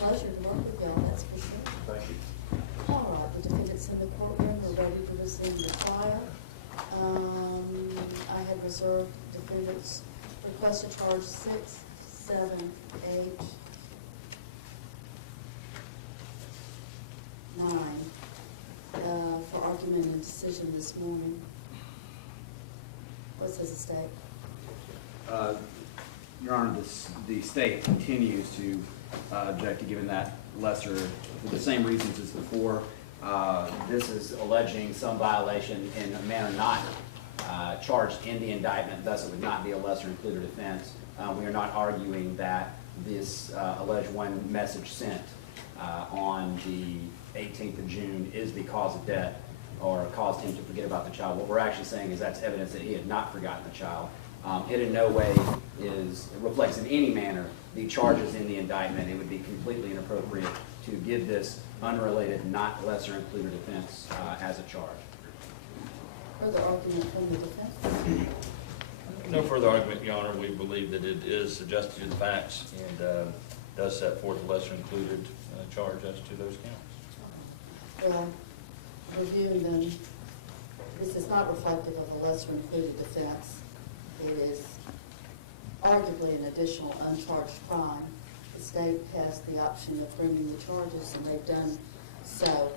pleasure to work with y'all, that's for sure. Thank you. All right, the defendant's in the courtroom, we're ready to resume the trial. I had reserved defendant's request to charge 6, 7, 8, 9 for argument and decision this morning. What says the state? Your Honor, the state continues to object to giving that lesser for the same reasons as before. This is alleging some violation in a manner not charged in the indictment, thus it would not be a lesser included offense. We are not arguing that this alleged one message sent on the 18th of June is the cause of death or caused him to forget about the child. What we're actually saying is that's evidence that he had not forgotten the child. It in no way reflects in any manner the charges in the indictment. It would be completely inappropriate to give this unrelated, not lesser included offense as a charge. Further argument from the defense? No further argument, Your Honor. We believe that it is adjusted to the facts and does set forth a lesser included charge as to those counts. Well, reviewing them, this is not reflective of a lesser included offense. It is arguably an additional uncharged crime. The state has the option of bringing the charges, and they've done so.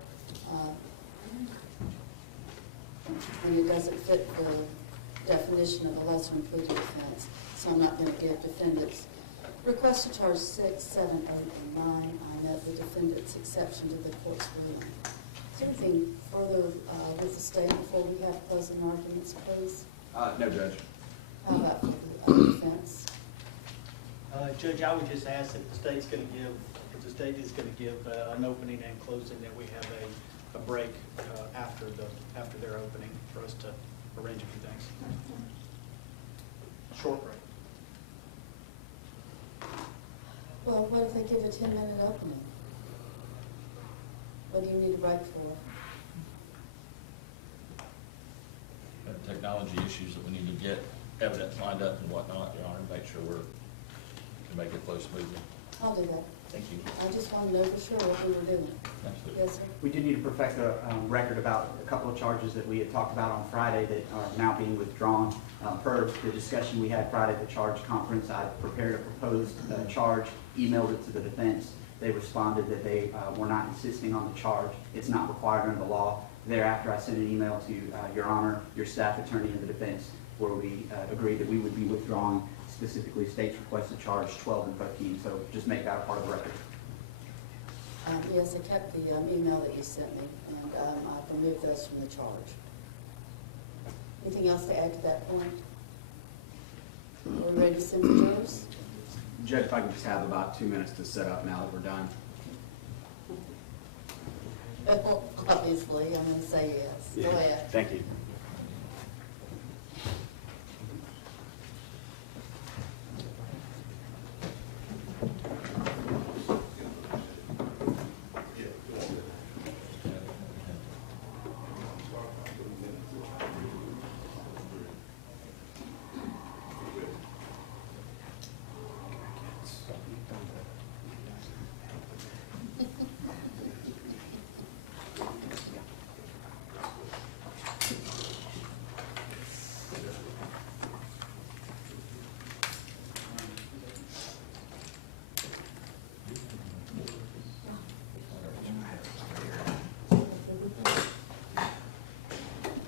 And it doesn't fit the definition of a lesser included offense, so I'm not going to give defendants request to charge 6, 7, 8, and 9. I note the defendant's exception to the court's ruling. Is there anything further with the state before we have closing arguments, please? No, Judge. How about for the defense? Judge, I would just ask if the state's going to give, if the state is going to give an opening and closing, that we have a break after their opening for us to arrange a few things. Short break. Well, what if they give a 10-minute opening? What do you need a break for? Technology issues that we need to get evidence lined up and whatnot, Your Honor, make sure we can make it flow smoothly. I'll do that. Thank you. I just want to know for sure what we were doing. Absolutely. Yes, sir? We do need to perfect a record about a couple of charges that we had talked about on Friday that are now being withdrawn. Per the discussion we had Friday at the charge conference, I prepared a proposed charge, emailed it to the defense. They responded that they were not insisting on the charge. It's not required under the law. Thereafter, I sent an email to Your Honor, your staff attorney, and the defense, where we agreed that we would be withdrawing specifically state's requested charge 12 and 13. So just make that a part of the record. Yes, I kept the email that you sent me, and I've removed those from the charge. Anything else to add to that point? Are we ready to send the jurors? Judge, if I can just have about 2 minutes to set up now that we're done. Obviously, I'm going to say yes. Go ahead. Thank you.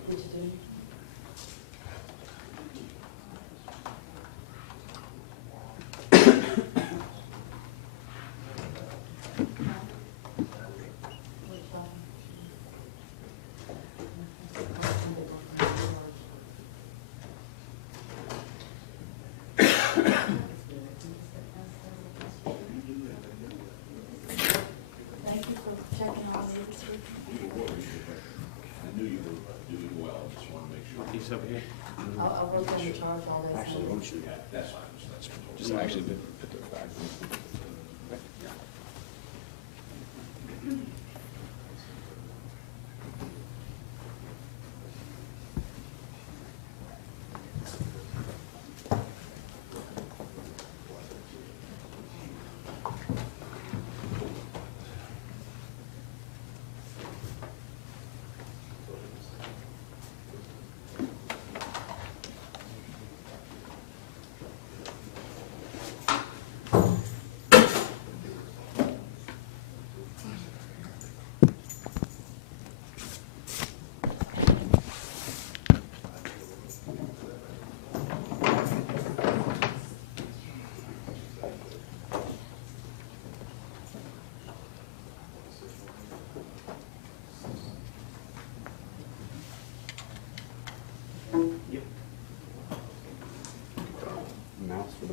What'd you do? Thank you for checking on these. I knew you were doing well, just want to make sure. He's over here. I'll work on the charge all day. Actually, won't you? Yeah, that's fine. That's Just actually put the fact.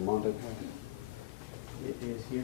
Monday? It is here.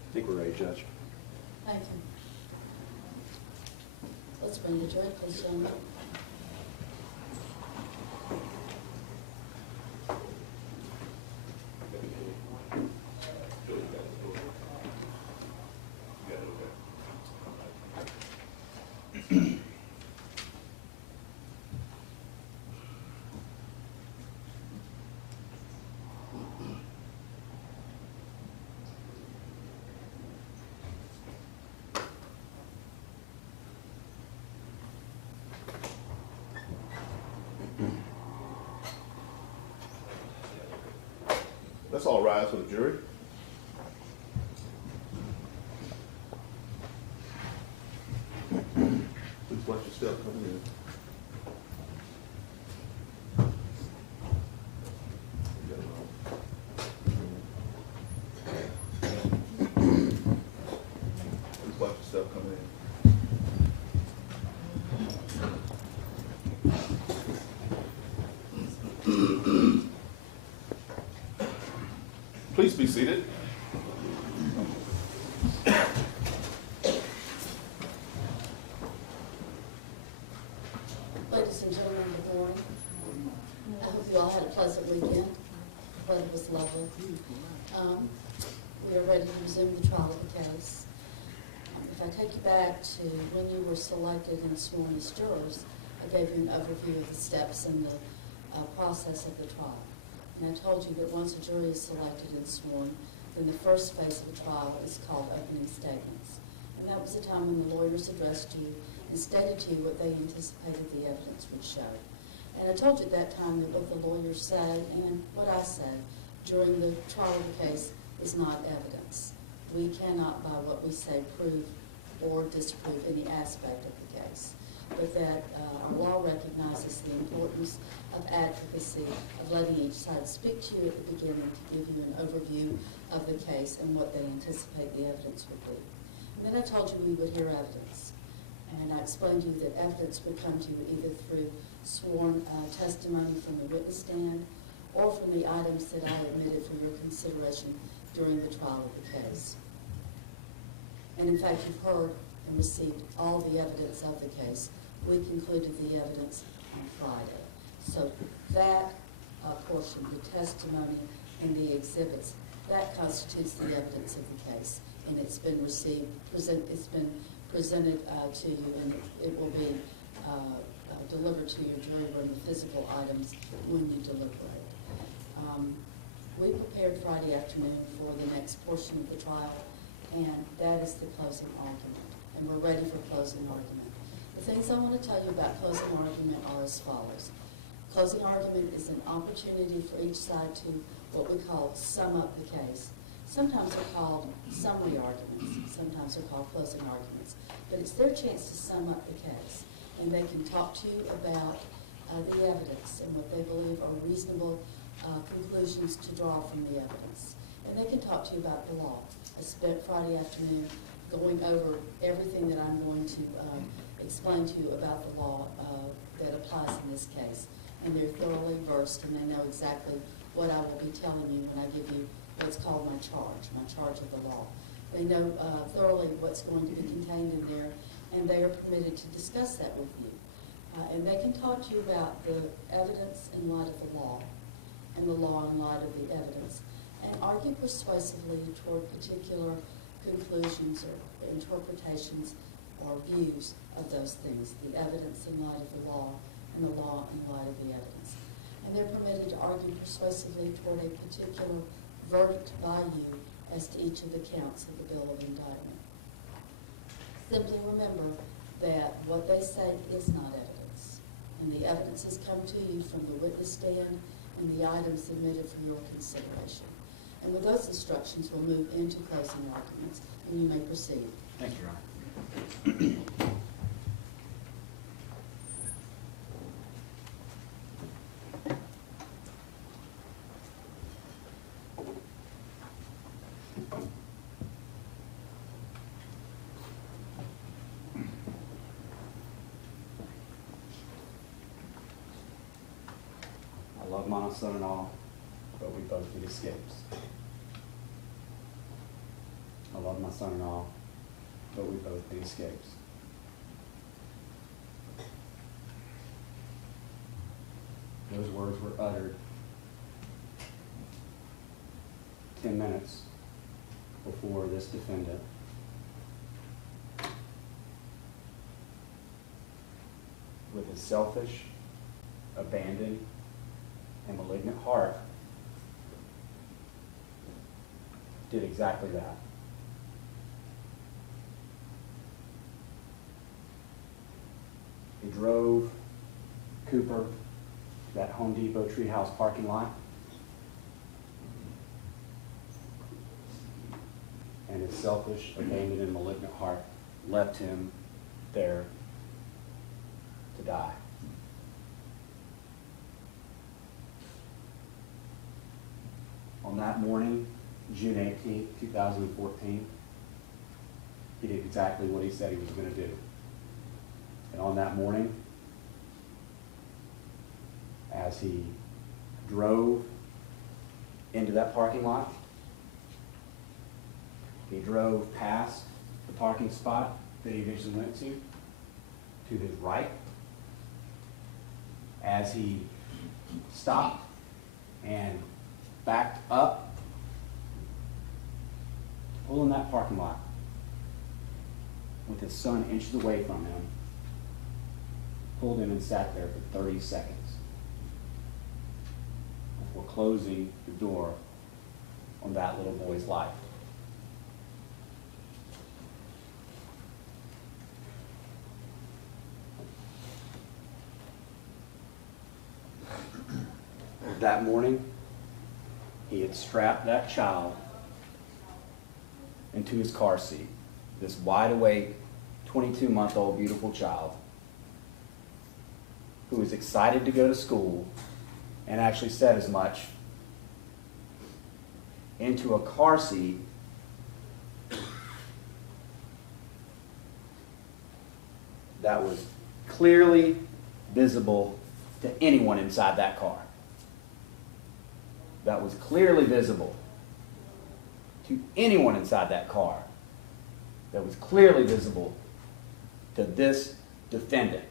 I think we're ready, Judge. Thank you. Let's bring the jury, please, gentlemen. Let's all rise for the jury. Please watch your step coming in. Please watch your step coming in. Please be seated. Ladies and gentlemen, good morning. I hope you all had a pleasant weekend. The weather was lovely. We are ready to resume the trial of the case. If I take you back to when you were selected and sworn as jurors, I gave you an overview of the steps and the process of the trial. And I told you that once a jury is selected and sworn, then the first phase of the trial is called opening statements. And that was the time when the lawyers addressed you and stated to you what they anticipated the evidence would show. And I told you at that time that what the lawyers said and what I said during the trial of the case is not evidence. We cannot, by what we say, prove or disprove any aspect of the case, but that our law recognizes the importance of advocacy, of letting each side speak to you at the beginning to give you an overview of the case and what they anticipate the evidence would be. And then I told you we would hear evidence. And I explained to you that evidence would come to you either through sworn testimony from the witness stand or from the items that I admitted for your consideration during the trial of the case. And in fact, you've heard and received all the evidence of the case. We concluded the evidence on Friday. So that portion, the testimony and the exhibits, that constitutes the evidence of the case. And it's been received, it's been presented to you, and it will be delivered to your jury room, the physical items, when you deliberate. We prepared Friday afternoon for the next portion of the trial, and that is the closing argument. And we're ready for closing argument. The things I want to tell you about closing argument are as follows. Closing argument is an opportunity for each side to what we call sum up the case. Sometimes they're called summary arguments, sometimes they're called closing arguments, but it's their chance to sum up the case. And they can talk to you about the evidence and what they believe are reasonable conclusions to draw from the evidence. And they can talk to you about the law. I spent Friday afternoon going over everything that I'm going to explain to you about the law that applies in this case. And they're thoroughly versed, and they know exactly what I will be telling you when I give you what's called my charge of the law. They know thoroughly what's going to be contained in there, and they are permitted to discuss that with you. And they can talk to you about the evidence in light of the law, and the law in light of the evidence, and argue persuasively toward particular conclusions or interpretations or views of those things, the evidence in light of the law and the law in light of the evidence. And they're permitted to argue persuasively toward a particular verdict by you as to each of the counts of the bill of indictment. Simply remember that what they say is not evidence, and the evidence has come to you from the witness stand and the items submitted for your consideration. And with those instructions, we'll move into closing arguments, and you may proceed. Thank you, Your Honor. I love my son-in-law, but we both need escapes. I love my son-in-law, but we both need escapes. Those words were uttered 10 minutes before this defendant with his selfish, abandoned, and malignant heart did exactly that. He drove Cooper to that Home Depot Treehouse parking lot, and his selfish, abandoned, and malignant heart left him there to die. On that morning, June 18th, 2014, he did exactly what he said he was going to do. And on that morning, as he drove into that parking lot, he drove past the parking spot that he eventually went to his right. As he stopped and backed up, pull in that parking lot with his son inches away from him, pulled in and sat there for 30 seconds before closing the door on that little boy's life. That morning, he had strapped that child into his car seat, this wide-awake, 22-month-old beautiful child who was excited to go to school and actually said as much, into a car seat that was clearly visible to anyone inside that car. That was clearly visible to anyone inside that car. That was clearly visible to this defendant.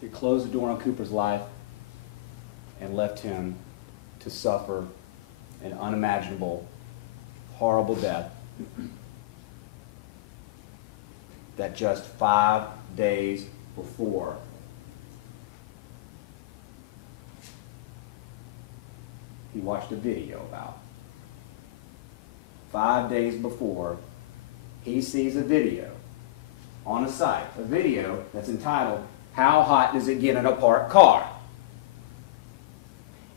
He closed the door on Cooper's life and left him to suffer an unimaginable, horrible death that just 5 days before he watched a video about. 5 days before he sees a video on a site, a video that's entitled, "How Hot Does It Get in a Parked Car?"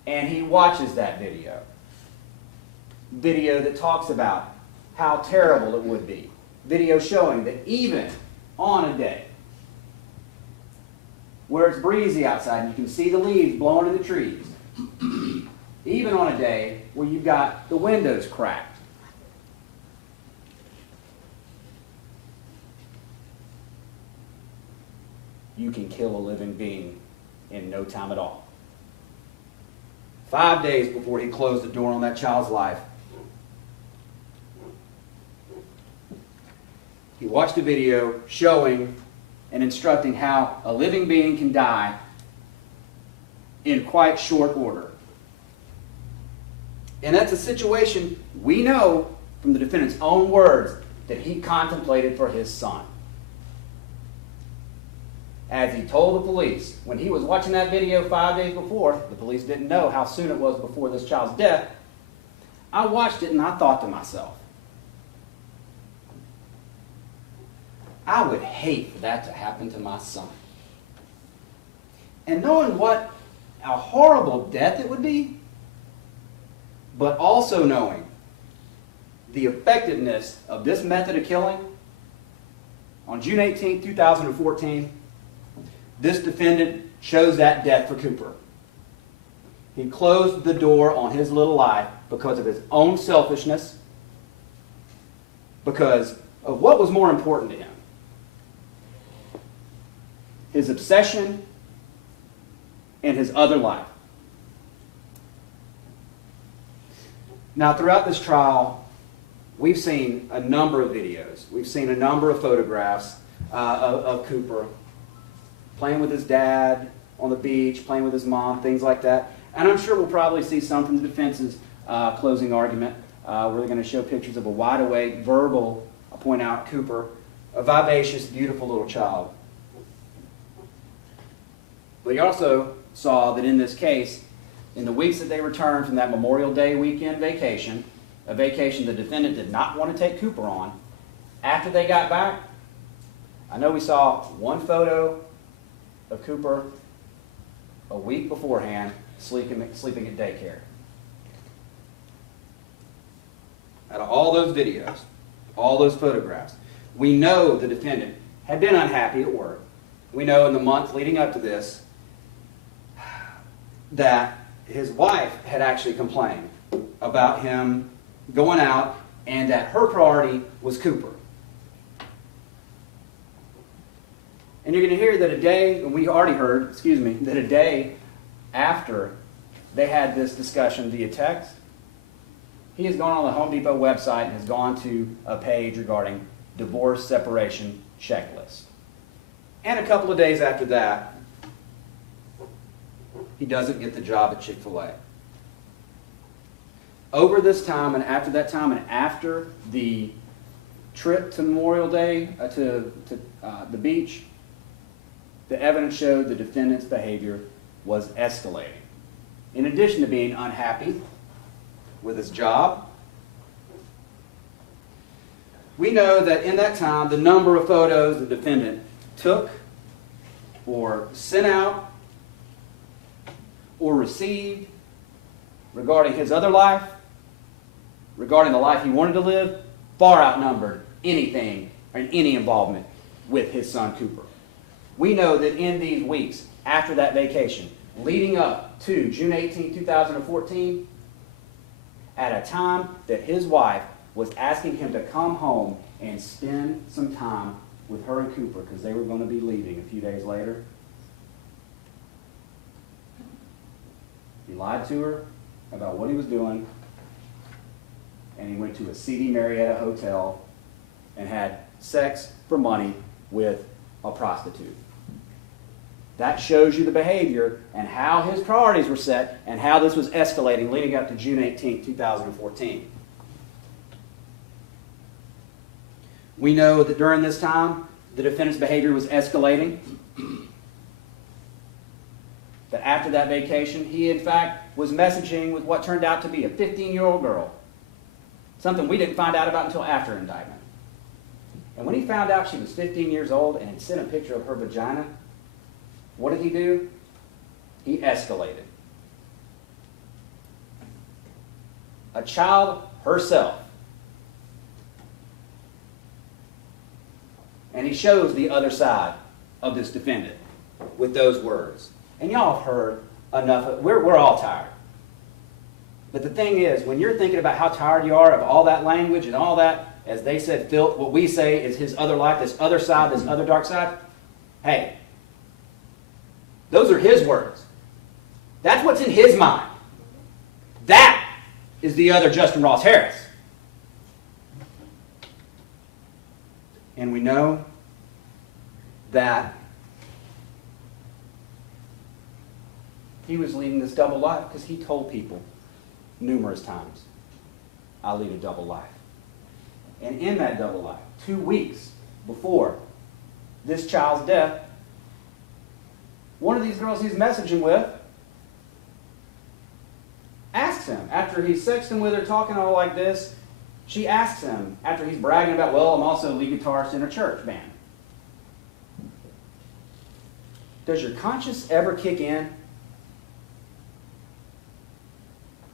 And he watches that video. Video that talks about how terrible it would be. Video showing that even on a day where it's breezy outside and you can see the leaves blowing in the trees, even on a day where you've got the windows cracked. You can kill a living being in no time at all. 5 days before he closed the door on that child's life, he watched a video showing and instructing how a living being can die in quite short order. And that's a situation we know from the defendant's own words that he contemplated for his son. As he told the police, when he was watching that video 5 days before, the police didn't know how soon it was before this child's death, I watched it and I thought to myself, I would hate for that to happen to my son. And knowing what a horrible death it would be, but also knowing the effectiveness of this method of killing, on June 18, 2014, this defendant chose that death for Cooper. He closed the door on his little life because of his own selfishness, because of what was more important to him. His obsession and his other life. Now, throughout this trial, we've seen a number of videos. We've seen a number of photographs of Cooper playing with his dad on the beach, playing with his mom, things like that. And I'm sure we'll probably see some from the defense's closing argument, where they're going to show pictures of a wide-awake, verbal, I'll point out, Cooper, a vivacious, beautiful little child. But you also saw that in this case, in the weeks that they returned from that Memorial Day weekend vacation, a vacation the defendant did not want to take Cooper on, after they got back, I know we saw one photo of Cooper a week beforehand sleeping at daycare. Out of all those videos, all those photographs, we know the defendant had been unhappy at work. We know in the months leading up to this that his wife had actually complained about him going out and that her priority was Cooper. And you're going to hear that a day, and we already heard, that a day after they had this discussion via text, he has gone on the Home Depot website and has gone to a page regarding divorce separation checklist. And a couple of days after that, he doesn't get the job at Chick-fil-A. Over this time and after that time and after the trip to Memorial Day to the beach, the evidence showed the defendant's behavior was escalating. In addition to being unhappy with his job, we know that in that time, the number of photos the defendant took or sent out or received regarding his other life, regarding the life he wanted to live, far outnumbered anything or any involvement with his son Cooper. We know that in these weeks after that vacation, leading up to June 18, 2014, at a time that his wife was asking him to come home and spend some time with her and Cooper because they were going to be leaving a few days later, he lied to her about what he was doing, and he went to a seedy Marietta hotel and had sex for money with a prostitute. That shows you the behavior and how his priorities were set and how this was escalating leading up to June 18, 2014. We know that during this time, the defendant's behavior was escalating. That after that vacation, he in fact was messaging with what turned out to be a 15-year-old girl. Something we didn't find out about until after indictment. And when he found out she was 15 years old and had sent a picture of her vagina, what did he do? He escalated. A child herself. And he shows the other side of this defendant with those words. And y'all have heard enough. We're all tired. But the thing is, when you're thinking about how tired you are of all that language and all that, as they said, filth, what we say is his other life, this other side, this other dark side, hey, those are his words. That's what's in his mind. That is the other Justin Ross Harris. And we know that he was leading this double life because he told people numerous times, I lead a double life. And in that double life, 2 weeks before this child's death, one of these girls he's messaging with asks him, after he's sexting with her, talking all like this, she asks him, after he's bragging about, well, I'm also a lead guitarist in a church band. Does your conscience ever kick in?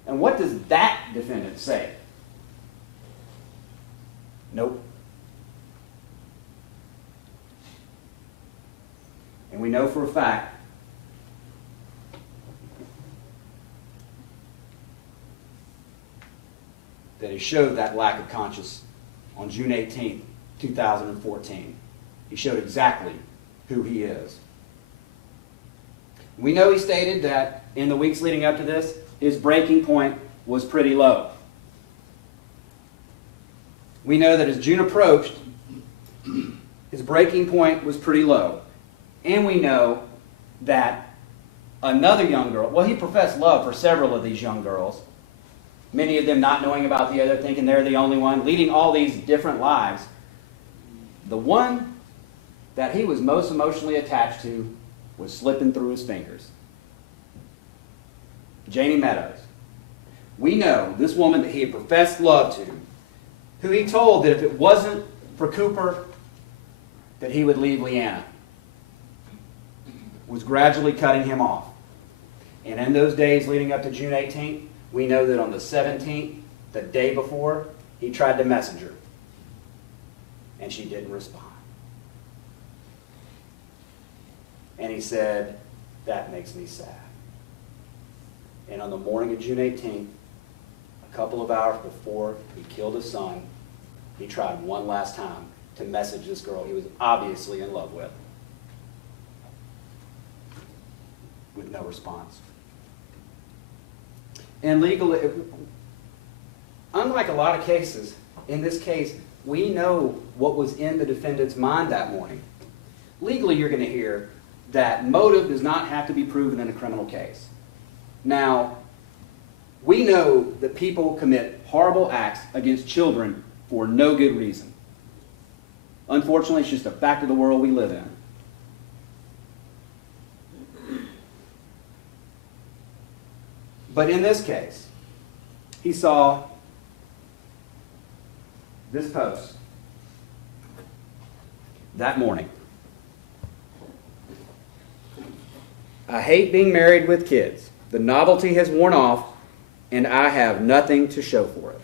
And what does that defendant say? Nope. And we know for a fact that he showed that lack of conscience on June 18th, 2014. He showed exactly who he is. We know he stated that in the weeks leading up to this, his breaking point was pretty low. We know that as June approached, his breaking point was pretty low. And we know that another young girl, well, he professed love for several of these young girls, many of them not knowing about the other, thinking they're the only one, leading all these different lives. The one that he was most emotionally attached to was slipping through his fingers. Janie Meadows. We know this woman that he had professed love to, who he told that if it wasn't for Cooper, that he would leave Leanna, was gradually cutting him off. And in those days leading up to June 18th, we know that on the 17th, the day before, he tried to message her. And she didn't respond. And he said, that makes me sad. And on the morning of June 18th, a couple of hours before he killed his son, he tried one last time to message this girl he was obviously in love with no response. And legally, unlike a lot of cases, in this case, we know what was in the defendant's mind that morning. Legally, you're going to hear that motive does not have to be proven in a criminal case. Now, we know that people commit horrible acts against children for no good reason. Unfortunately, it's just a fact of the world we live in. But in this case, he saw this post that morning. I hate being married with kids. The novelty has worn off, and I have nothing to show for it.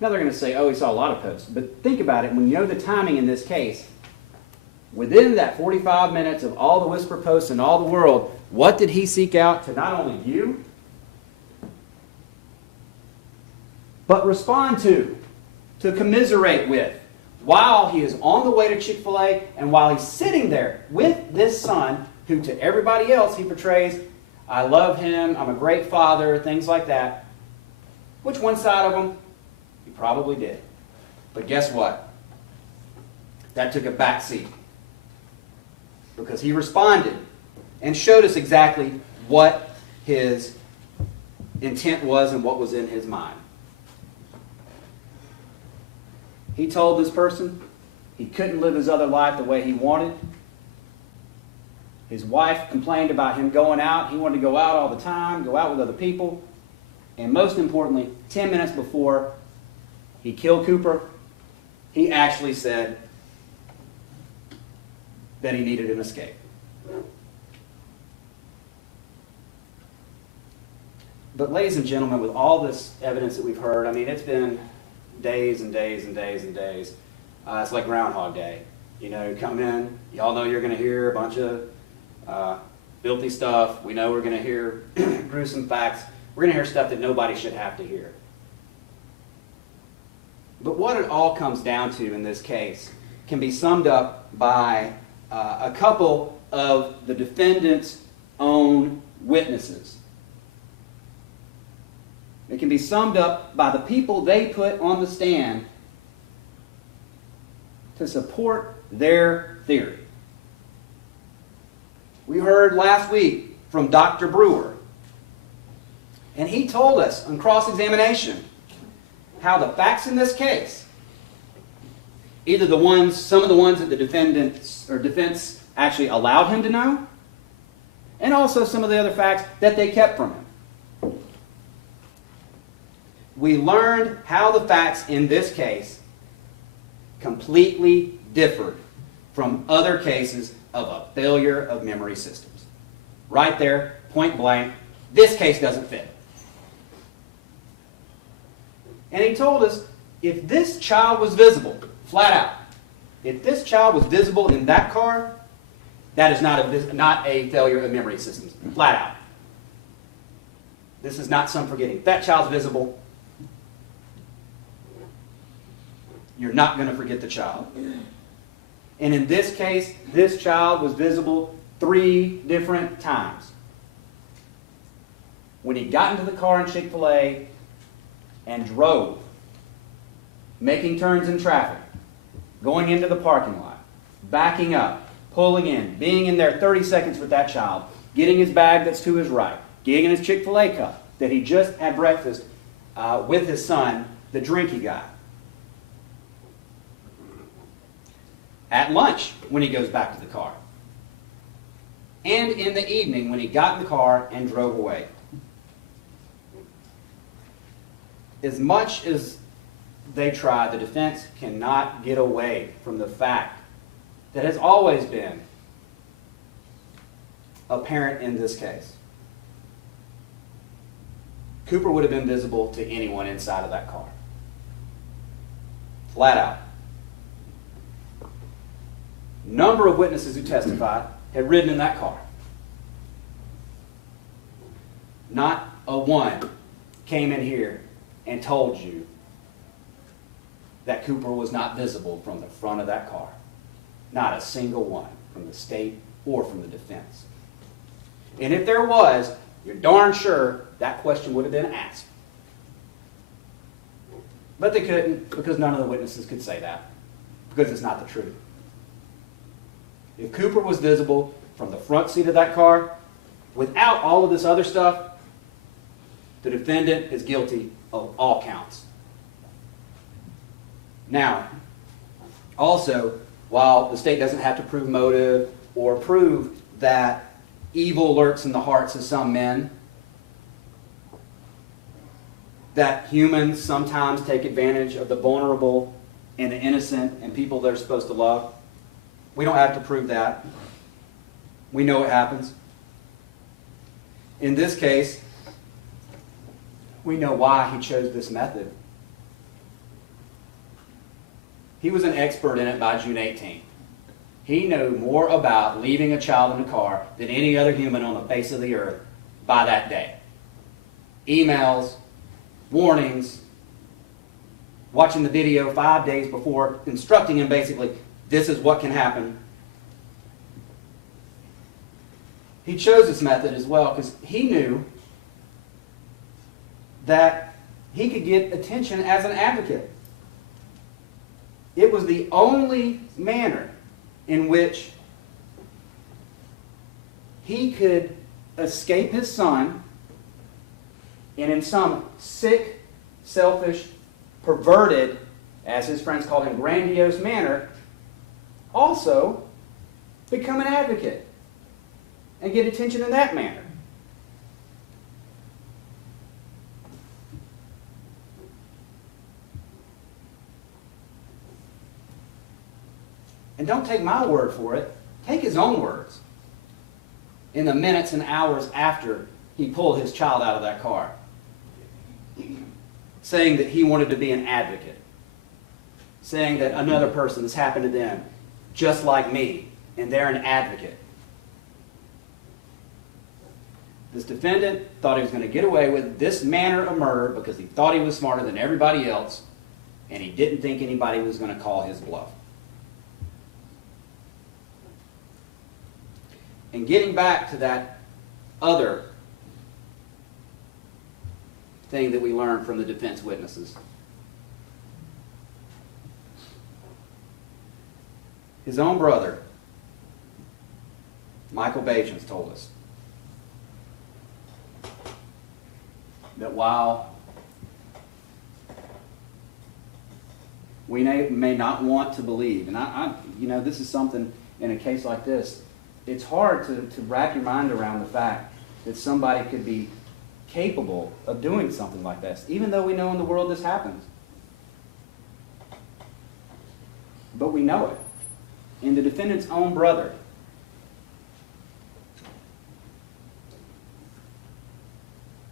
Now they're going to say, oh, he saw a lot of posts. But think about it. When you know the timing in this case, within that 45 minutes of all the whisper posts in all the world, what did he seek out to not only view, but respond to commiserate with, while he is on the way to Chick-fil-A and while he's sitting there with this son, who to everybody else he portrays, I love him, I'm a great father, things like that. Which one side of him? He probably did. But guess what? That took a back seat. Because he responded and showed us exactly what his intent was and what was in his mind. He told this person he couldn't live his other life the way he wanted. His wife complained about him going out. He wanted to go out all the time, go out with other people. And most importantly, 10 minutes before he killed Cooper, he actually said that he needed an escape. But ladies and gentlemen, with all this evidence that we've heard, I mean, it's been days and days and days and days. It's like Groundhog Day. You know, come in, y'all know you're going to hear a bunch of filthy stuff. We know we're going to hear gruesome facts. We're going to hear stuff that nobody should have to hear. But what it all comes down to in this case can be summed up by a couple of the defendant's own witnesses. It can be summed up by the people they put on the stand to support their theory. We heard last week from Dr. Brewer, and he told us on cross-examination how the facts in this case, either some of the ones that the defense actually allowed him to know, and also some of the other facts that they kept from him. We learned how the facts in this case completely differed from other cases of a failure of memory systems. Right there, point blank, this case doesn't fit. And he told us, if this child was visible, flat out, if this child was visible in that car, that is not a failure of memory systems, flat out. This is not some forgetting. If that child's visible, you're not going to forget the child. And in this case, this child was visible 3 different times. When he got into the car in Chick-fil-A and drove, making turns in traffic, going into the parking lot, backing up, pulling in, being in there 30 seconds with that child, getting his bag that's to his right, getting his Chick-fil-A cup that he just had breakfast with his son, the drink he got. At lunch, when he goes back to the car. And in the evening, when he got in the car and drove away. As much as they try, the defense cannot get away from the fact that has always been apparent in this case. Cooper would have been visible to anyone inside of that car. Flat out. Number of witnesses who testified had ridden in that car. Not a one came in here and told you that Cooper was not visible from the front of that car. Not a single one from the state or from the defense. And if there was, you're darn sure that question would have been asked. But they couldn't, because none of the witnesses could say that, because it's not the truth. If Cooper was visible from the front seat of that car, without all of this other stuff, the defendant is guilty of all counts. Now, also, while the state doesn't have to prove motive or prove that evil lurks in the hearts of some men, that humans sometimes take advantage of the vulnerable and the innocent and people they're supposed to love, we don't have to prove that. We know it happens. In this case, we know why he chose this method. He was an expert in it by June 18th. He knew more about leaving a child in the car than any other human on the face of the earth by that day. Emails, warnings, watching the video 5 days before, instructing him basically, this is what can happen. He chose this method as well because he knew that he could get attention as an advocate. It was the only manner in which he could escape his son and in some sick, selfish, perverted, as his friends called him, grandiose manner, also become an advocate and get attention in that manner. And don't take my word for it. Take his own words. In the minutes and hours after he pulled his child out of that car, saying that he wanted to be an advocate, saying that another person has happened to them, just like me, and they're an advocate. This defendant thought he was going to get away with this manner of murder because he thought he was smarter than everybody else, and he didn't think anybody was going to call his bluff. And getting back to that other thing that we learned from the defense witnesses. His own brother, Michael Bajans, told us that while we may not want to believe, and this is something in a case like this, it's hard to wrap your mind around the fact that somebody could be capable of doing something like this, even though we know in the world this happens. But we know it. And the defendant's own brother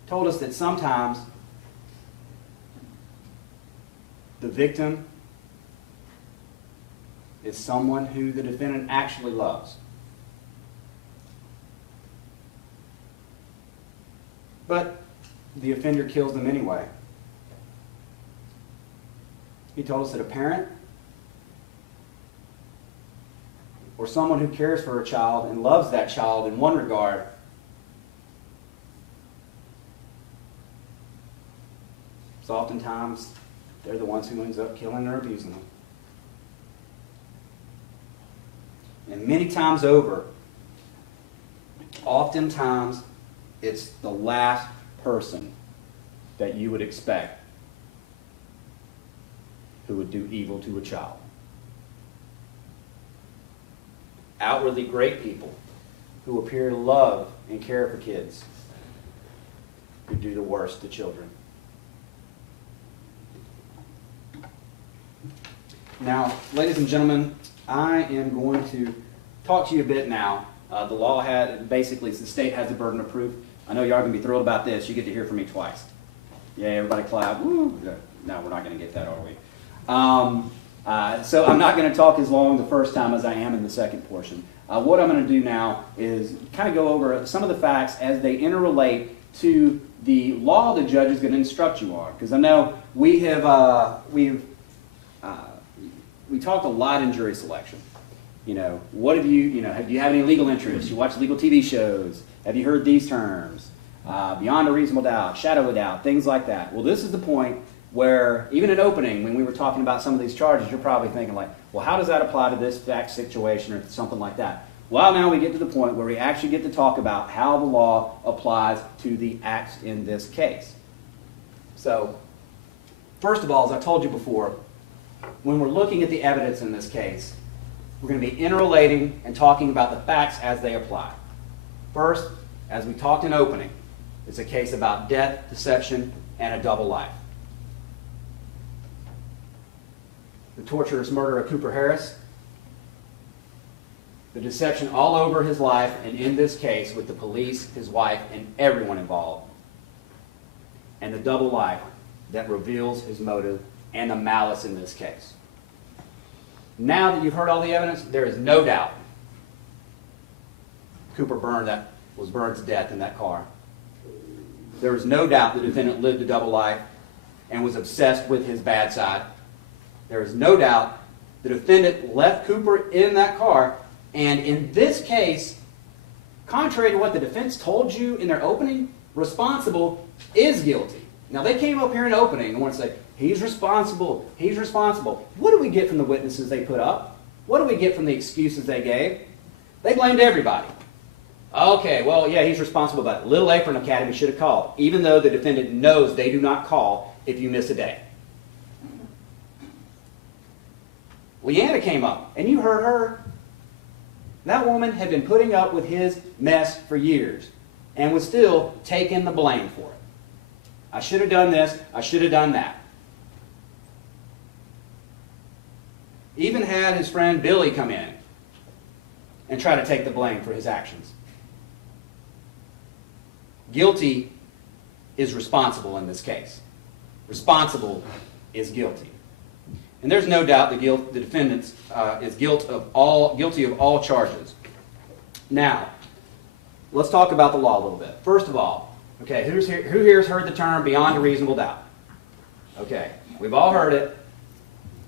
told us that sometimes the victim is someone who the defendant actually loves. But the offender kills them anyway. He told us that a parent or someone who cares for a child and loves that child in one regard so oftentimes they're the ones who ends up killing or abusing them. And many times over, oftentimes it's the last person that you would expect who would do evil to a child. Outwardly great people who appear to love and care for kids who do the worst to children. Now, ladies and gentlemen, I am going to talk to you a bit now. The law basically, the state has the burden of proof. I know you are going to be thrilled about this. You get to hear from me twice. Yeah, everybody clap. Woo. No, we're not going to get that, are we? So I'm not going to talk as long the first time as I am in the second portion. What I'm going to do now is kind of go over some of the facts as they interrelate to the law the judge is going to instruct you on. Because I know we talked a lot in jury selection. What have you, do you have any legal interests? You watch legal TV shows? Have you heard these terms? Beyond a reasonable doubt, shadow of a doubt, things like that. Well, this is the point where, even in opening, when we were talking about some of these charges, you're probably thinking like, well, how does that apply to this fact situation or something like that? Well, now we get to the point where we actually get to talk about how the law applies to the acts in this case. So, first of all, as I told you before, when we're looking at the evidence in this case, we're going to be interrelating and talking about the facts as they apply. First, as we talked in opening, it's a case about death, deception, and a double life. The torturous murder of Cooper Harris, the deception all over his life, and in this case with the police, his wife, and everyone involved, and the double life that reveals his motive and the malice in this case. Now that you've heard all the evidence, there is no doubt Cooper was burned to death in that car. There is no doubt the defendant lived a double life and was obsessed with his bad side. There is no doubt the defendant left Cooper in that car, and in this case, contrary to what the defense told you in their opening, responsible is guilty. Now, they came up here in opening and want to say, he's responsible, he's responsible. What do we get from the witnesses they put up? What do we get from the excuses they gave? They blamed everybody. Okay, well, yeah, he's responsible, but Little Apron Academy should have called, even though the defendant knows they do not call if you miss a day. Leanna came up, and you heard her. That woman had been putting up with his mess for years and was still taking the blame for it. I should have done this, I should have done that. Even had his friend Billy come in and try to take the blame for his actions. Guilty is responsible in this case. Responsible is guilty. And there's no doubt the defendant is guilty of all charges. Now, let's talk about the law a little bit. First of all, okay, who here has heard the term beyond a reasonable doubt? Okay, we've all heard it.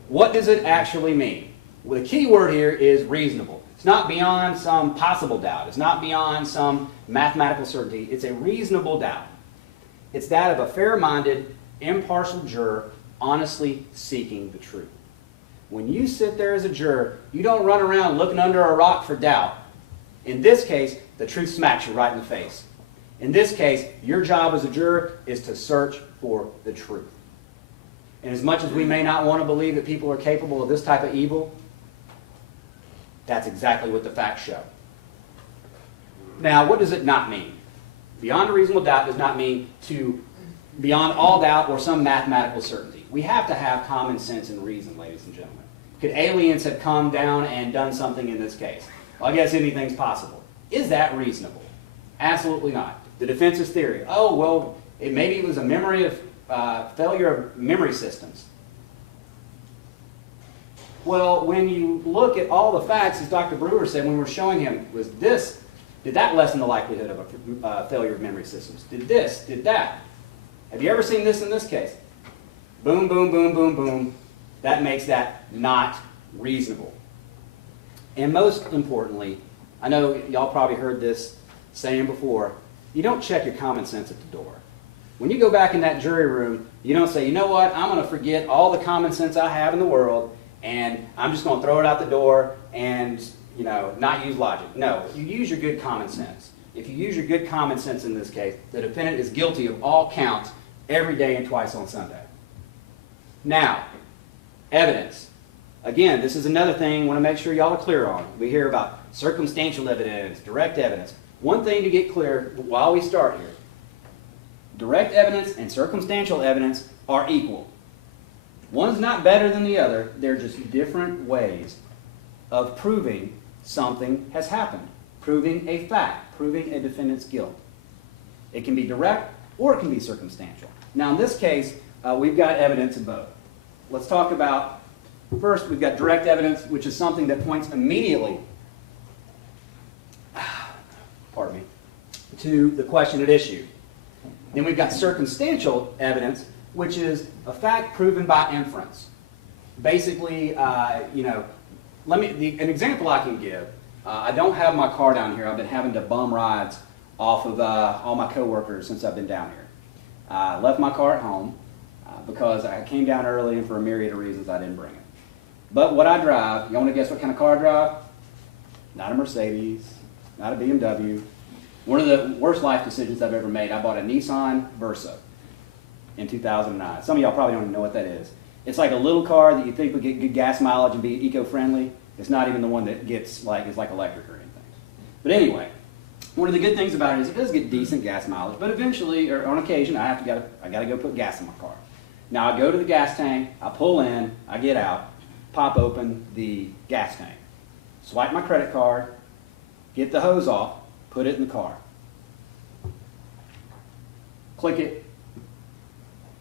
What does it actually mean? Well, the key word here is reasonable. It's not beyond some possible doubt. It's not beyond some mathematical certainty. It's a reasonable doubt. It's that of a fair-minded, impartial juror honestly seeking the truth. When you sit there as a juror, you don't run around looking under a rock for doubt. In this case, the truth smacks you right in the face. In this case, your job as a juror is to search for the truth. And as much as we may not want to believe that people are capable of this type of evil, that's exactly what the facts show. Now, what does it not mean? Beyond a reasonable doubt does not mean to beyond all doubt or some mathematical certainty. We have to have common sense and reason, ladies and gentlemen. Could aliens have come down and done something in this case? Well, I guess anything's possible. Is that reasonable? Absolutely not. The defense's theory, oh, well, maybe it was a failure of memory systems. Well, when you look at all the facts, as Dr. Brewer said when we were showing him, did that lessen the likelihood of a failure of memory systems? Did this? Did that? Have you ever seen this in this case? Boom, boom, boom, boom, boom. That makes that not reasonable. And most importantly, I know y'all probably heard this saying before, you don't check your common sense at the door. When you go back in that jury room, you don't say, you know what, I'm going to forget all the common sense I have in the world, and I'm just going to throw it out the door and, not use logic. No, you use your good common sense. If you use your good common sense in this case, the defendant is guilty of all counts every day and twice on Sunday. Now, evidence. Again, this is another thing I want to make sure y'all are clear on. We hear about circumstantial evidence, direct evidence. One thing to get clear while we start here. Direct evidence and circumstantial evidence are equal. One's not better than the other. They're just different ways of proving something has happened, proving a fact, proving a defendant's guilt. It can be direct or it can be circumstantial. Now, in this case, we've got evidence of both. Let's talk about, first, we've got direct evidence, which is something that points immediately, to the question at issue. Then we've got circumstantial evidence, which is a fact proven by inference. Basically, an example I can give. I don't have my car down here. I've been having to bum rides off of all my coworkers since I've been down here. I left my car at home because I came down early, and for a myriad of reasons I didn't bring it. But what I drive, you want to guess what kind of car I drive? Not a Mercedes, not a BMW. One of the worst life decisions I've ever made, I bought a Nissan Versa in 2009. Some of y'all probably don't even know what that is. It's like a little car that you think would get good gas mileage and be eco-friendly. It's not even the one that is like electric or anything. But anyway, one of the good things about it is it does get decent gas mileage, but eventually, or on occasion, I got to go put gas in my car. Now I go to the gas tank, I pull in, I get out, pop open the gas tank, swipe my credit card, get the hose off, put it in the car. Click it.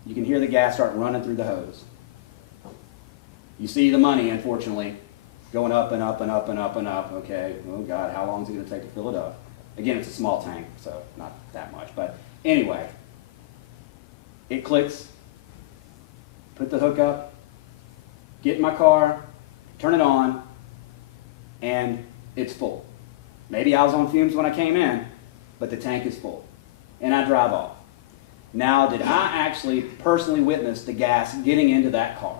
You can hear the gas start running through the hose. You see the money, unfortunately, going up and up and up and up and up. Okay, oh God, how long is it going to take to fill it up? Again, it's a small tank, so not that much. But anyway, it clicks, put the hook up, get in my car, turn it on, and it's full. Maybe I was on fumes when I came in, but the tank is full. And I drive off. Now, did I actually personally witness the gas getting into that car?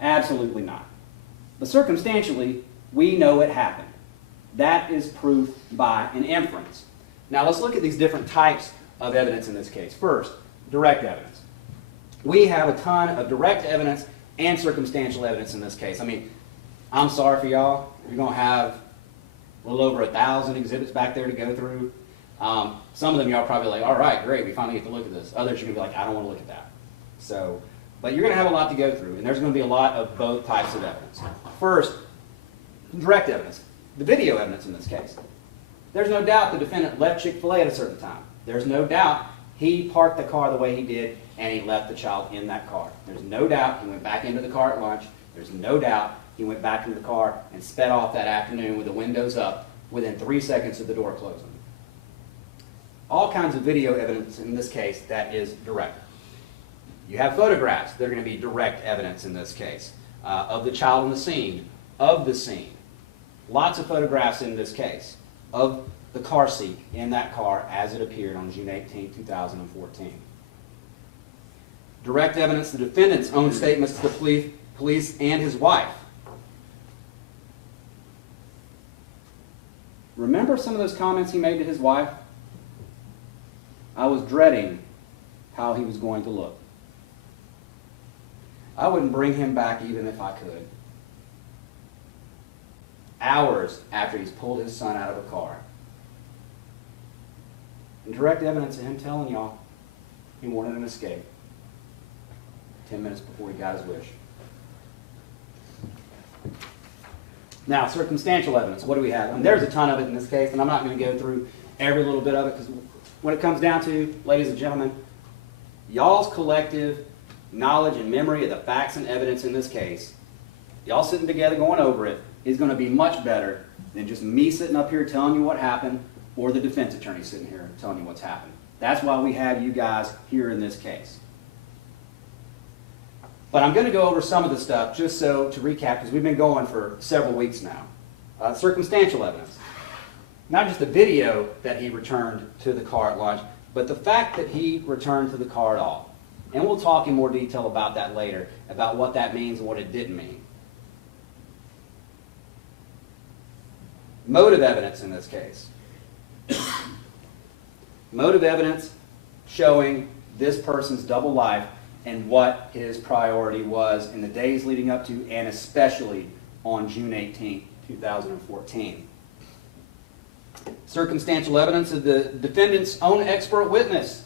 Absolutely not. But circumstantially, we know it happened. That is proof by an inference. Now, let's look at these different types of evidence in this case. First, direct evidence. We have a ton of direct evidence and circumstantial evidence in this case. I mean, I'm sorry for y'all. You're going to have a little over 1,000 exhibits back there to go through. Some of them y'all probably like, all right, great, we finally get to look at this. Others you're going to be like, I don't want to look at that. So, but you're going to have a lot to go through, and there's going to be a lot of both types of evidence. First, direct evidence, the video evidence in this case. There's no doubt the defendant left Chick-fil-A at a certain time. There's no doubt He parked the car the way he did, and he left the child in that car. There's no doubt he went back into the car at lunch. There's no doubt he went back into the car and sped off that afternoon with the windows up within 3 seconds of the door closing. All kinds of video evidence in this case that is direct. You have photographs. They're going to be direct evidence in this case of the child on the scene, of the scene. Lots of photographs in this case of the car seat in that car as it appeared on June 18, 2014. Direct evidence, the defendant's own statements to the police and his wife. Remember some of those comments he made to his wife? I was dreading how he was going to look. I wouldn't bring him back even if I could. Hours after he's pulled his son out of a car. And direct evidence of him telling y'all he wanted an escape 10 minutes before he got his wish. Now, circumstantial evidence, what do we have? And there's a ton of it in this case, and I'm not going to go through every little bit of it, because when it comes down to, ladies and gentlemen, y'all's collective knowledge and memory of the facts and evidence in this case, y'all sitting together going over it, is going to be much better than just me sitting up here telling you what happened, or the defense attorney sitting here telling you what's happened. That's why we have you guys here in this case. But I'm going to go over some of the stuff just so to recap, because we've been going for several weeks now. Circumstantial evidence. Not just the video that he returned to the car at lunch, but the fact that he returned to the car at all. And we'll talk in more detail about that later, about what that means and what it didn't mean. Motive evidence in this case. Motive evidence showing this person's double life and what his priority was in the days leading up to, and especially on June 18, 2014. Circumstantial evidence of the defendant's own expert witness.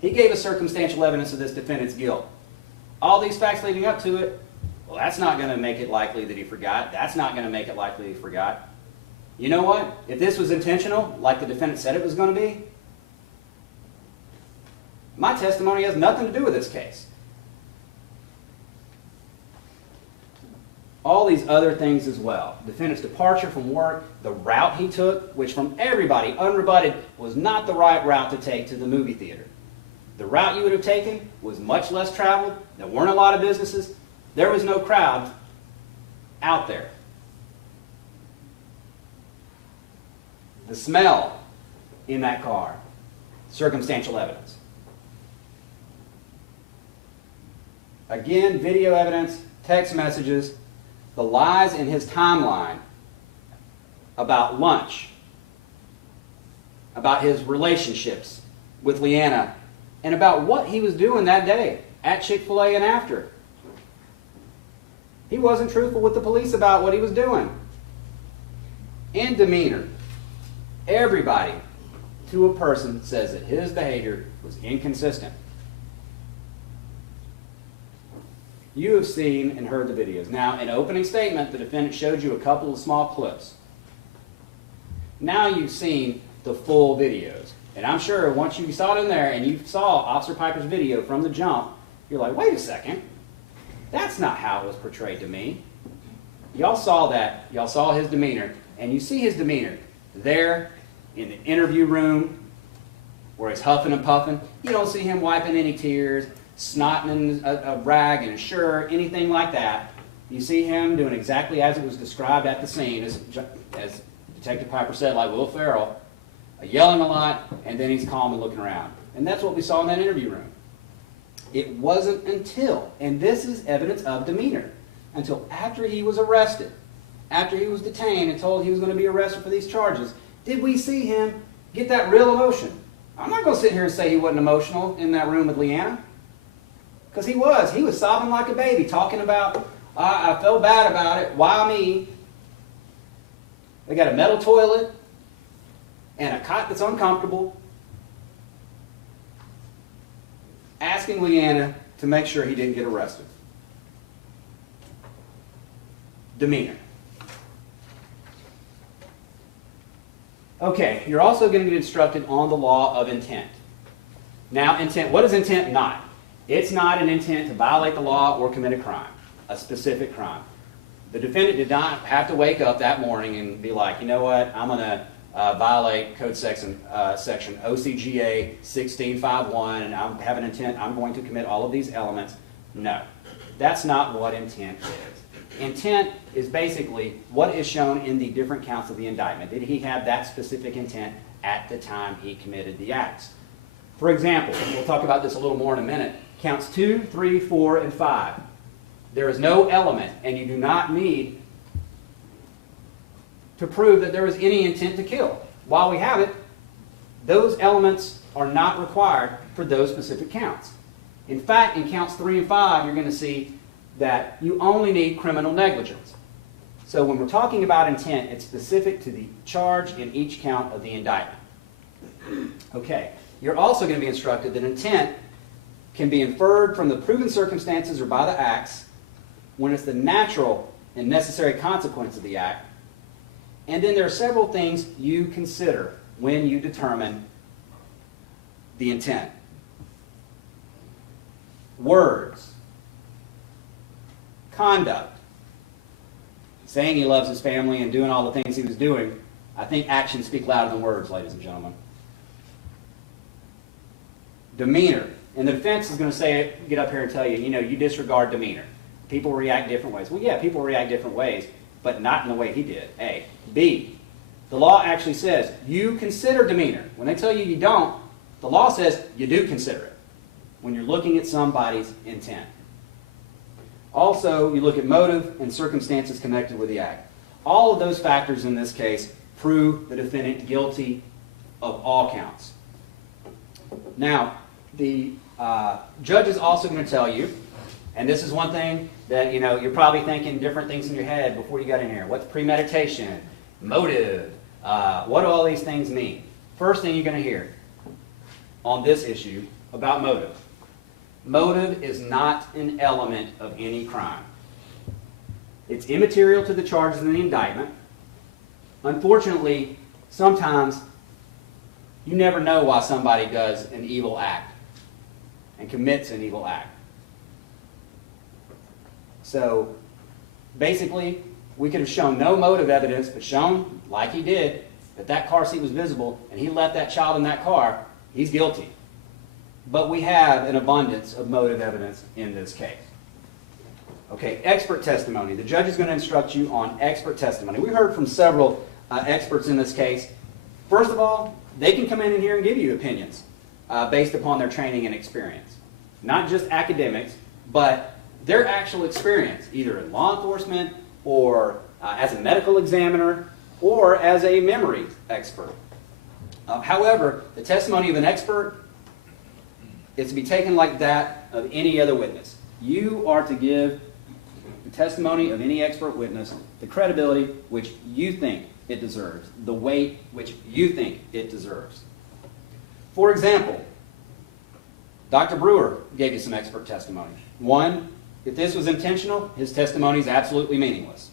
He gave us circumstantial evidence of this defendant's guilt. All these facts leading up to it, well, that's not going to make it likely that he forgot. That's not going to make it likely he forgot. You know what? If this was intentional, like the defendant said it was going to be, my testimony has nothing to do with this case. All these other things as well. Defendant's departure from work, the route he took, which from everybody, unrebutted, was not the right route to take to the movie theater. The route you would have taken was much less traveled. There weren't a lot of businesses. There was no crowd out there. The smell in that car, circumstantial evidence. Again, video evidence, text messages, the lies in his timeline about lunch, about his relationships with Leanna, and about what he was doing that day at Chick-fil-A and after. He wasn't truthful with the police about what he was doing. And demeanor. Everybody, to a person, says that his behavior was inconsistent. You have seen and heard the videos. Now, in opening statement, the defendant showed you a couple of small clips. Now you've seen the full videos. And I'm sure once you saw it in there and you saw Officer Piper's video from the jump, you're like, wait a second. That's not how it was portrayed to me. Y'all saw that. Y'all saw his demeanor. And you see his demeanor there in the interview room where he's huffing and puffing. You don't see him wiping any tears, snotting a rag in a shirt, anything like that. You see him doing exactly as it was described at the scene, as Detective Piper said, like Will Ferrell, yelling a lot, and then he's calm and looking around. And that's what we saw in that interview room. It wasn't until, and this is evidence of demeanor, until after he was arrested, after he was detained and told he was going to be arrested for these charges, did we see him get that real emotion. I'm not going to sit here and say he wasn't emotional in that room with Leanna, because he was. He was sobbing like a baby, talking about, I felt bad about it, why me? They got a metal toilet and a cot that's uncomfortable, asking Leanna to make sure he didn't get arrested. Demeanor. Okay, you're also going to get instructed on the law of intent. Now, intent, what is intent not? It's not an intent to violate the law or commit a crime, a specific crime. The defendant did not have to wake up that morning and be like, you know what, I'm going to violate code section OCGA 1651, and I have an intent, I'm going to commit all of these elements. No, that's not what intent is. Intent is basically what is shown in the different counts of the indictment. Did he have that specific intent at the time he committed the acts? For example, we'll talk about this a little more in a minute. Counts 2, 3, 4, and 5. There is no element, and you do not need to prove that there was any intent to kill. While we have it, those elements are not required for those specific counts. In fact, in counts 3 and 5, you're going to see that you only need criminal negligence. So when we're talking about intent, it's specific to the charge in each count of the indictment. Okay, you're also going to be instructed that intent can be inferred from the proven circumstances or by the acts when it's the natural and necessary consequence of the act. And then there are several things you consider when you determine the intent. Words, conduct, saying he loves his family and doing all the things he was doing. I think actions speak louder than words, ladies and gentlemen. Demeanor. And the defense is going to say, get up here and tell you, you disregard demeanor. People react different ways. Well, yeah, people react different ways, but not in the way he did. A. B. The law actually says you consider demeanor. When they tell you you don't, the law says you do consider it when you're looking at somebody's intent. Also, you look at motive and circumstances connected with the act. All of those factors in this case prove the defendant guilty of all counts. Now, the judge is also going to tell you, and this is one thing that you're probably thinking different things in your head before you got in here. What's premeditation? Motive? What do all these things mean? First thing you're going to hear on this issue about motive. Motive is not an element of any crime. It's immaterial to the charges in the indictment. Unfortunately, sometimes you never know why somebody does an evil act and commits an evil act. So basically, we could have shown no motive evidence, but shown, like he did, that that car seat was visible and he left that child in that car. He's guilty. But we have an abundance of motive evidence in this case. Okay, expert testimony. The judge is going to instruct you on expert testimony. We heard from several experts in this case. First of all, they can come in here and give you opinions based upon their training and experience. Not just academics, but their actual experience, either in law enforcement or as a medical examiner or as a memory expert. However, the testimony of an expert is to be taken like that of any other witness. You are to give the testimony of any expert witness the credibility which you think it deserves, the weight which you think it deserves. For example, Dr. Brewer gave you some expert testimony. One, if this was intentional, his testimony is absolutely meaningless.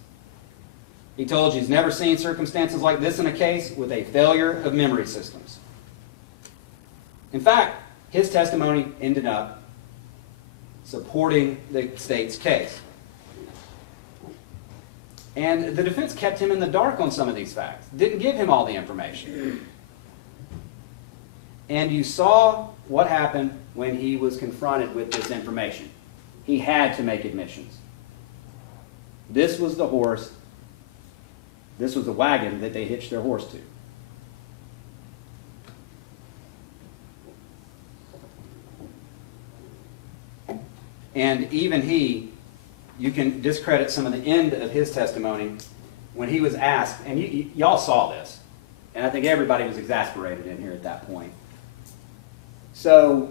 He told you he's never seen circumstances like this in a case with a failure of memory systems. In fact, his testimony ended up supporting the state's case. And the defense kept him in the dark on some of these facts, didn't give him all the information. And you saw what happened when he was confronted with this information. He had to make admissions. This was the horse, this was the wagon that they hitched their horse to. And even you can discredit some of the end of his testimony when he was asked, and y'all saw this, and I think everybody was exasperated in here at that point. So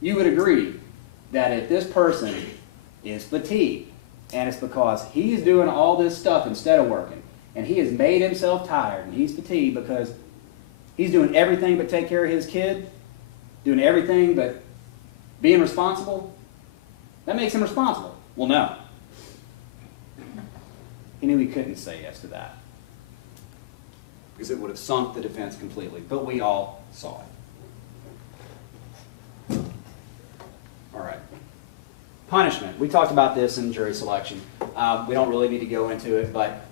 you would agree that if this person is fatigued, and it's because he's doing all this stuff instead of working, and he has made himself tired, and he's fatigued because he's doing everything but take care of his kid, doing everything but being responsible, that makes him responsible. Well, no. He knew he couldn't say yes to that. because it would have sunk the defense completely, but we all saw it. All right. Punishment. We talked about this in jury selection. We don't really need to go into it, but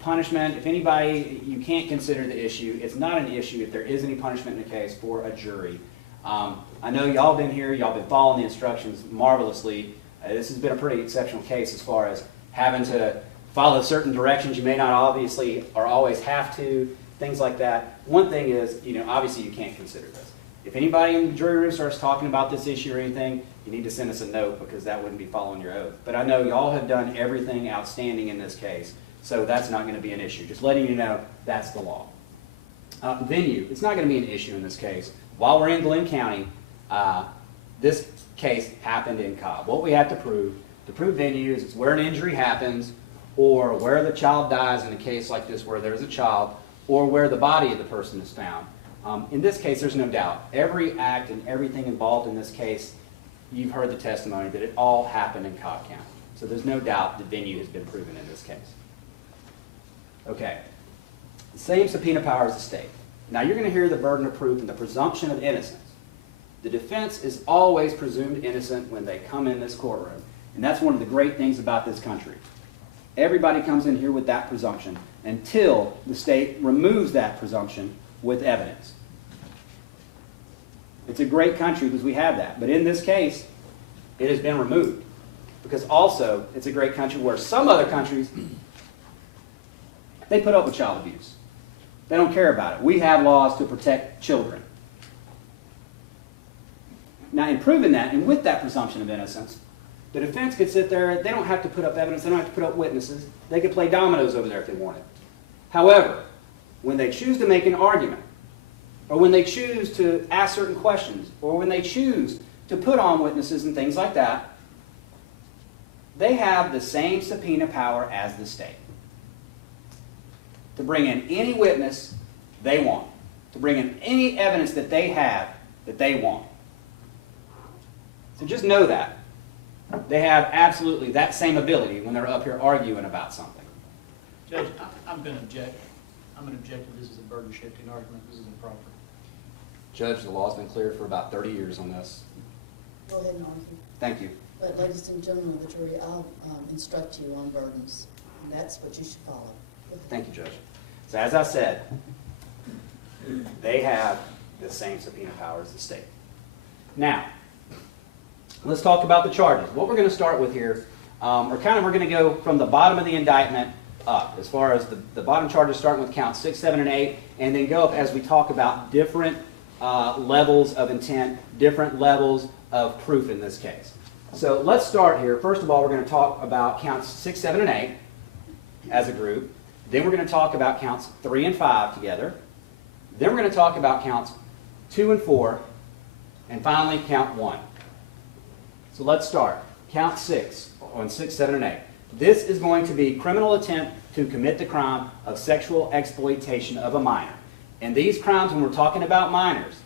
punishment, if anybody, you can't consider the issue. It's not an issue if there is any punishment in the case for a jury. I know y'all been here, y'all been following the instructions marvelously. This has been a pretty exceptional case as far as having to follow certain directions you may not obviously or always have to, things like that. One thing is, obviously you can't consider this. If anybody in the jury room starts talking about this issue or anything, you need to send us a note because that wouldn't be following your oath. But I know y'all have done everything outstanding in this case, so that's not going to be an issue. Just letting you know that's the law. Venue, it's not going to be an issue in this case. While we're in Glenn County, this case happened in Cobb. What we have to prove venue is where an injury happens or where the child dies in a case like this where there's a child or where the body of the person is found. In this case, there's no doubt. Every act and everything involved in this case, you've heard the testimony that it all happened in Cobb County. So there's no doubt the venue has been proven in this case. Okay. The same subpoena power as the state. Now you're going to hear the burden of proof and the presumption of innocence. The defense is always presumed innocent when they come in this courtroom. And that's one of the great things about this country. Everybody comes in here with that presumption until the state removes that presumption with evidence. It's a great country because we have that. But in this case, it has been removed. Because also, it's a great country where some other countries, they put up with child abuse. They don't care about it. We have laws to protect children. Now, in proving that, and with that presumption of innocence, the defense could sit there, they don't have to put up evidence, they don't have to put up witnesses. They could play dominoes over there if they wanted. However, when they choose to make an argument, or when they choose to ask certain questions, or when they choose to put on witnesses and things like that, they have the same subpoena power as the state. To bring in any witness they want. To bring in any evidence that they have that they want. So just know that. They have absolutely that same ability when they're up here arguing about something. Judge, I'm going to object. I'm going to object that this is a burden shifting argument. This is improper. Judge, the law's been cleared for about 30 years on this. Go ahead and argue. Thank you. But ladies and gentlemen of the jury, I'll instruct you on burdens, and that's what you should follow. Go ahead. Thank you, Judge. So as I said, they have the same subpoena power as the state. Now, let's talk about the charges. What we're going to start with here, we're going to go from the bottom of the indictment up, as far as the bottom charges starting with counts 6, 7, and 8, and then go up as we talk about different levels of intent, different levels of proof in this case. So let's start here. First of all, we're going to talk about counts 6, 7, and 8 as a group. Then we're going to talk about counts 3 and 5 together. Then we're going to talk about counts 2 and 4, and finally count 1. So let's start. Count 6 on 6, 7, and 8. This is going to be criminal attempt to commit the crime of sexual exploitation of a minor. And these crimes, when we're talking about minors,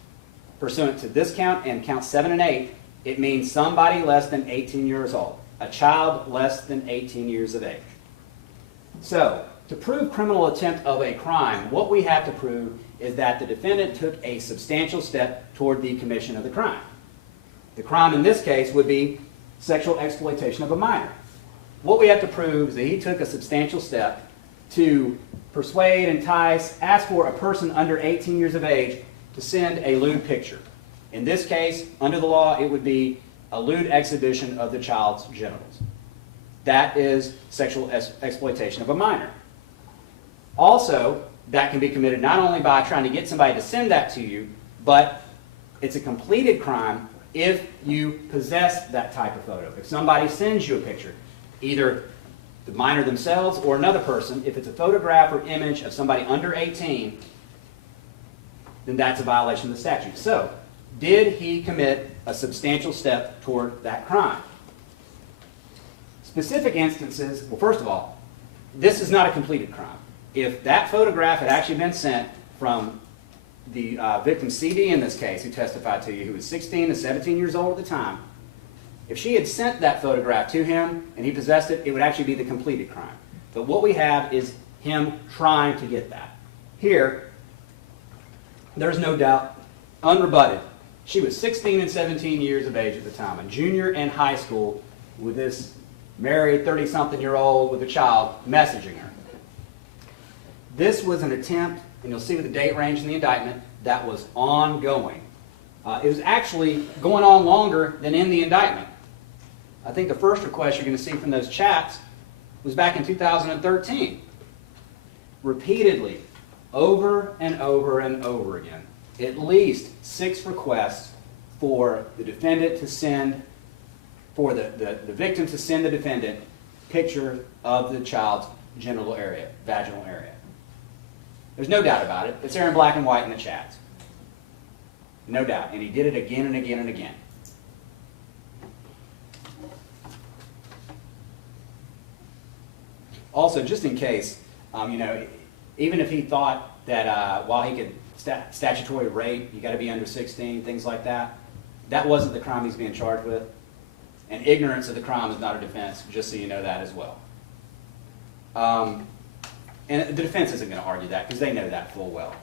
pursuant to this count and count 7 and 8, it means somebody less than 18 years old. A child less than 18 years of age. So, to prove criminal attempt of a crime, what we have to prove is that the defendant took a substantial step toward the commission of the crime. The crime in this case would be sexual exploitation of a minor. What we have to prove is that he took a substantial step to persuade, entice, ask for a person under 18 years of age to send a lewd picture. In this case, under the law, it would be a lewd exhibition of the child's genitals. That is sexual exploitation of a minor. Also, that can be committed not only by trying to get somebody to send that to you, but it's a completed crime if you possess that type of photo. If somebody sends you a picture, either the minor themselves or another person, if it's a photograph or image of somebody under 18, then that's a violation of the statute. So, did he commit a substantial step toward that crime? Specific instances, well, first of all, this is not a completed crime. If that photograph had actually been sent from the victim CD in this case, who testified to you, who was 16 to 17 years old at the time, if she had sent that photograph to him and he possessed it, it would actually be the completed crime. But what we have is him trying to get that. here, there's no doubt, unrebutted. She was 16 and 17 years of age at the time, a junior in high school with this married 30-something-year-old with a child messaging her. This was an attempt, and you'll see with the date range in the indictment, that was ongoing. It was actually going on longer than in the indictment. I think the first request you're going to see from those chats was back in 2013. Repeatedly, over and over and over again, at least 6 requests for the defendant to send, for the victim to send the defendant picture of the child's genital area, vaginal area. There's no doubt about it. It's there in black and white in the chats. No doubt. And he did it again and again and again. Also, just in case, even if he thought that while he could statutory rape, you got to be under 16, things like that, that wasn't the crime he's being charged with. And ignorance of the crime is not a defense, just so you know that as well. And the defense isn't going to argue that because they know that full well.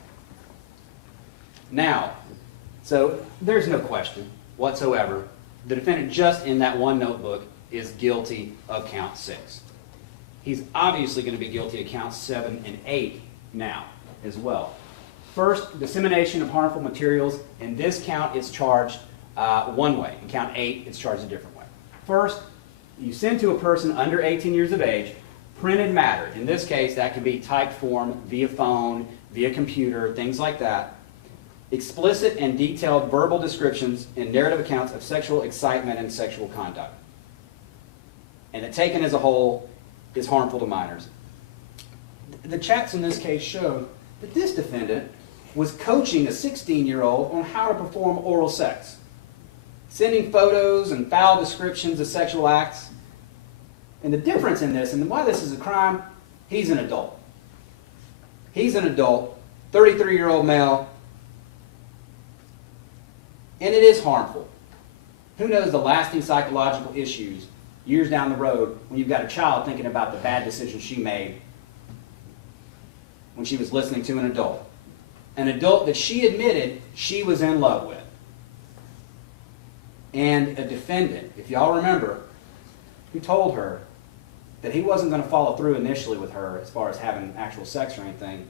Now, so there's no question whatsoever. The defendant just in that one notebook is guilty of count 6. He's obviously going to be guilty of counts 7 and 8 now as well. First, dissemination of harmful materials. In this count, it's charged one way. In count 8, it's charged a different way. First, you send to a person under 18 years of age printed matter. In this case, that can be typed form, via phone, via computer, things like that. Explicit and detailed verbal descriptions and narrative accounts of sexual excitement and sexual conduct. And that taken as a whole is harmful to minors. The chats in this case show that this defendant was coaching a 16-year-old on how to perform oral sex, sending photos and foul descriptions of sexual acts. And the difference in this, and why this is a crime, he's an adult. He's an adult, 33-year-old male, and it is harmful. Who knows the lasting psychological issues years down the road when you've got a child thinking about the bad decisions she made when she was listening to an adult. An adult that she admitted she was in love with. And a defendant, if y'all remember, who told her that he wasn't going to follow through initially with her as far as having actual sex or anything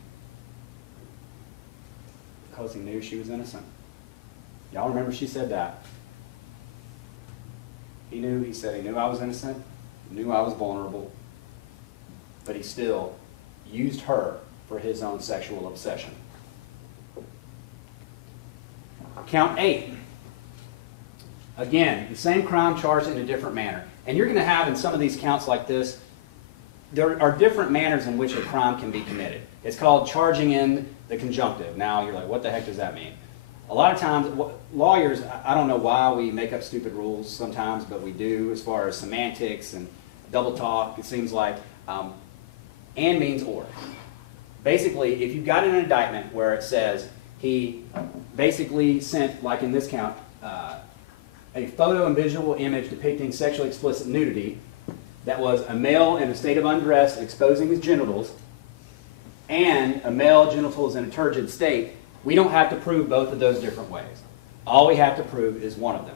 because he knew she was innocent. Y'all remember she said that. He said he knew I was innocent, knew I was vulnerable, but he still used her for his own sexual obsession. Count 8. Again, the same crime charged in a different manner. And you're going to have in some of these counts like this, there are different manners in which a crime can be committed. It's called charging in the conjunctive. Now you're like, what the heck does that mean? A lot of times, lawyers, I don't know why we make up stupid rules sometimes, but we do as far as semantics and double talk. It seems like and means or. Basically, if you've got an indictment where it says he basically sent, like in this count, a photo and visual image depicting sexually explicit nudity that was a male in a state of undress exposing his genitals and a male genitals in a turgid state, we don't have to prove both of those different ways. All we have to prove is one of them.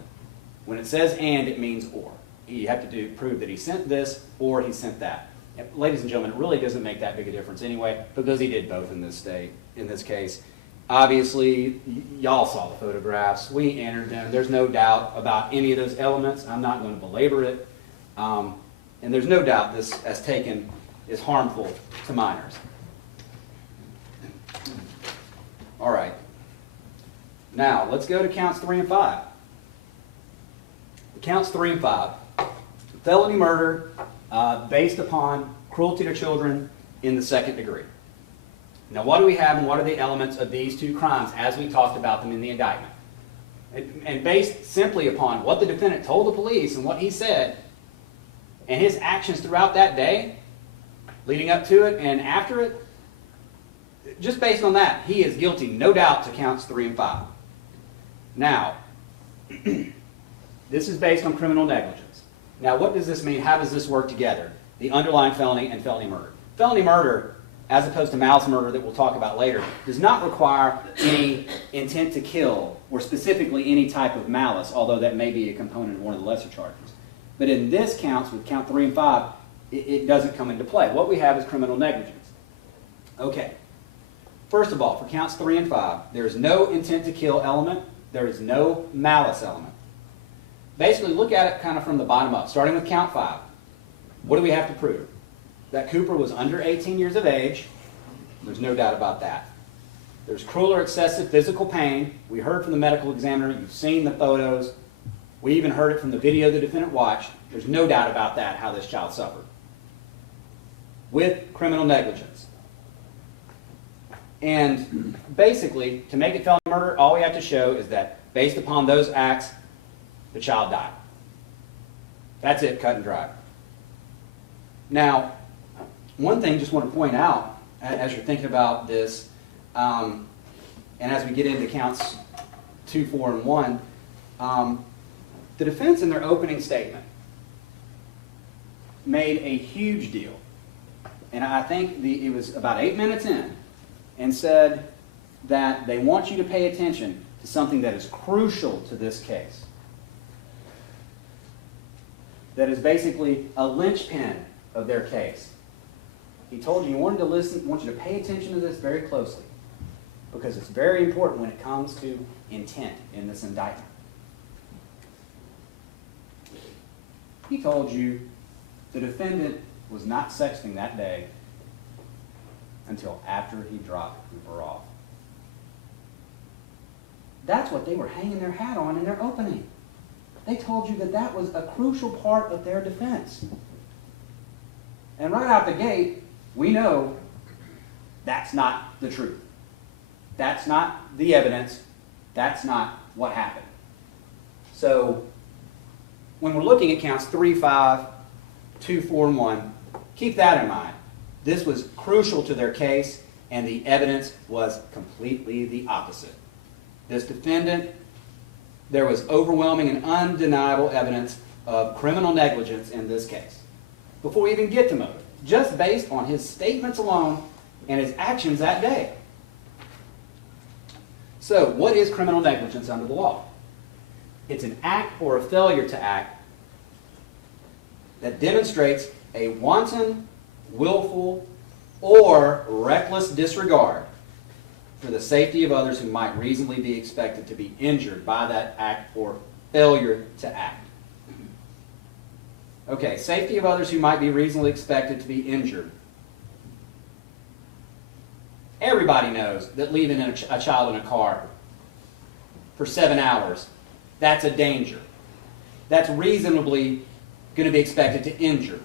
When it says and, it means or. You have to prove that he sent this or he sent that. And ladies and gentlemen, it really doesn't make that big a difference anyway because he did both in this case. Obviously, y'all saw the photographs. We entered them. There's no doubt about any of those elements. I'm not going to belabor it. And there's no doubt this, as taken, is harmful to minors. All right. Now, let's go to counts 3 and 5. Counts 3 and 5. Felony murder based upon cruelty to children in the second degree. Now, what do we have and what are the elements of these two crimes as we talked about them in the indictment? And based simply upon what the defendant told the police and what he said and his actions throughout that day, leading up to it and after it, just based on that, he is guilty, no doubt, to counts 3 and 5. Now, this is based on criminal negligence. Now, what does this mean? How does this work together? The underlying felony and felony murder. Felony murder as opposed to malice murder that we'll talk about later, does not require any intent to kill or specifically any type of malice, although that may be a component of one of the lesser charges. But in this counts, with count 3 and 5, it doesn't come into play. What we have is criminal negligence. Okay. First of all, for counts 3 and 5, there is no intent to kill element. There is no malice element. Basically, look at it kind of from the bottom up, starting with count 5. What do we have to prove? That Cooper was under 18 years of age. There's no doubt about that. There's cruel or excessive physical pain. We heard from the medical examiner. You've seen the photos. We even heard it from the video the defendant watched. There's no doubt about that, how this child suffered. With criminal negligence. And basically, to make it felony murder, all we have to show is that based upon those acts, the child died. That's it, cut and dry. Now, one thing I just want to point out, as you're thinking about this, and as we get into counts 2, 4, and 1, the defense in their opening statement made a huge deal, and I think it was about 8 minutes in, and said that they want you to pay attention to something that is crucial to this case. That is basically a linchpin of their case. He told you wanted to listen, want you to pay attention to this very closely, because it's very important when it comes to intent in this indictment. He told you the defendant was not sexting that day until after he dropped Cooper off. That's what they were hanging their hat on in their opening. They told you that that was a crucial part of their defense. And right out the gate, we know that's not the truth. That's not the evidence. That's not what happened. So, when we're looking at counts 3, 5, 2, 4, and 1, keep that in mind. This was crucial to their case, and the evidence was completely the opposite. This defendant, there was overwhelming and undeniable evidence of criminal negligence in this case. Before we even get to motive, just based on his statements alone and his actions that day. So, what is criminal negligence under the law? It's an act or a failure to act that demonstrates a wanton, willful, or reckless disregard for the safety of others who might reasonably be expected to be injured by that act or failure to act. Okay, safety of others who might be reasonably expected to be injured. Everybody knows that leaving a child in a car for 7 hours, that's a danger. That's reasonably going to be expected to injure.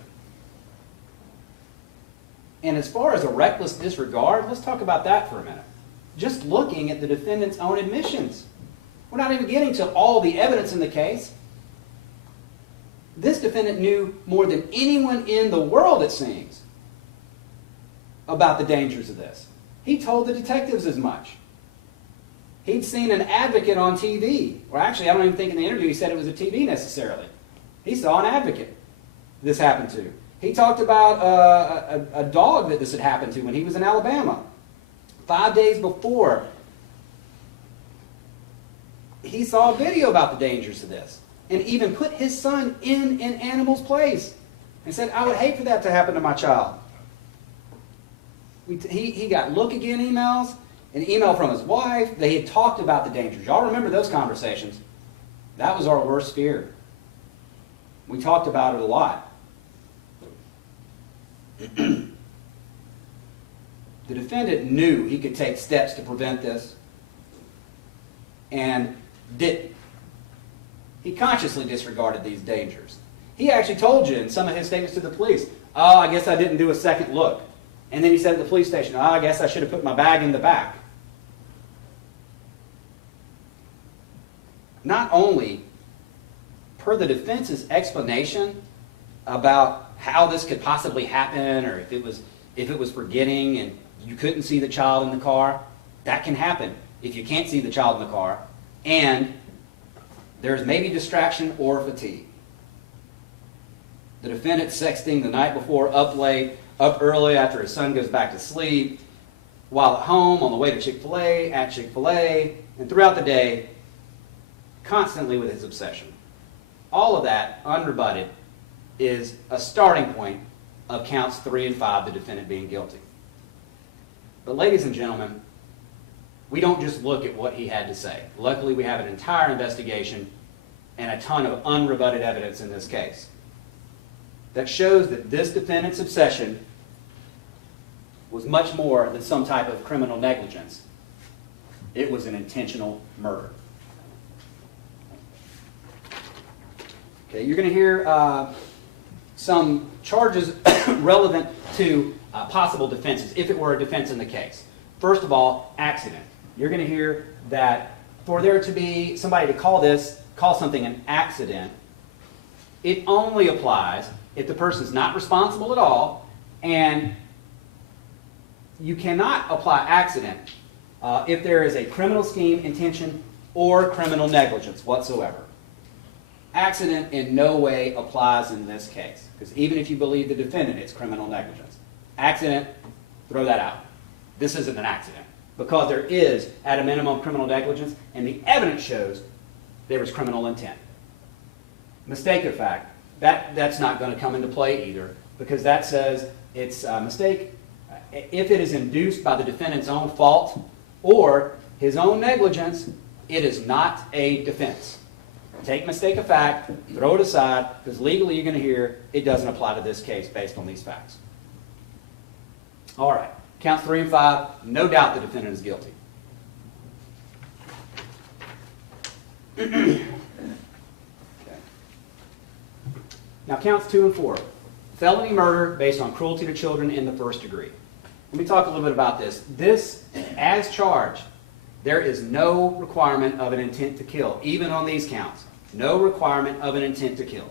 And as far as a reckless disregard, let's talk about that for a minute. Just looking at the defendant's own admissions. We're not even getting to all the evidence in the case. This defendant knew more than anyone in the world, it seems, about the dangers of this. He told the detectives as much. He'd seen an advocate on TV. Or actually, I don't even think in the interview he said it was a TV necessarily. He saw an advocate this happened to. He talked about a dog that this had happened to when he was in Alabama. 5 days before, he saw a video about the dangers of this. And even put his son in an animal's place. And said, I would hate for that to happen to my child. He got look again emails, an email from his wife. They had talked about the dangers. Y'all remember those conversations? That was our worst fear. We talked about it a lot. The defendant knew he could take steps to prevent this and didn't. He consciously disregarded these dangers. He actually told you in some of his statements to the police, oh, I guess I didn't do a second look. And then he said at the police station, oh, I guess I should have put my bag in the back. Not only, per the defense's explanation about how this could possibly happen, or if it was forgetting and you couldn't see the child in the car, that can happen if you can't see the child in the car, and there's maybe distraction or fatigue. The defendant sexting the night before, up late, up early after his son goes back to sleep, while at home, on the way to Chick-fil-A, at Chick-fil-A, and throughout the day, constantly with his obsession. All of that, unrebutted, is a starting point of counts 3 and 5, the defendant being guilty. But ladies and gentlemen, we don't just look at what he had to say. Luckily, we have an entire investigation and a ton of unrebutted evidence in this case that shows that this defendant's obsession was much more than some type of criminal negligence. It was an intentional murder. Okay, you're going to hear some charges relevant to possible defenses, if it were a defense in the case. First of all, accident. You're going to hear that for there to be somebody to call something an accident, it only applies if the person's not responsible at all, and you cannot apply accident if there is a criminal scheme, intention, or criminal negligence whatsoever. Accident in no way applies in this case, because even if you believe the defendant, it's criminal negligence. Accident, throw that out. This isn't an accident, because there is, at a minimum, criminal negligence, and the evidence shows there was criminal intent. Mistake of fact, that's not going to come into play either, because that says it's a mistake if it is induced by the defendant's own fault or his own negligence. It is not a defense. Take mistake of fact, throw it aside, because legally you're going to hear it doesn't apply to this case based on these facts. All right, counts 3 and 5, no doubt the defendant is guilty. Okay. Now counts 2 and 4, felony murder based on cruelty to children in the first degree. Let me talk a little bit about this. This, as charged, there is no requirement of an intent to kill, even on these counts. No requirement of an intent to kill.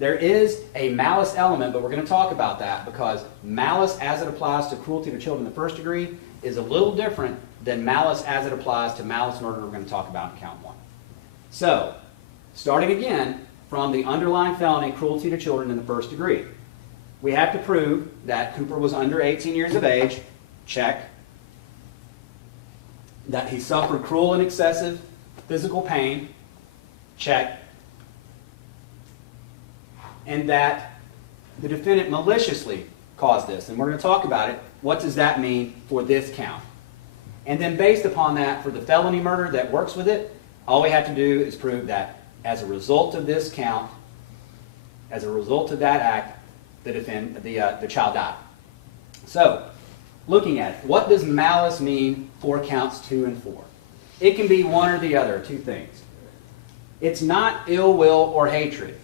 There is a malice element, but we're going to talk about that because malice as it applies to cruelty to children in the first degree is a little different than malice as it applies to malice murder we're going to talk about in count 1. So, starting again from the underlying felony cruelty to children in the first degree, we have to prove that Cooper was under 18 years of age, check. That he suffered cruel and excessive physical pain, check. And that the defendant maliciously caused this. And we're going to talk about it. What does that mean for this count? And then based upon that, for the felony murder that works with it, all we have to do is prove that as a result of this count, as a result of that act, the child died. So, looking at it, what does malice mean for counts 2 and 4? It can be one or the other, two things. It's not ill will or hatred.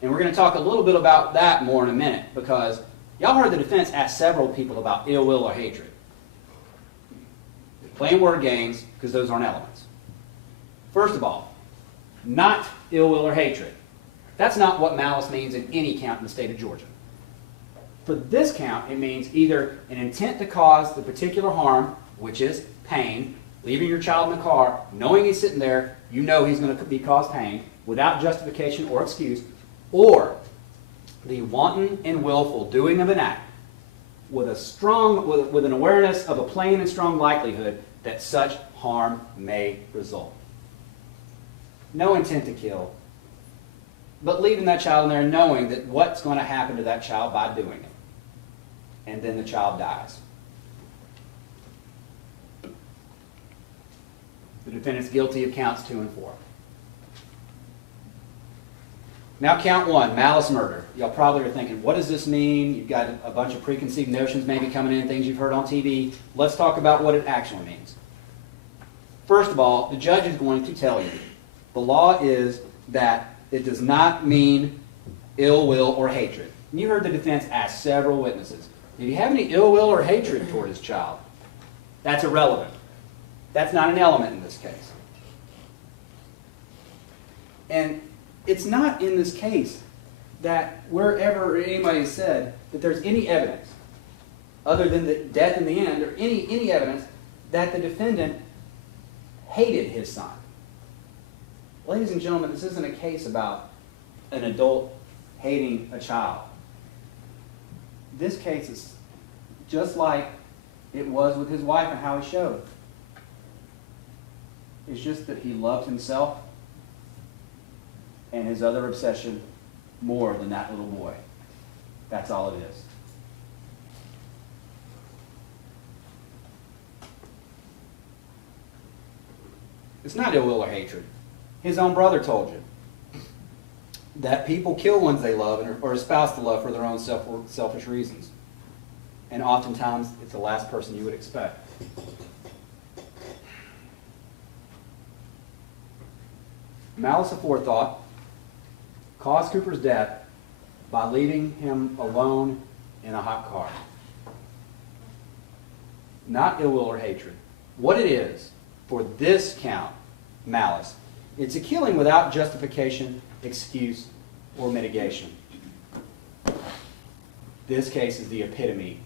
And we're going to talk a little bit about that more in a minute, because y'all heard the defense ask several people about ill will or hatred. Playing word games, because those aren't elements. First of all, not ill will or hatred. That's not what malice means in any count in the state of Georgia. For this count, it means either an intent to cause the particular harm, which is pain, leaving your child in the car, knowing he's sitting there, you know he's going to be caused pain, without justification or excuse, or the wanton and willful doing of an act with an awareness of a plain and strong likelihood that such harm may result. No intent to kill, but leaving that child in there knowing that what's going to happen to that child by doing it. And then the child dies. The defendant's guilty of counts 2 and 4. Now count 1, malice murder. Y'all probably are thinking, what does this mean? You've got a bunch of preconceived notions maybe coming in, things you've heard on TV. Let's talk about what it actually means. First of all, the judge is going to tell you the law is that it does not mean ill will or hatred. And you heard the defense ask several witnesses, did he have any ill will or hatred toward his child? That's irrelevant. That's not an element in this case. And it's not in this case that wherever anybody has said that there's any evidence, other than the death in the end, or any evidence that the defendant hated his son. Ladies and gentlemen, this isn't a case about an adult hating a child. this case is just like it was with his wife and how he showed. It's just that he loved himself and his other obsession more than that little boy. That's all it is. It's not ill will or hatred. His own brother told you that people kill ones they love or espouse the love for their own selfish reasons. And oftentimes, it's the last person you would expect. Malice aforethought caused Cooper's death by leaving him alone in a hot car. Not ill will or hatred. What it is, for this count, malice, it's a killing without justification, excuse, or mitigation. This case is the epitome.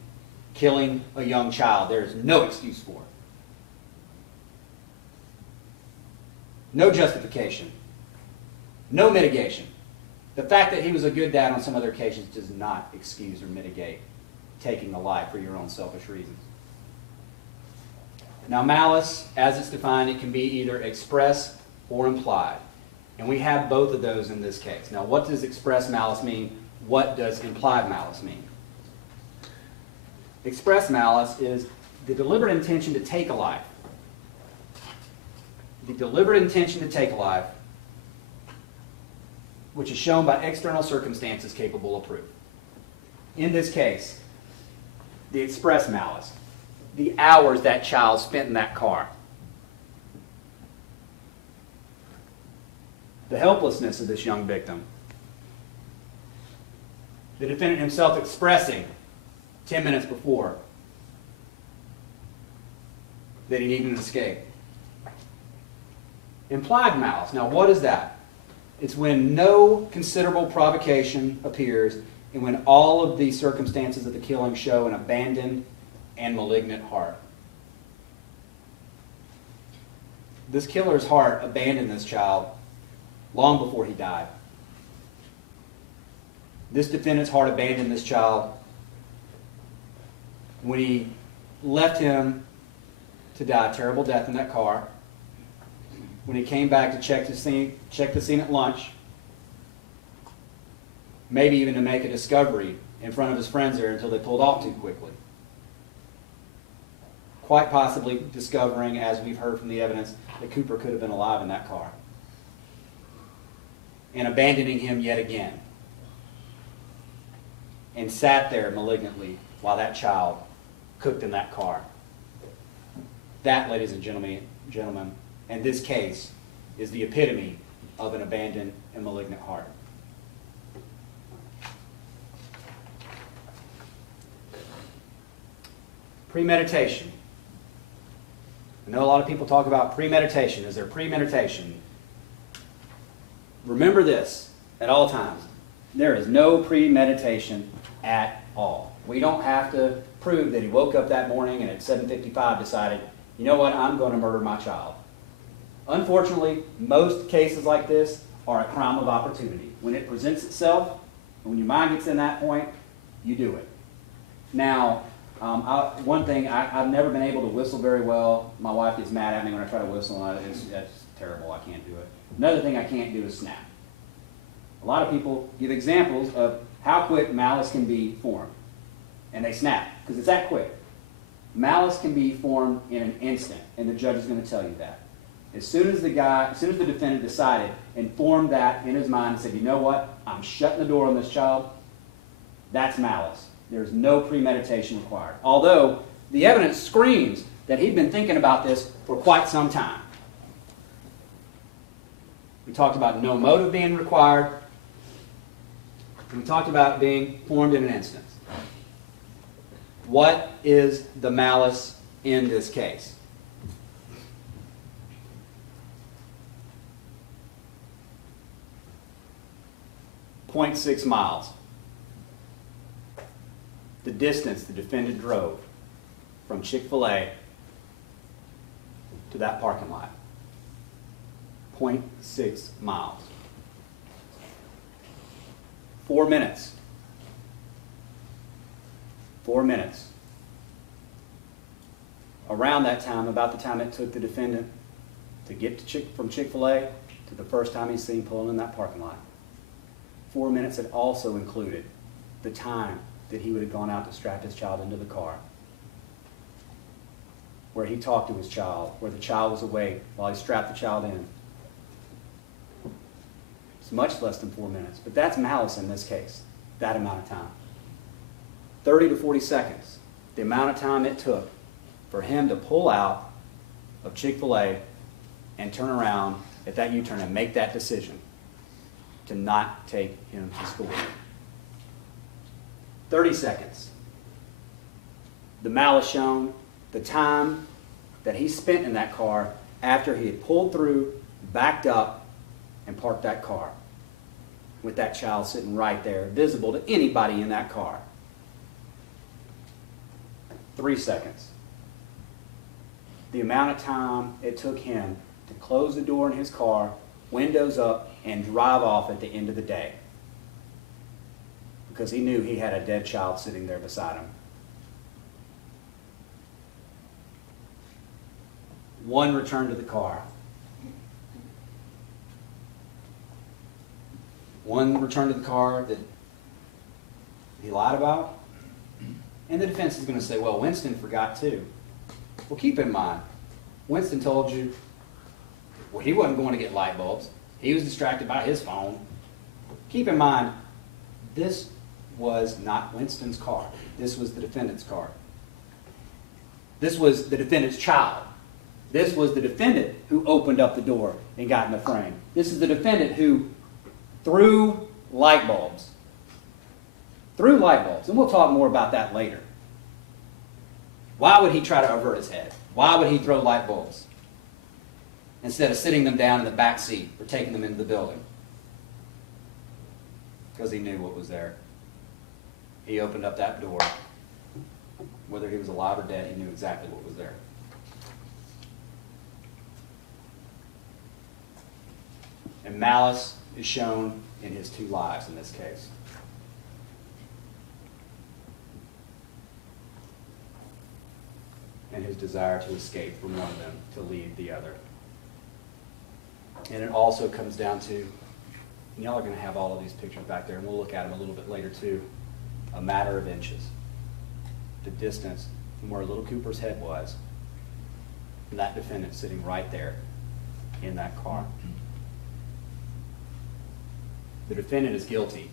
Killing a young child, there is no excuse for it. No justification. No mitigation. The fact that he was a good dad on some other occasions does not excuse or mitigate taking a life for your own selfish reasons. Now, malice, as it's defined, it can be either express or implied. And we have both of those in this case. Now, what does express malice mean? What does implied malice mean? Express malice is the deliberate intention to take a life. The deliberate intention to take a life, which is shown by external circumstances capable of proof. In this case, the express malice, the hours that child spent in that car, the helplessness of this young victim, the defendant himself expressing 10 minutes before that he needed an escape. Implied malice. Now, what is that? It's when no considerable provocation appears and when all of the circumstances of the killing show an abandoned and malignant heart. This killer's heart abandoned this child long before he died. This defendant's heart abandoned this child when he left him to die a terrible death in that car, when he came back to check the scene at lunch, maybe even to make a discovery in front of his friends there until they pulled off too quickly. Quite possibly discovering, as we've heard from the evidence, that Cooper could have been alive in that car. And abandoning him yet again. And sat there malignantly while that child cooked in that car. That, ladies and gentlemen, in this case, is the epitome of an abandoned and malignant heart. Premeditation. I know a lot of people talk about premeditation. Is there premeditation? Remember this at all times. There is no premeditation at all. We don't have to prove that he woke up that morning and at 7:55 decided, you know what, I'm going to murder my child. Unfortunately, most cases like this are a crime of opportunity. When it presents itself, and when your mind gets in that point, you do it. Now, one thing, I've never been able to whistle very well. My wife gets mad at me when I try to whistle, and that's terrible. I can't do it. Another thing I can't do is snap. A lot of people give examples of how quick malice can be formed. And they snap, because it's that quick. Malice can be formed in an instant, and the judge is going to tell you that. As soon as the defendant decided and formed that in his mind and said, you know what, I'm shutting the door on this child, that's malice. There's no premeditation required. Although the evidence screams that he'd been thinking about this for quite some time. We talked about no motive being required. We talked about it being formed in an instant. What is the malice in this case? .6 miles. The distance the defendant drove from Chick-fil-A to that parking lot. 0.6 miles. 4 minutes. 4 minutes. Around that time, about the time it took the defendant to get to from Chick-fil-A to the first time he's seen pulling in that parking lot. 4 minutes had also included the time that he would have gone out to strap his child into the car, where he talked to his child, where the child was awake while he strapped the child in. It's much less than 4 minutes, but that's malice in this case, that amount of time. 30 to 40 seconds, the amount of time it took for him to pull out of Chick-fil-A and turn around at that U-turn and make that decision to not take him to school. 30 seconds. The malice shown, the time that he spent in that car after he had pulled through, backed up, and parked that car with that child sitting right there, visible to anybody in that car. 3 seconds. The amount of time it took him to close the door in his car, windows up, and drive off at the end of the day, because he knew he had a dead child sitting there beside him. 1 return to the car. 1 return to the car that he lied about. And the defense is going to say, well, Winston forgot too. Well, keep in mind, Winston told you, well, he wasn't going to get light bulbs. He was distracted by his phone. Keep in mind, this was not Winston's car. This was the defendant's car. This was the defendant's child. This was the defendant who opened up the door and got in the frame. This is the defendant who threw light bulbs. Threw light bulbs. And we'll talk more about that later. Why would he try to avert his head? Why would he throw light bulbs instead of sitting them down in the back seat or taking them into the building? Because he knew what was there. He opened up that door. Whether he was alive or dead, he knew exactly what was there. And malice is shown in his 2 lives in this case. And his desire to escape from one of them to leave the other. And it also comes down to, and y'all are going to have all of these pictures back there, and we'll look at them a little bit later too, a matter of inches. The distance from where little Cooper's head was, and that defendant sitting right there in that car. The defendant is guilty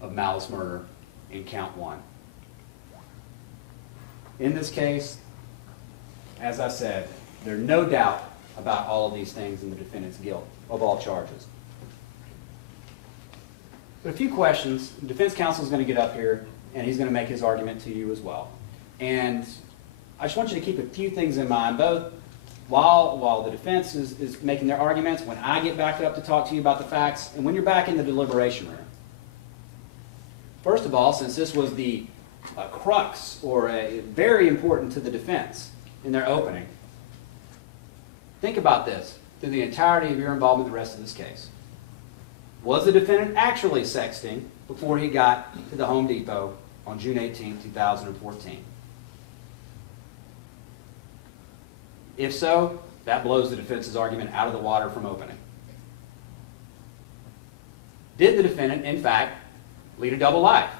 of malice murder in count 1. In this case, as I said, there's no doubt about all of these things in the defendant's guilt of all charges. But a few questions. The defense counsel is going to get up here and he's going to make his argument to you as well. And I just want you to keep a few things in mind, both while the defense is making their arguments, when I get back up to talk to you about the facts, and when you're back in the deliberation room. First of all, since this was the crux, or very important to the defense in their opening, think about this through the entirety of your involvement in the rest of this case. Was the defendant actually sexting before he got to the Home Depot on June 18, 2014? If so, that blows the defense's argument out of the water from opening. Did the defendant, in fact, lead a double life?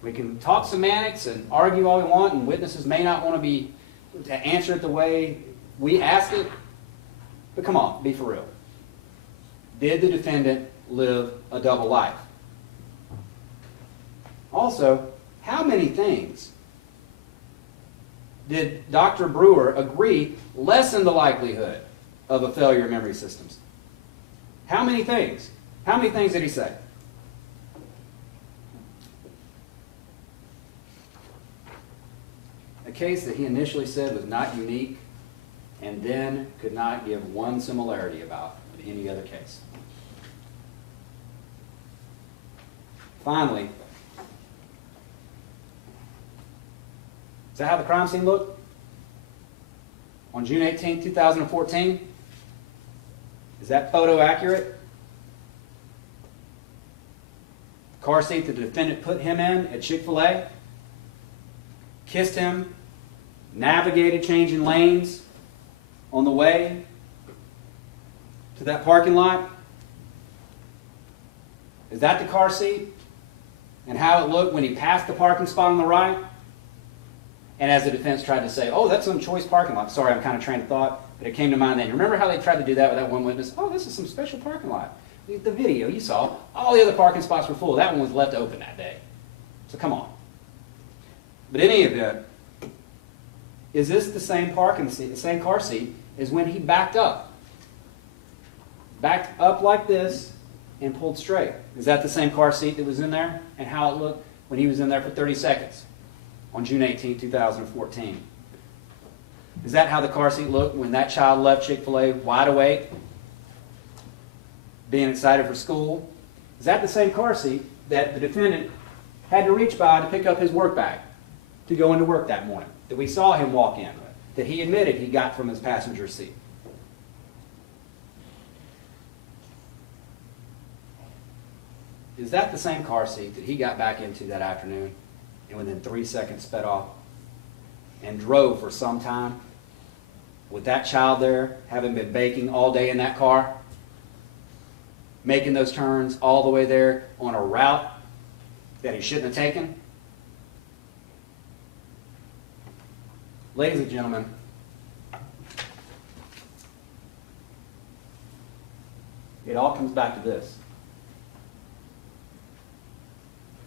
We can talk semantics and argue all we want, and witnesses may not want to answer it the way we ask it, but come on, be for real. Did the defendant live a double life? Also, how many things did Dr. Brewer agree lessen the likelihood of a failure of memory systems? How many things? How many things did he say? A case that he initially said was not unique and then could not give one similarity about with any other case. Finally, is that how the crime scene looked? On June 18, 2014? Is that photo accurate? Car seat the defendant put him in at Chick-fil-A? kissed him, navigated changing lanes on the way to that parking lot? Is that the car seat? And how it looked when he passed the parking spot on the right? And as the defense tried to say, oh, that's some choice parking lot. Sorry, I'm kind of train of thought, but it came to mind then. Remember how they tried to do that with that one witness? Oh, this is some special parking lot. The video you saw, all the other parking spots were full. That one was left open that day. So come on. But in any event, is this the same parking seat, the same car seat as when he backed up? Backed up like this and pulled straight. Is that the same car seat that was in there and how it looked when he was in there for 30 seconds on June 18, 2014? Is that how the car seat looked when that child left Chick-fil-A wide awake, being excited for school? Is that the same car seat that the defendant had to reach by to pick up his work bag to go into work that morning, that we saw him walk in, that he admitted he got from his passenger seat? Is that the same car seat that he got back into that afternoon and within 3 seconds sped off and drove for some time with that child there, having been baking all day in that car, making those turns all the way there on a route that he shouldn't have taken? Ladies and gentlemen, it all comes back to this.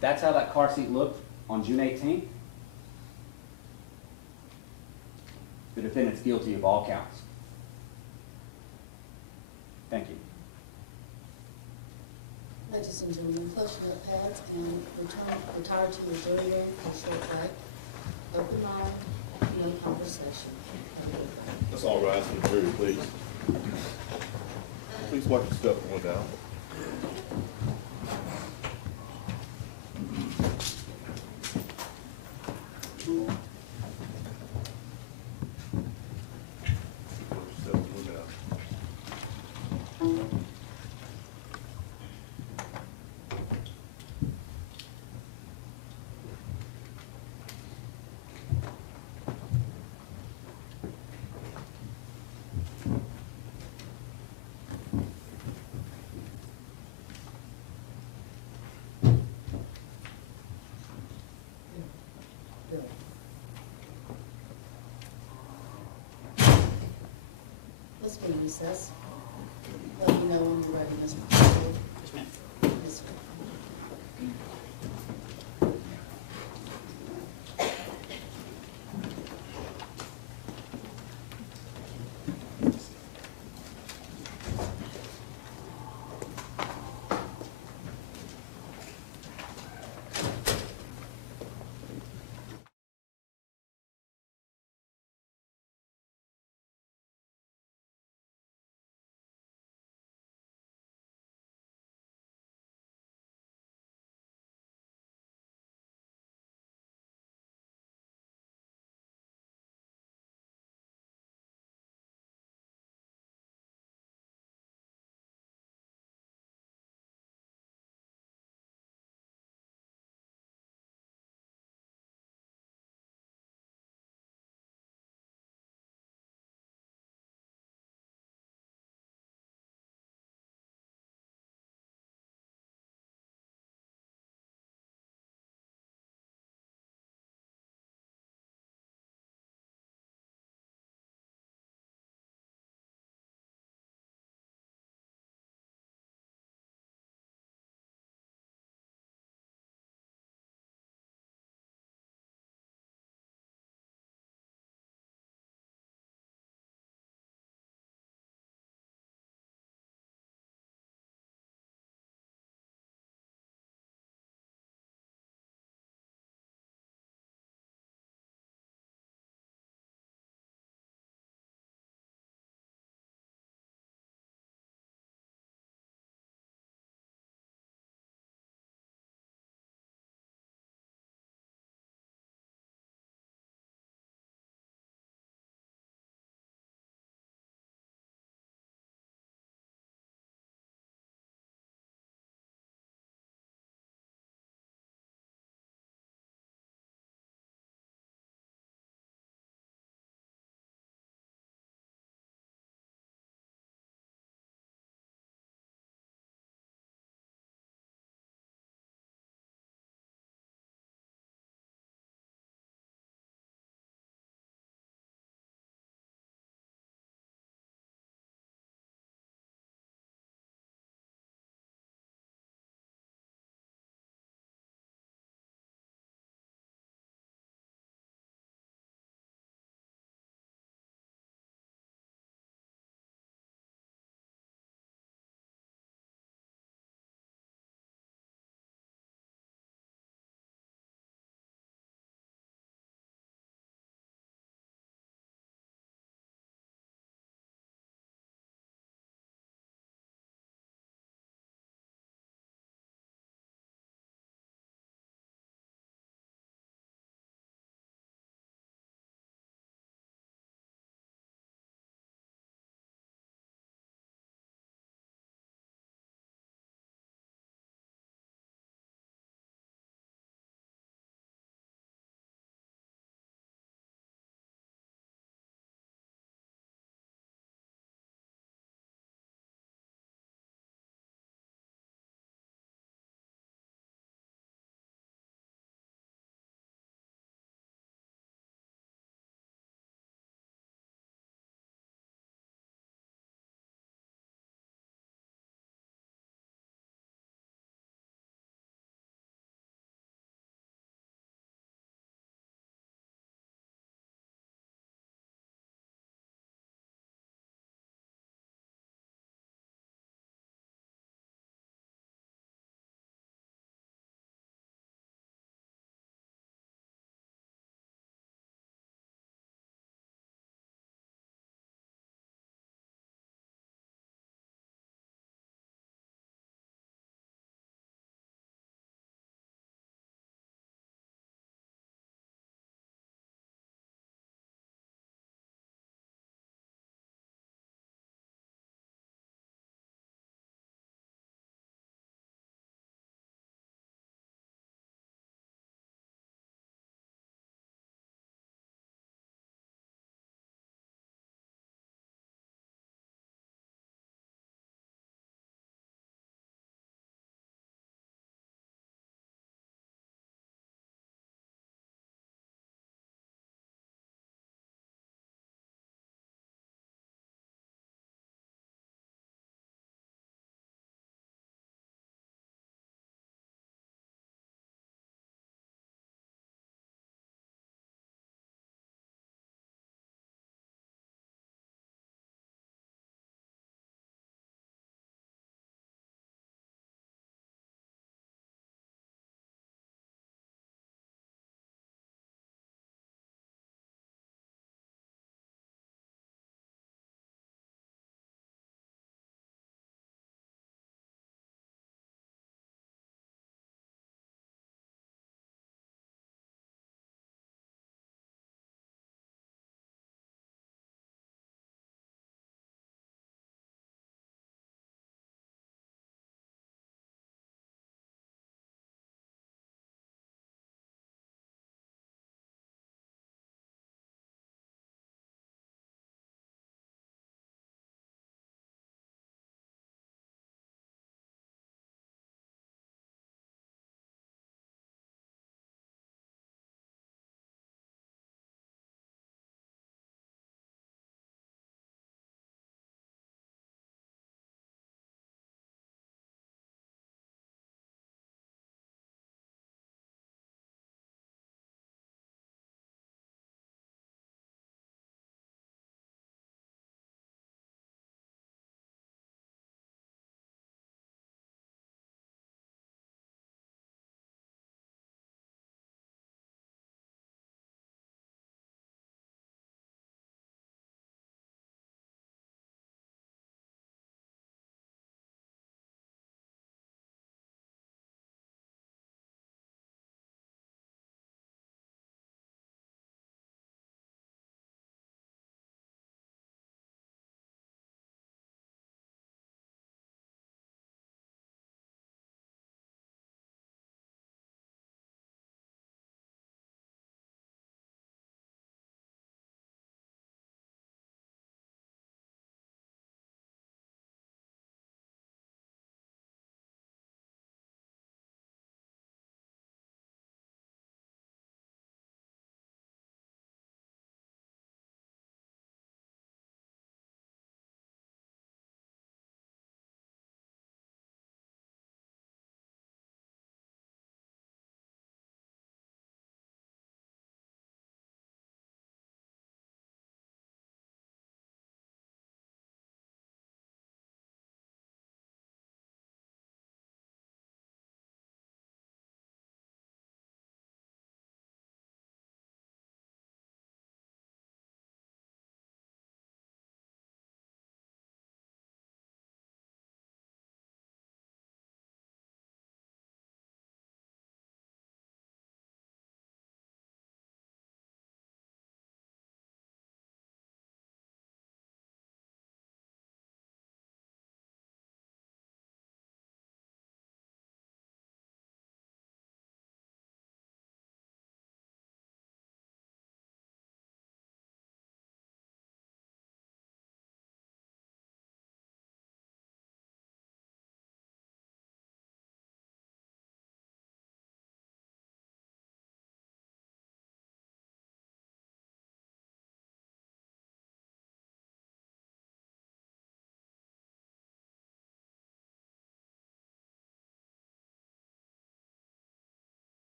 That's how that car seat looked on June 18th. The defendant's guilty of all counts. Thank you. Ladies and gentlemen, close your pads and retire to your jury room for a short break. Open mind, no conversation. Let's all rise for the jury, please. Please watch your step going down. Step going down. Bill. Let's be in recess. Let me know when you're ready, Mr. President. Yes, ma'am. Yes, sir.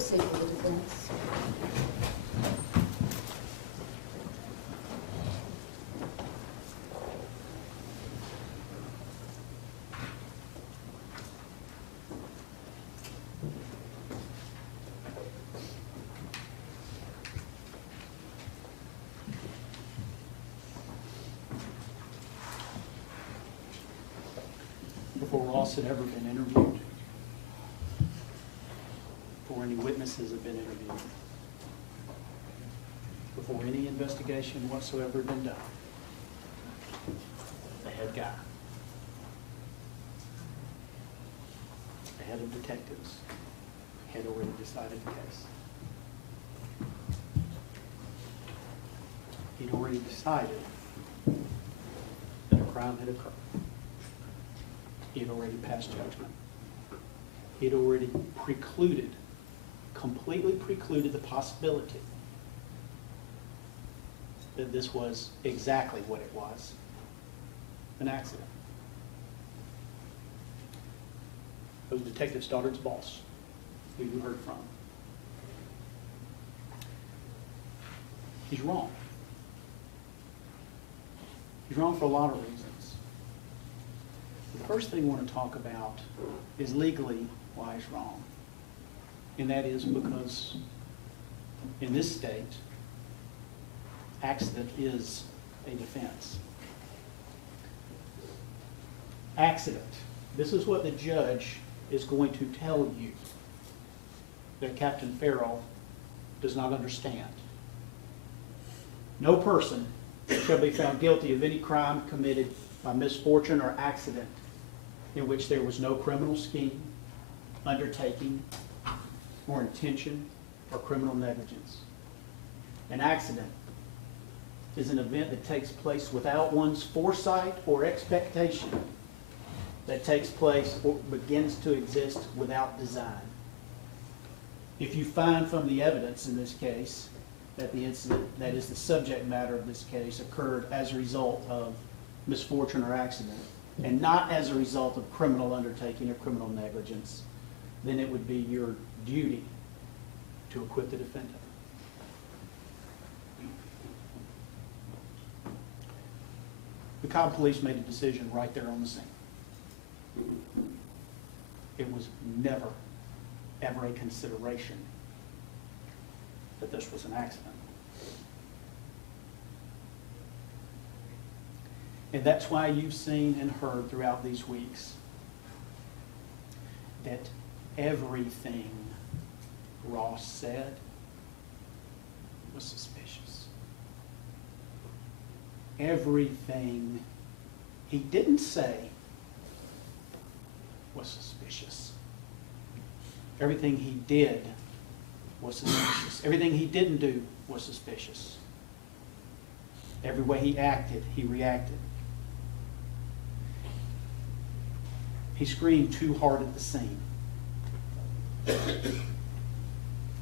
proceed with the defense. Before Ross had ever been interviewed, before any witnesses had been interviewed, before any investigation whatsoever had been done, the head guy, the head of detectives, had already decided the case. He'd already decided that a crime had occurred. He had already passed judgment. He had already precluded, completely precluded the possibility that this was exactly what it was, an accident. It was Detective Stoddard's boss, who you heard from. He's wrong. He's wrong for a lot of reasons. The first thing I want to talk about is legally why he's wrong. And that is because in this state, accident is a defense. Accident. This is what the judge is going to tell you that Captain Farrell does not understand. No person shall be found guilty of any crime committed by misfortune or accident in which there was no criminal scheme, undertaking, or intention, or criminal negligence. An accident is an event that takes place without one's foresight or expectation, that takes place or begins to exist without design. If you find from the evidence in this case that the incident that is the subject matter of this case occurred as a result of misfortune or accident, and not as a result of criminal undertaking or criminal negligence, then it would be your duty to acquit the defendant. The Cobb Police made a decision right there on the scene. It was never, ever a consideration that this was an accident. And that's why you've seen and heard throughout these weeks that everything Ross said was suspicious. Everything he didn't say was suspicious. Everything he did was suspicious. Everything he didn't do was suspicious. Every way he acted, he reacted. He screamed too hard at the scene.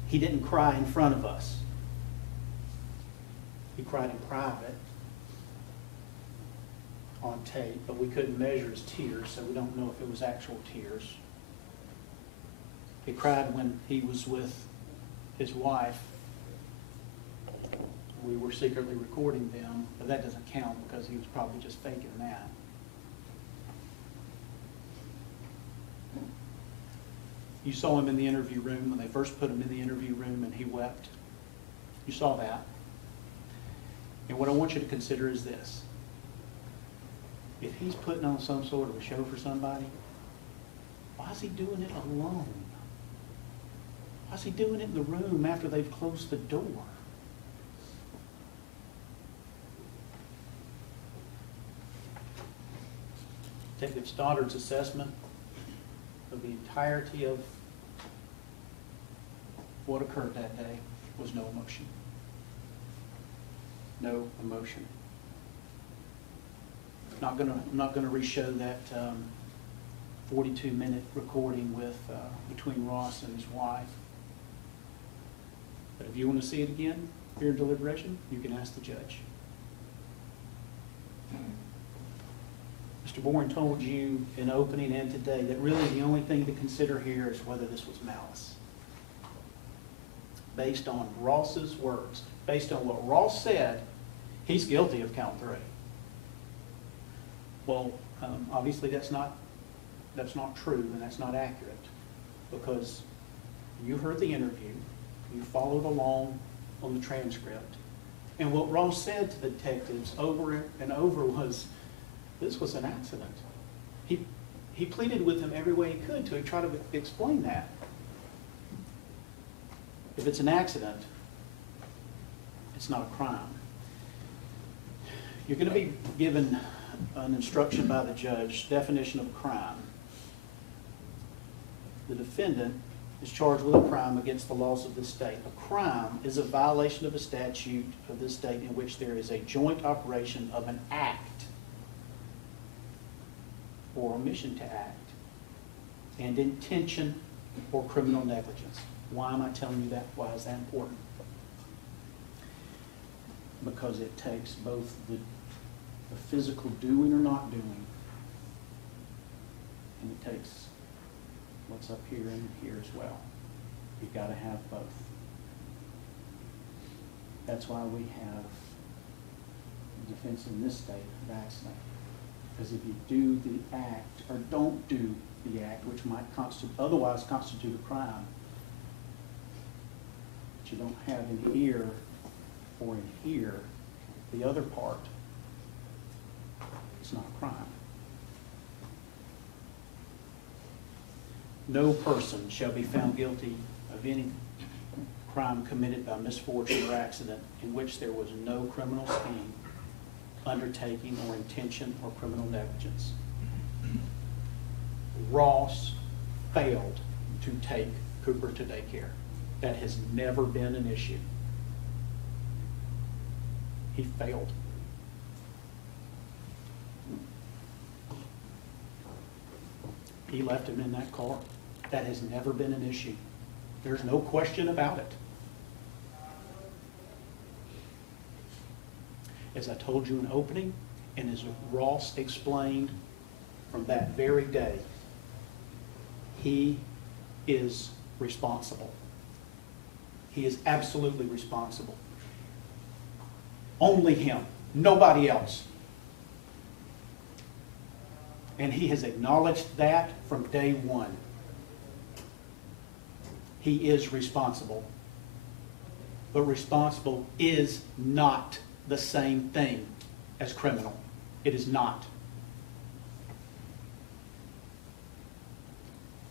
He didn't cry in front of us. He cried in private on tape, but we couldn't measure his tears, so we don't know if it was actual tears. He cried when he was with his wife. We were secretly recording them, but that doesn't count because he was probably just faking that. You saw him in the interview room when they first put him in the interview room and he wept. You saw that. And what I want you to consider is this. If he's putting on some sort of a show for somebody, why is he doing it alone? Why is he doing it in the room after they've closed the door? Detective Stoddard's assessment of the entirety of what occurred that day was no emotion. No emotion. I'm not gonna re-show that 42-minute recording with between Ross and his wife. But if you want to see it again here in deliberation, you can ask the judge. Mr. Bourne told you in opening and today that really the only thing to consider here is whether this was malice. based on Ross's words, based on what Ross said, he's guilty of count 3. Well, obviously that's not true and that's not accurate, because you heard the interview, you followed along on the transcript, and what Ross said to the detectives over and over was, this was an accident. He pleaded with them every way he could to try to explain that. If it's an accident, it's not a crime. You're going to be given an instruction by the judge, definition of a crime. The defendant is charged with a crime against the laws of the state. A crime is a violation of a statute of the state in which there is a joint operation of an act or omission to act, and intention or criminal negligence. Why am I telling you that? Why is that important? Because it takes both the physical doing or not doing, and it takes what's up here and here as well. You've got to have both. That's why we have defense in this state of accident. Because if you do the act or don't do the act, which might otherwise constitute a crime, but you don't have in here or in here, the other part, it's not a crime. No person shall be found guilty of any crime committed by misfortune or accident in which there was no criminal scheme, undertaking, or intention or criminal negligence. Ross failed to take Cooper to daycare. That has never been an issue. He failed. He left him in that car. That has never been an issue. There's no question about it. As I told you in opening, and as Ross explained from that very day, he is responsible. He is absolutely responsible. Only him, nobody else. And he has acknowledged that from day one. He is responsible. But responsible is not the same thing as criminal. It is not.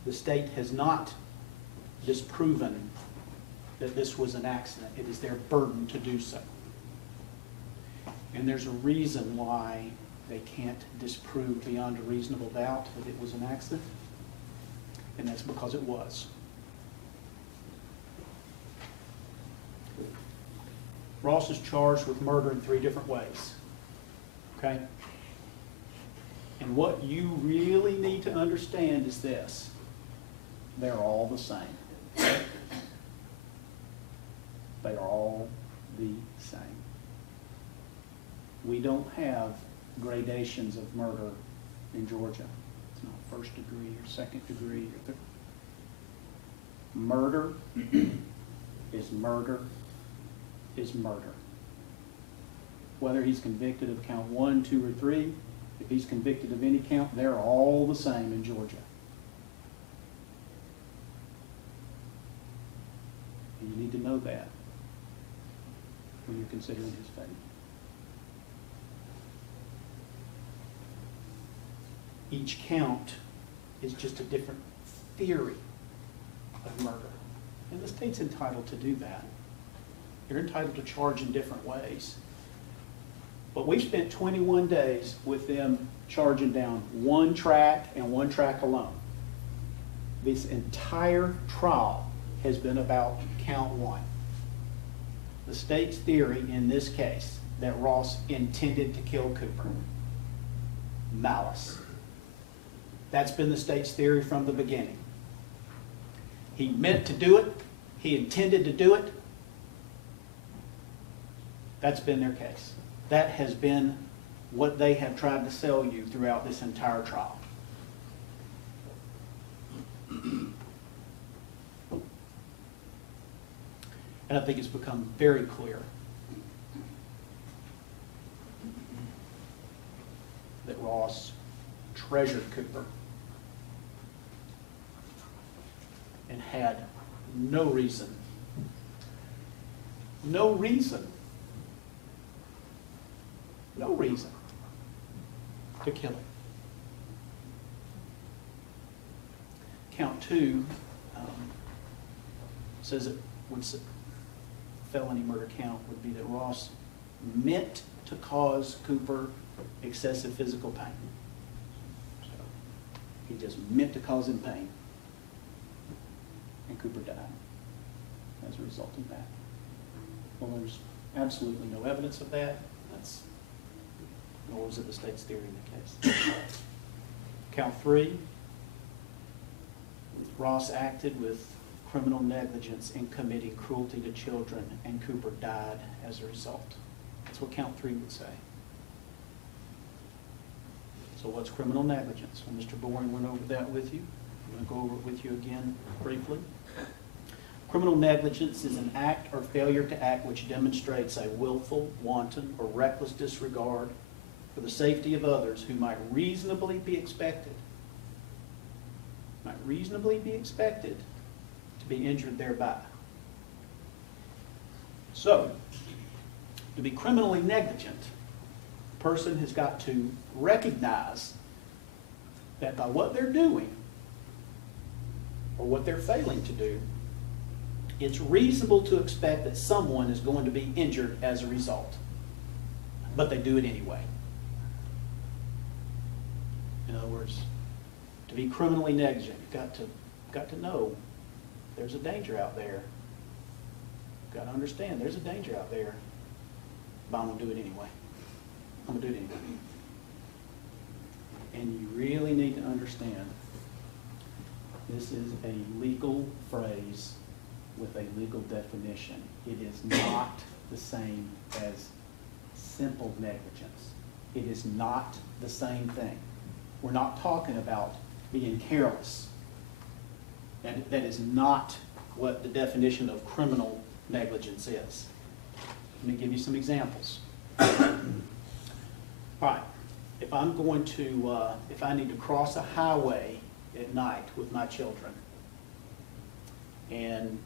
The state has not disproven that this was an accident. It is their burden to do so. And there's a reason why they can't disprove beyond a reasonable doubt that it was an accident, and that's because it was. Ross is charged with murder in 3 different ways, okay? And what you really need to understand is this: they're all the same. They are all the same. We don't have gradations of murder in Georgia. It's not 1st degree or 2nd degree or 3rd. Murder is murder is murder. Whether he's convicted of count 1, 2, or 3, if he's convicted of any count, they're all the same in Georgia. And you need to know that when you're considering his fate. Each count is just a different theory of murder. And the state's entitled to do that. You're entitled to charge in different ways. But we spent 21 days with them charging down 1 track and 1 track alone. This entire trial has been about count 1. The state's theory in this case that Ross intended to kill Cooper. Malice. That's been the state's theory from the beginning. He meant to do it. He intended to do it. That's been their case. That has been what they have tried to sell you throughout this entire trial. And I think it's become very clear that Ross treasured Cooper and had no reason to kill him. Count 2 says it would, felony murder count would be that Ross meant to cause Cooper excessive physical pain. So he just meant to cause him pain. And Cooper died as a result of that. Well, there's absolutely no evidence of that. Nor was it the state's theory in the case. Count 3, Ross acted with criminal negligence in committing cruelty to children, and Cooper died as a result. That's what count 3 would say. So what's criminal negligence? Well, Mr. Boring went over that with you. I'm going to go over it with you again briefly. Criminal negligence is an act or failure to act which demonstrates a willful, wanton, or reckless disregard for the safety of others who might reasonably be expected to be injured thereby. So, to be criminally negligent, a person has got to recognize that by what they're doing or what they're failing to do, it's reasonable to expect that someone is going to be injured as a result. But they do it anyway. In other words, to be criminally negligent, you've got to know there's a danger out there. You've got to understand there's a danger out there, but I'm going to do it anyway. I'm going to do it anyway. And you really need to understand this is a legal phrase with a legal definition. It is not the same as simple negligence. It is not the same thing. We're not talking about being careless. That is not what the definition of criminal negligence is. Let me give you some examples. All right, if I'm going to, if I need to cross a highway at night with my children, and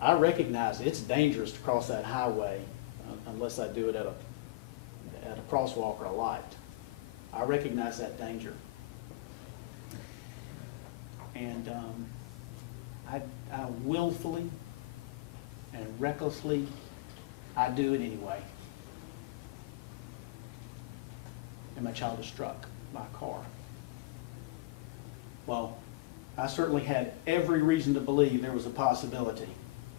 I recognize it's dangerous to cross that highway unless I do it at a crosswalk or a light. I recognize that danger. And I willfully and recklessly, I do it anyway. And my child is struck by a car. Well, I certainly had every reason to believe there was a possibility,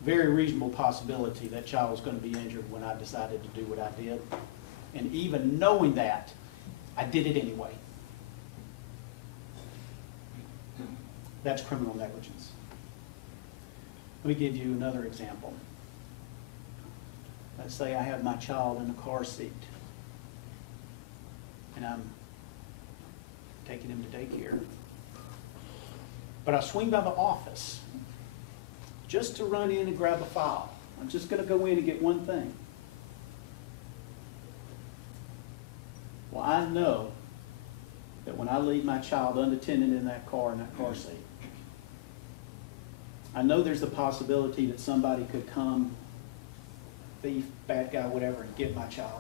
very reasonable possibility, that child was going to be injured when I decided to do what I did. And even knowing that, I did it anyway. That's criminal negligence. Let me give you another example. Let's say I have my child in a car seat, and I'm taking him to daycare. But I swing by the office just to run in and grab a file. I'm just going to go in and get one thing. Well, I know that when I leave my child unattended in that car seat, I know there's a possibility that somebody could come, thief, bad guy, whatever, and get my child.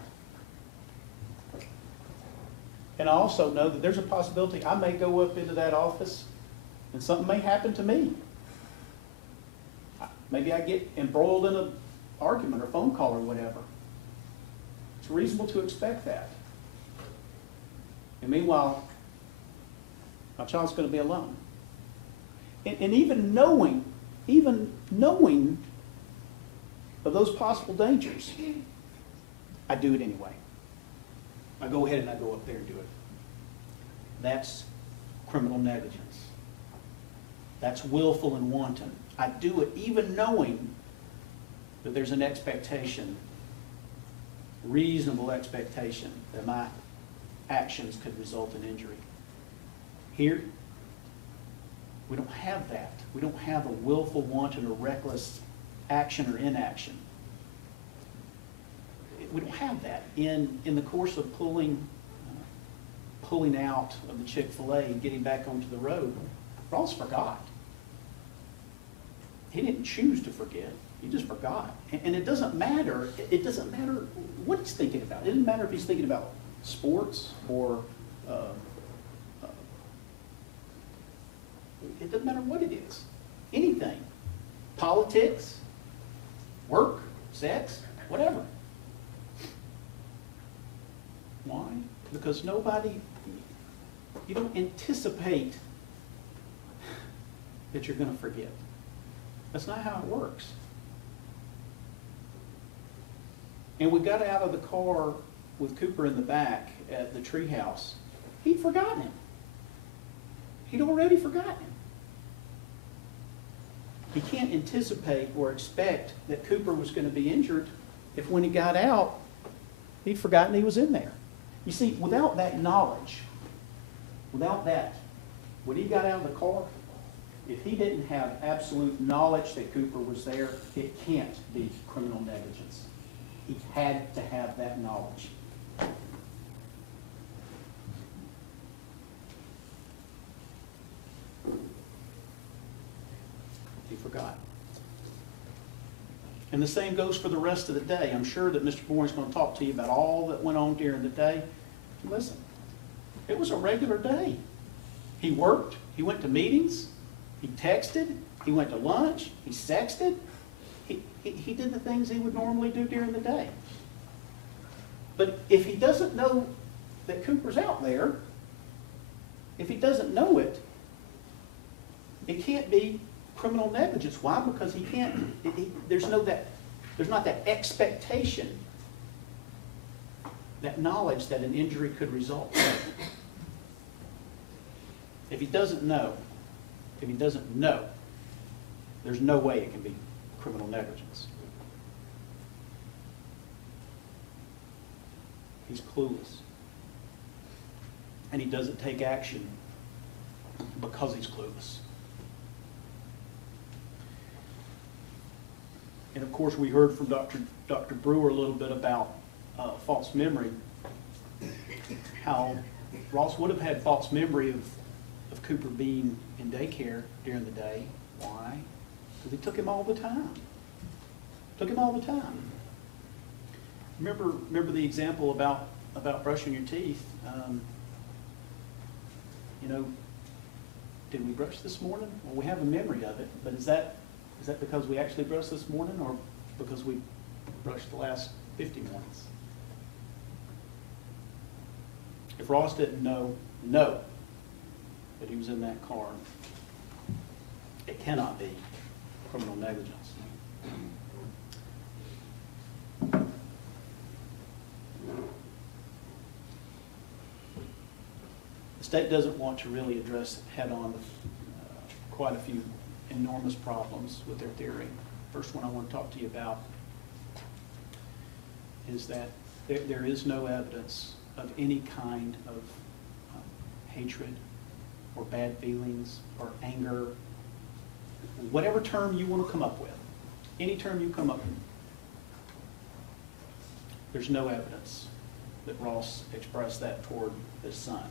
And I also know that there's a possibility I may go up into that office and something may happen to me. Maybe I get embroiled in an argument or phone call or whatever. It's reasonable to expect that. And meanwhile, my child's going to be alone. And even knowing of those possible dangers, I do it anyway. I go ahead and I go up there and do it. That's criminal negligence. That's willful and wanton. I do it even knowing that there's an expectation, reasonable expectation, that my actions could result in injury. Here, we don't have that. We don't have a willful, wanton, or reckless action or inaction. We don't have that. In the course of pulling out of the Chick-fil-A and getting back onto the road, Ross forgot. He didn't choose to forget. He just forgot. And it doesn't matter. It doesn't matter what he's thinking about. It doesn't matter if he's thinking about sports or it doesn't matter what it is. Anything. Politics, work, sex, whatever. Why? Because you don't anticipate that you're going to forget. That's not how it works. And we got out of the car with Cooper in the back at the treehouse. He'd forgotten him. He'd already forgotten him. He can't anticipate or expect that Cooper was going to be injured if when he got out, he'd forgotten he was in there. You see, without that knowledge, without that, when he got out of the car, if he didn't have absolute knowledge that Cooper was there, it can't be criminal negligence. He had to have that knowledge. He forgot. And the same goes for the rest of the day. I'm sure that Mr. Bourne's going to talk to you about all that went on during the day. Listen, it was a regular day. He worked, he went to meetings, he texted, he went to lunch, he sexted. He did the things he would normally do during the day. But if he doesn't know that Cooper's out there, if he doesn't know it, it can't be criminal negligence. Why? Because he can't, there's not that expectation, that knowledge that an injury could result. If he doesn't know, there's no way it can be criminal negligence. He's clueless. And he doesn't take action because he's clueless. And of course, we heard from Dr. Brewer a little bit about false memory, how Ross would have had false memory of Cooper being in daycare during the day. Why? Because he took him all the time. Remember the example about brushing your teeth. Did we brush this morning? Well, we have a memory of it, but is that because we actually brushed this morning or because we brushed the last 50 mornings? If Ross didn't know that he was in that car, it cannot be criminal negligence. The state doesn't want to really address head-on quite a few enormous problems with their theory. First one I want to talk to you about is that there is no evidence of any kind of hatred or bad feelings or anger, whatever term you want to come up with, any term you come up with. There's no evidence that Ross expressed that toward his son.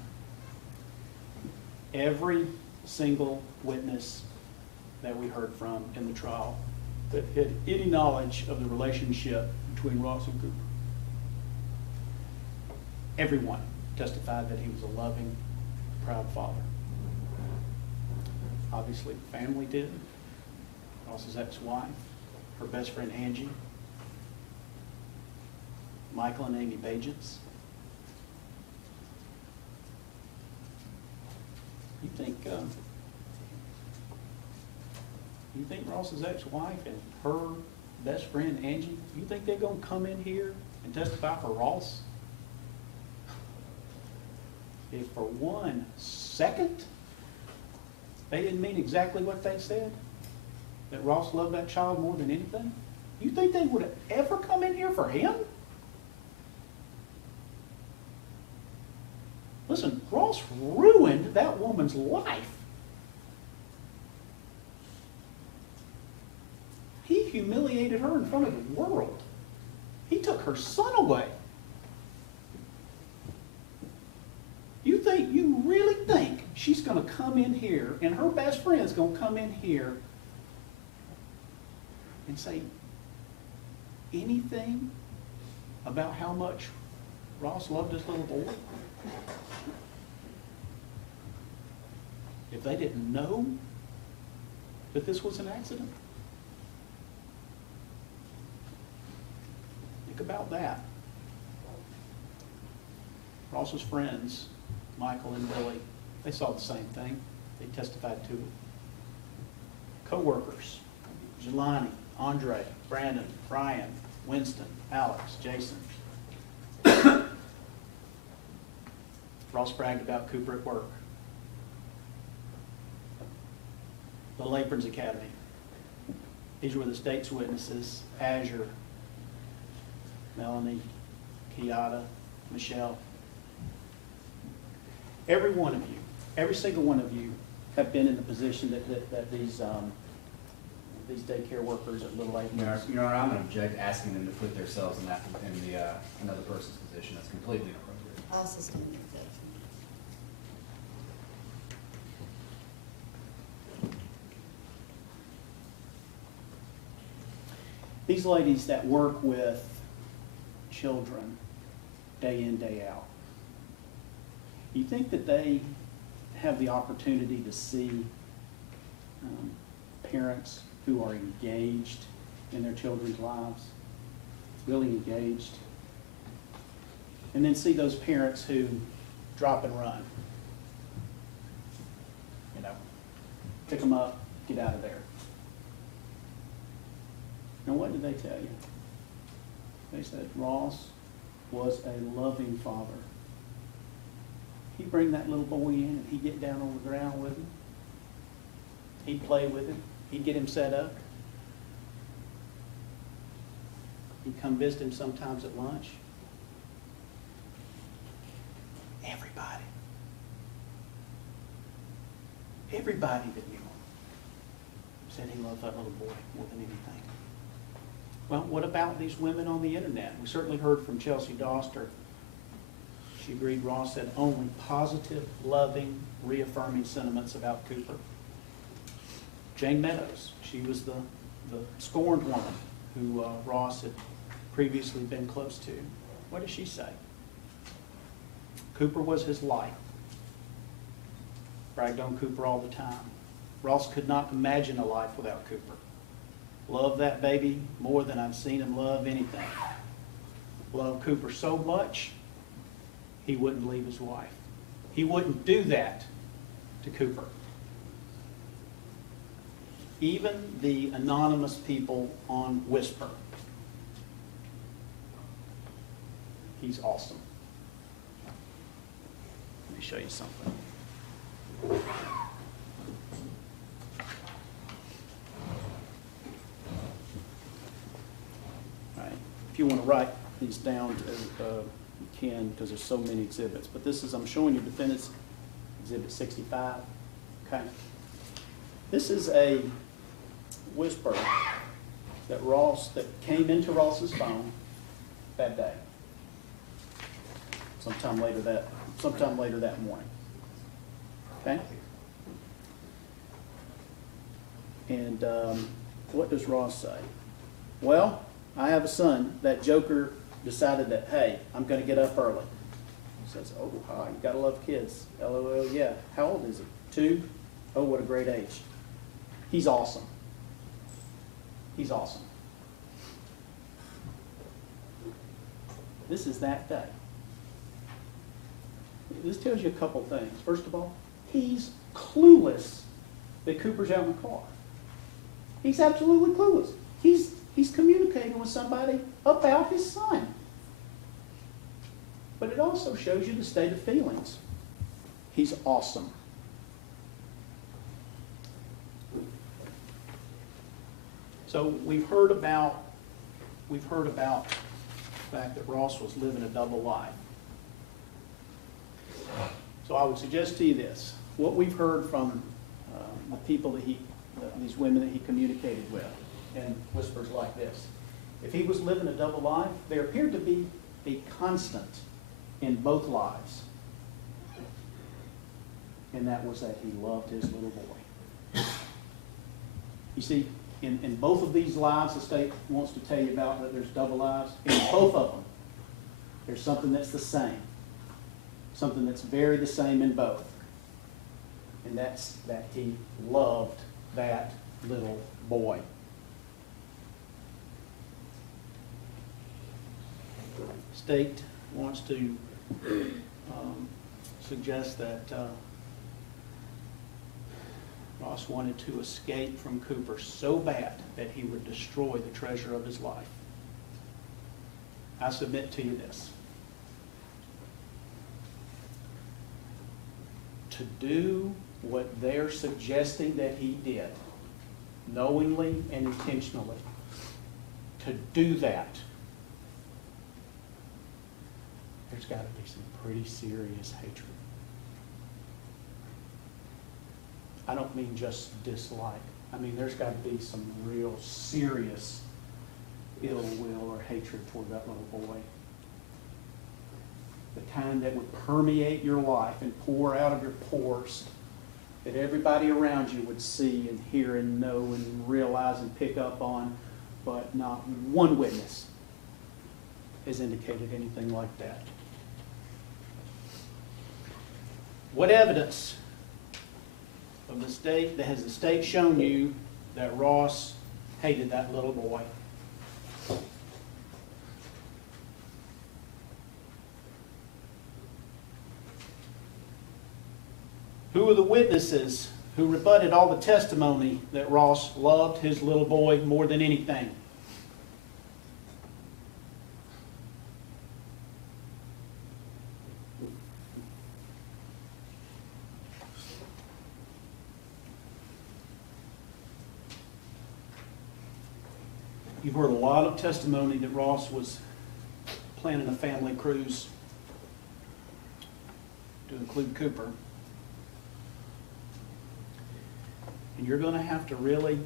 Every single witness that we heard from in the trial that had any knowledge of the relationship between Ross and Cooper, everyone testified that he was a loving, proud father. Obviously, the family did. Ross's ex-wife, her best friend Angie, Michael and Amy Bagents. You think Ross's ex-wife and her best friend Angie, you think they're going to come in here and testify for Ross? If for 1 second they didn't mean exactly what they said, that Ross loved that child more than anything, you think they would have ever come in here for him? Listen, Ross ruined that woman's life. He humiliated her in front of the world. He took her son away. You really think she's going to come in here and her best friend's going to come in here and say anything about how much Ross loved his little boy? If they didn't know that this was an accident? Think about that. Ross's friends, Michael and Billy, they saw the same thing. They testified to it. Co-workers, Jelani, Andre, Brandon, Brian, Winston, Alex, Jason. Ross bragged about Cooper at work. Little Aprons Academy. These were the state's witnesses: Azure, Melanie, Kiata, Michelle. Every one of you, every single one of you have been in the position that these daycare workers at Little Aprons. Your Honor, I'm going to object asking them to put themselves in another person's position. That's completely inappropriate. I'll sustain the objection. These ladies that work with children day in, day out, you think that they have the opportunity to see parents who are engaged in their children's lives, really engaged, and then see those parents who drop and run? You know, pick them up, get out of there. Now, what did they tell you? They said Ross was a loving father. He'd bring that little boy in and he'd get down on the ground with him. He'd play with him. He'd get him set up. He'd come visit him sometimes at lunch. Everybody that knew him said he loved that little boy more than anything. Well, what about these women on the internet? We certainly heard from Chelsea Doster. She agreed Ross said only positive, loving, reaffirming sentiments about Cooper. Jane Meadows, she was the scorned woman who Ross had previously been close to. What does she say? Cooper was his life. Bragged on Cooper all the time. Ross could not imagine a life without Cooper. Loved that baby more than I've seen him love anything. Loved Cooper so much, he wouldn't leave his wife. He wouldn't do that to Cooper. Even the anonymous people on Whisper. He's awesome. Let me show you something. All right. If you want to write these down, you can, because there's so many exhibits. But this is, I'm showing you Defendant's Exhibit 65. Okay. This is a whisper that came into Ross's phone that day. Sometime later that morning. Okay? And what does Ross say? Well, I have a son. That joker decided that, hey, I'm going to get up early. He says, oh, you got to love kids. LOL, yeah. How old is he? 2? Oh, what a great age. He's awesome. He's awesome. This is that day. This tells you a couple things. First of all, he's clueless that Cooper's out in the car. He's absolutely clueless. He's communicating with somebody about his son. But it also shows you the state of feelings. He's awesome. So we've heard about the fact that Ross was living a double life. So I would suggest to you this: what we've heard from the people that these women that he communicated with, in whispers like this. If he was living a double life, there appeared to be a constant in both lives. And that was that he loved his little boy. You see, in both of these lives the state wants to tell you about that there's double lives. In both of them, there's something that's the same. Something that's very the same in both. And that's that he loved that little boy. State wants to suggest that Ross wanted to escape from Cooper so bad that he would destroy the treasure of his life. I submit to you this. To do what they're suggesting that he did, knowingly and intentionally, to do that, there's got to be some pretty serious hatred. I don't mean just dislike. I mean, there's got to be some real serious ill will or hatred toward that little boy. The kind that would permeate your life and pour out of your pores, that everybody around you would see and hear and know and realize and pick up on, but not one witness has indicated anything like that. What evidence of the state has the state shown you that Ross hated that little boy? Who are the witnesses who rebutted all the testimony that Ross loved his little boy more than anything? You've heard a lot of testimony that Ross was planning a family cruise to include Cooper. And you're going to have to really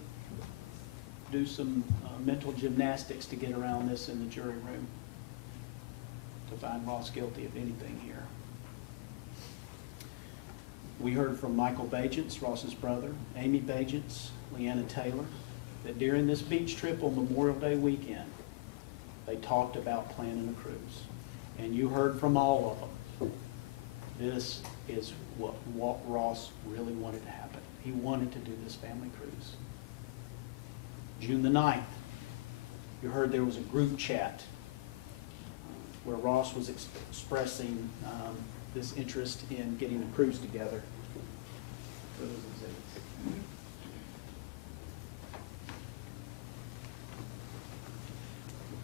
do some mental gymnastics to get around this in the jury room to find Ross guilty of anything here. We heard from Michael Bagents, Ross's brother, Amy Bagents, Leanna Taylor, that during this beach trip on Memorial Day weekend, they talked about planning a cruise. And you heard from all of them. This is what Ross really wanted to happen. He wanted to do this family cruise. June the 9th, you heard there was a group chat where Ross was expressing this interest in getting a cruise together.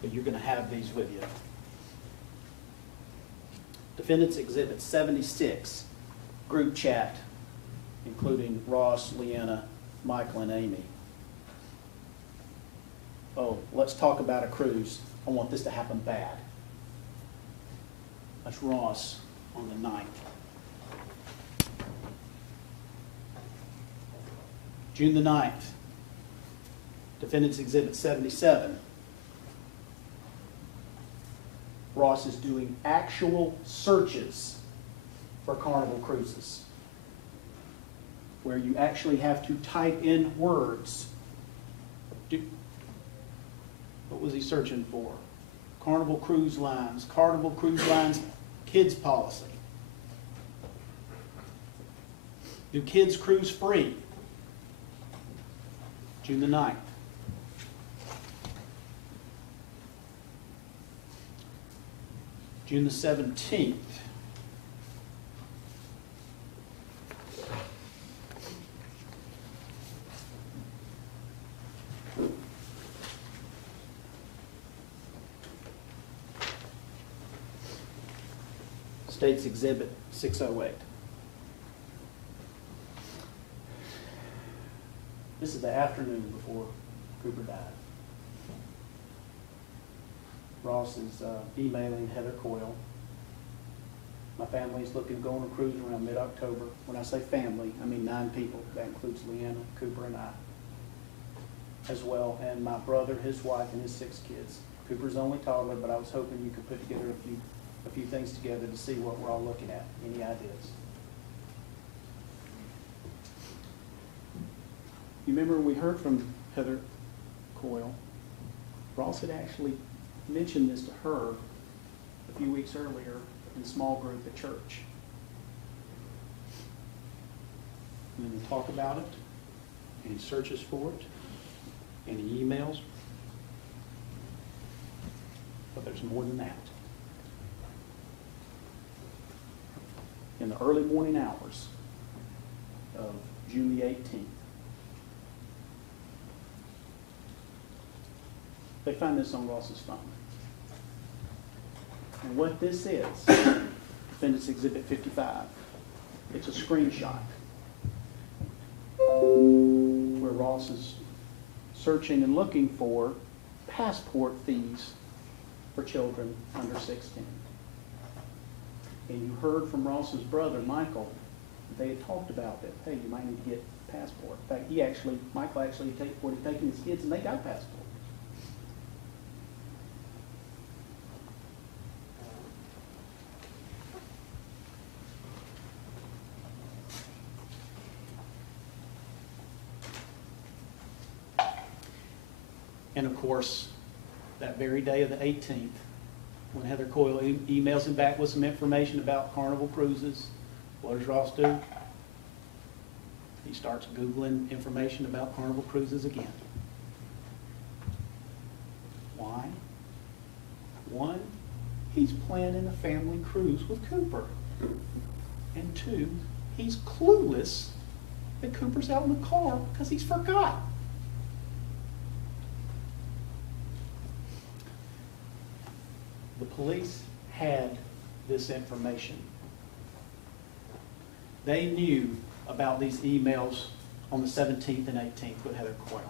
But you're going to have these with you. Defendants Exhibit 76, group chat, including Ross, Leanna, Michael, and Amy. Oh, let's talk about a cruise. I want this to happen bad. That's Ross on the 9th. June the 9th, Defendants Exhibit 77. Ross is doing actual searches for Carnival cruises, where you actually have to type in words. What was he searching for? Carnival Cruise Lines, Carnival Cruise Lines kids policy. Do kids cruise free? June the 9th. June the 17th. State's Exhibit 608. This is the afternoon before Cooper died. Ross is emailing Heather Coyle. My family's looking to go on a cruise around mid-October. When I say family, I mean 9 people. That includes Leanna, Cooper, and I. as well, and my brother, his wife, and his 6 kids. Cooper's the only toddler, but I was hoping you could put together a few things together to see what we're all looking at. Any ideas? You remember we heard from Heather Coyle. Ross had actually mentioned this to her a few weeks earlier in a small group at church. And then we talk about it, and he searches for it, and he emails. But there's more than that. In the early morning hours of June the 18th, they find this on Ross's phone. And what this is, Defendant's Exhibit 55, it's a screenshot where Ross is searching and looking for passport fees for children under 16. And you heard from Ross's brother, Michael, that they had talked about that, hey, you might need to get a passport. In fact, Michael actually taking his kids and they got passports. And of course, that very day of the 18th, when Heather Coyle emails him back with some information about Carnival Cruises, what does Ross do? He starts Googling information about Carnival Cruises again. Why? 1, he's planning a family cruise with Cooper. And 2, he's clueless that Cooper's out in the car because he's forgot. The police had this information. They knew about these emails on the 17th and 18th with Heather Coyle.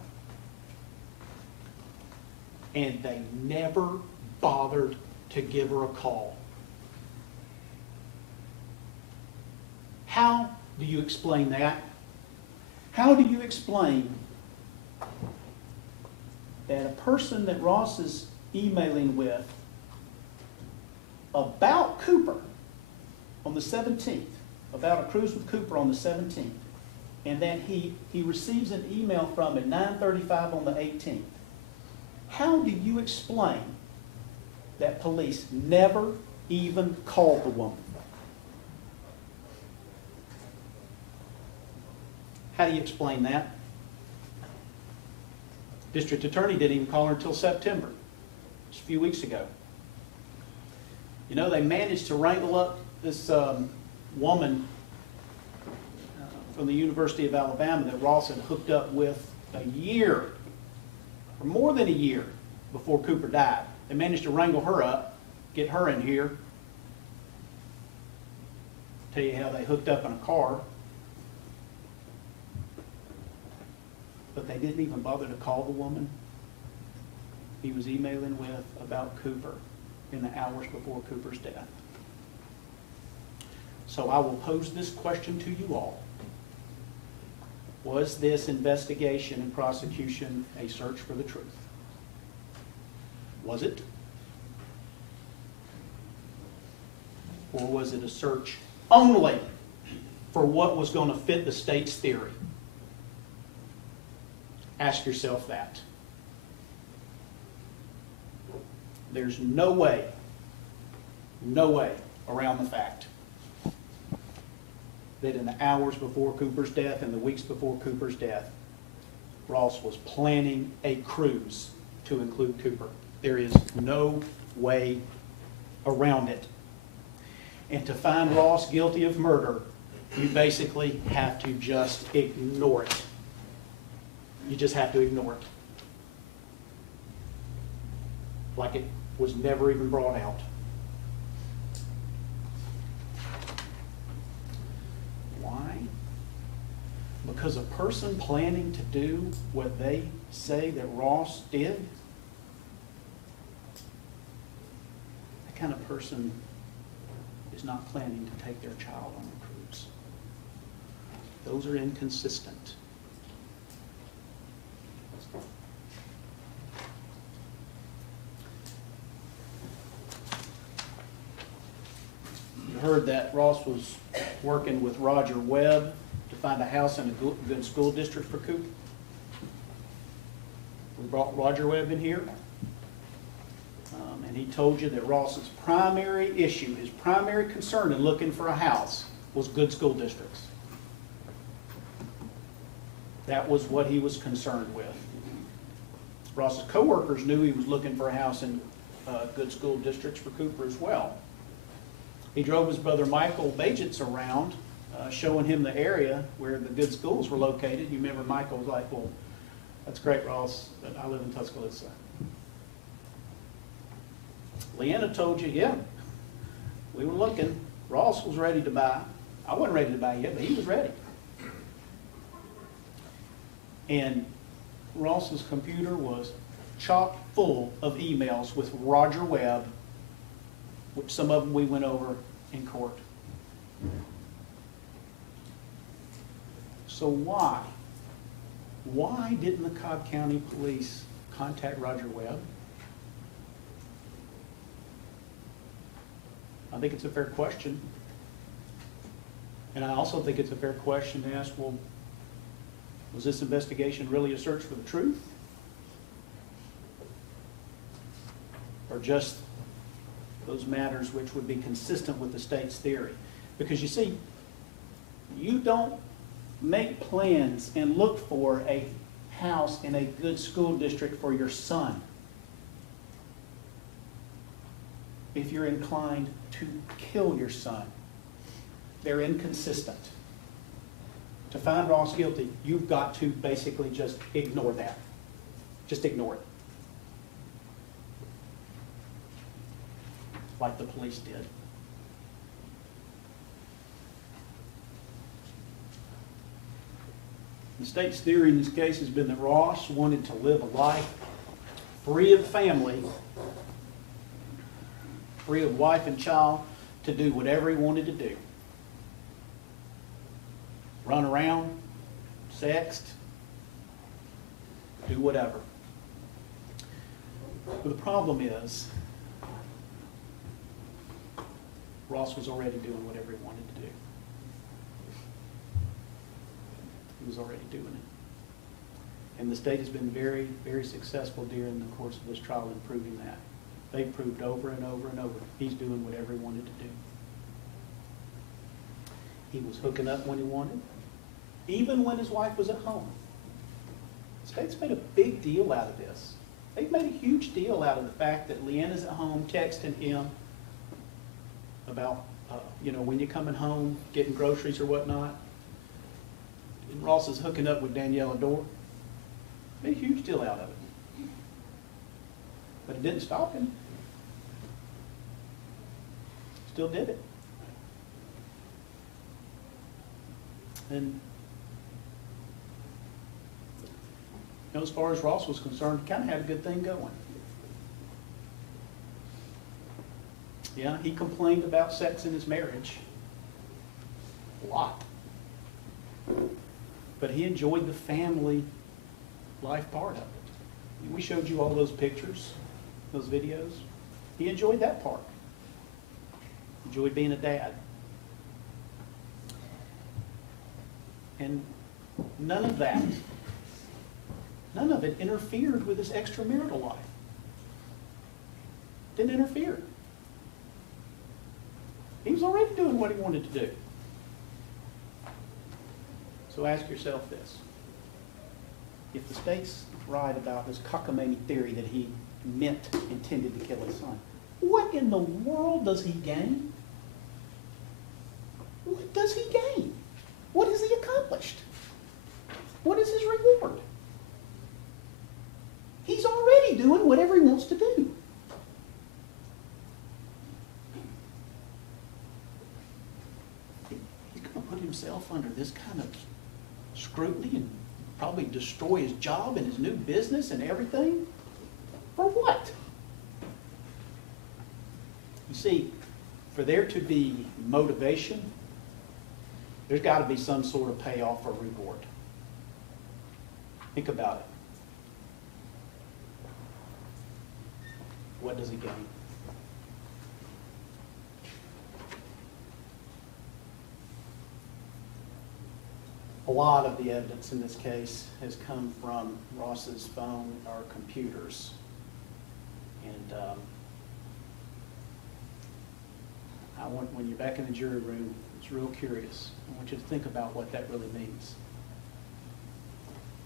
And they never bothered to give her a call. How do you explain that? How do you explain that a person that Ross is emailing with about Cooper on the 17th, about a cruise with Cooper on the 17th, and then he receives an email from at 9:35 on the 18th. How do you explain that police never even called the woman? How do you explain that? District Attorney didn't even call her until September, just a few weeks ago. You know, they managed to wrangle up this woman from the University of Alabama that Ross had hooked up with a year, or more than a year, before Cooper died. They managed to wrangle her up, get her in here. Tell you how they hooked up in a car. But they didn't even bother to call the woman he was emailing with about Cooper in the hours before Cooper's death. So I will pose this question to you all. Was this investigation and prosecution a search for the truth? Was it? Or was it a search only for what was going to fit the state's theory? Ask yourself that. There's no way around the fact that in the hours before Cooper's death and the weeks before Cooper's death, Ross was planning a cruise to include Cooper. There is no way around it. And to find Ross guilty of murder, you basically have to just ignore it. You just have to ignore it. Like it was never even brought out. Why? Because a person planning to do what they say that Ross did, that kind of person is not planning to take their child on a cruise. Those are inconsistent. heard that Ross was working with Roger Webb to find a house in a good school district for Cooper. We brought Roger Webb in here. And he told you that Ross's primary issue, his primary concern in looking for a house was good school districts. That was what he was concerned with. Ross's coworkers knew he was looking for a house in good school districts for Cooper as well. He drove his brother Michael Bajits around, showing him the area where the good schools were located. You remember Michael was like, well, that's great, Ross, but I live in Tuscaloosa. Leanna told you, yeah, we were looking. Ross was ready to buy. I wasn't ready to buy yet, but he was ready. And Ross's computer was chock full of emails with Roger Webb, which some of them we went over in court. So why? Why didn't the Cobb County Police contact Roger Webb? I think it's a fair question. And I also think it's a fair question to ask, well, was this investigation really a search for the truth? Or just those matters which would be consistent with the state's theory? Because you see, you don't make plans and look for a house in a good school district for your son if you're inclined to kill your son. They're inconsistent. To find Ross guilty, you've got to basically just ignore that. Just ignore it. Like the police did. The state's theory in this case has been that Ross wanted to live a life free of family, free of wife and child, to do whatever he wanted to do. Run around, sext, do whatever. But the problem is, Ross was already doing whatever he wanted to do. He was already doing it. And the state has been very, very successful during the course of this trial in proving that. They proved over and over and over he's doing whatever he wanted to do. He was hooking up when he wanted, even when his wife was at home. The state's made a big deal out of this. They've made a huge deal out of the fact that Leanna's at home texting him about, when you're coming home, getting groceries or whatnot. And Ross is hooking up with Danielle Adore. Made a huge deal out of it. But it didn't stop him. Still did it. And as far as Ross was concerned, he kind of had a good thing going. Yeah, he complained about sex in his marriage a lot. But he enjoyed the family life part of it. We showed you all those pictures, those videos. He enjoyed that part. Enjoyed being a dad. And none of that, none of it interfered with his extramarital life. Didn't interfere. He was already doing what he wanted to do. So ask yourself this. If the state's right about this cockamamie theory that he intended to kill his son, what in the world does he gain? What does he gain? What has he accomplished? What is his reward? He's already doing whatever he wants to do. He's going to put himself under this kind of scrutiny and probably destroy his job and his new business and everything? For what? You see, for there to be motivation, there's got to be some sort of payoff or reward. Think about it. What does he gain? lot of the evidence in this case has come from Ross's phone or computers. And I want, when you're back in the jury room, it's real curious. I want you to think about what that really means.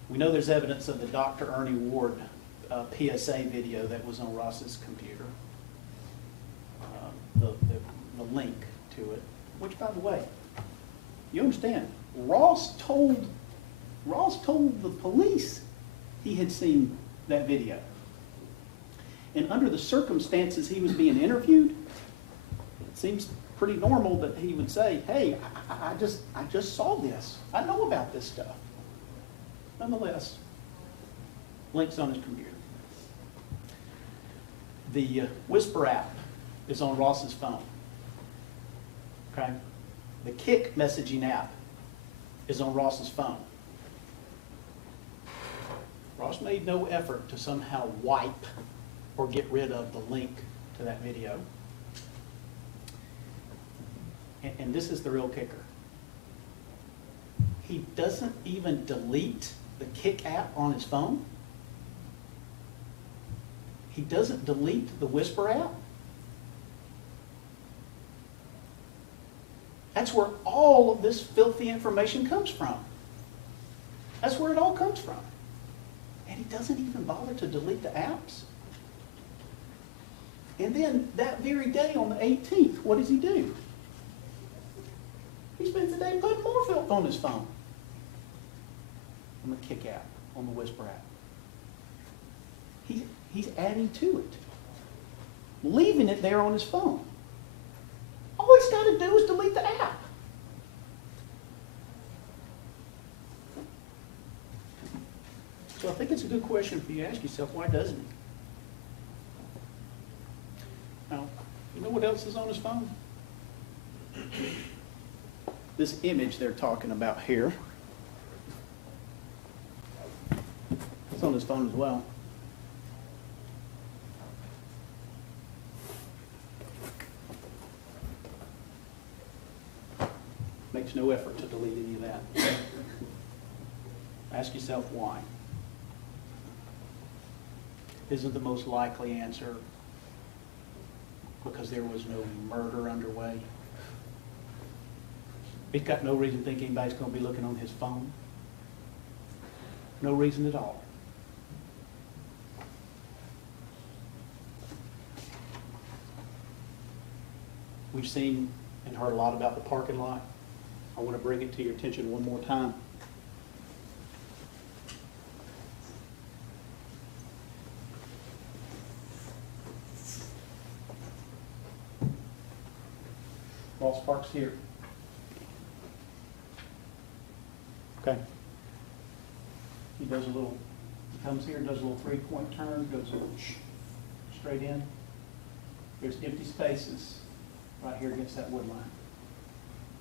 We know there's evidence of the Dr. Ernie Ward PSA video that was on Ross's computer, the link to it, which, by the way, you understand, Ross told the police he had seen that video. And under the circumstances he was being interviewed, it seems pretty normal that he would say, hey, I just saw this. I know about this stuff. Nonetheless, links on his computer. The Whisper app is on Ross's phone. Okay? The Kik messaging app is on Ross's phone. Ross made no effort to somehow wipe or get rid of the link to that video. And this is the real kicker. He doesn't even delete the Kik app on his phone. He doesn't delete the Whisper app. That's where all of this filthy information comes from. That's where it all comes from. And he doesn't even bother to delete the apps. And then that very day on the 18th, what does he do? He spends the day putting more filth on his phone. On the Kik app, on the Whisper app. He's adding to it. Leaving it there on his phone. All he's got to do is delete the app. So I think it's a good question for you to ask yourself, why doesn't he? Now, you know what else is on his phone? This image they're talking about here. It's on his phone as well. Makes no effort to delete any of that. Ask yourself why. Isn't the most likely answer because there was no murder underway? He's got no reason to think anybody's going to be looking on his phone. No reason at all. We've seen and heard a lot about the parking lot. I want to bring it to your attention one more time. Ross parks here. Okay. He does a little, he comes here, does a little three-point turn, goes straight in. There's empty spaces right here against that wood line.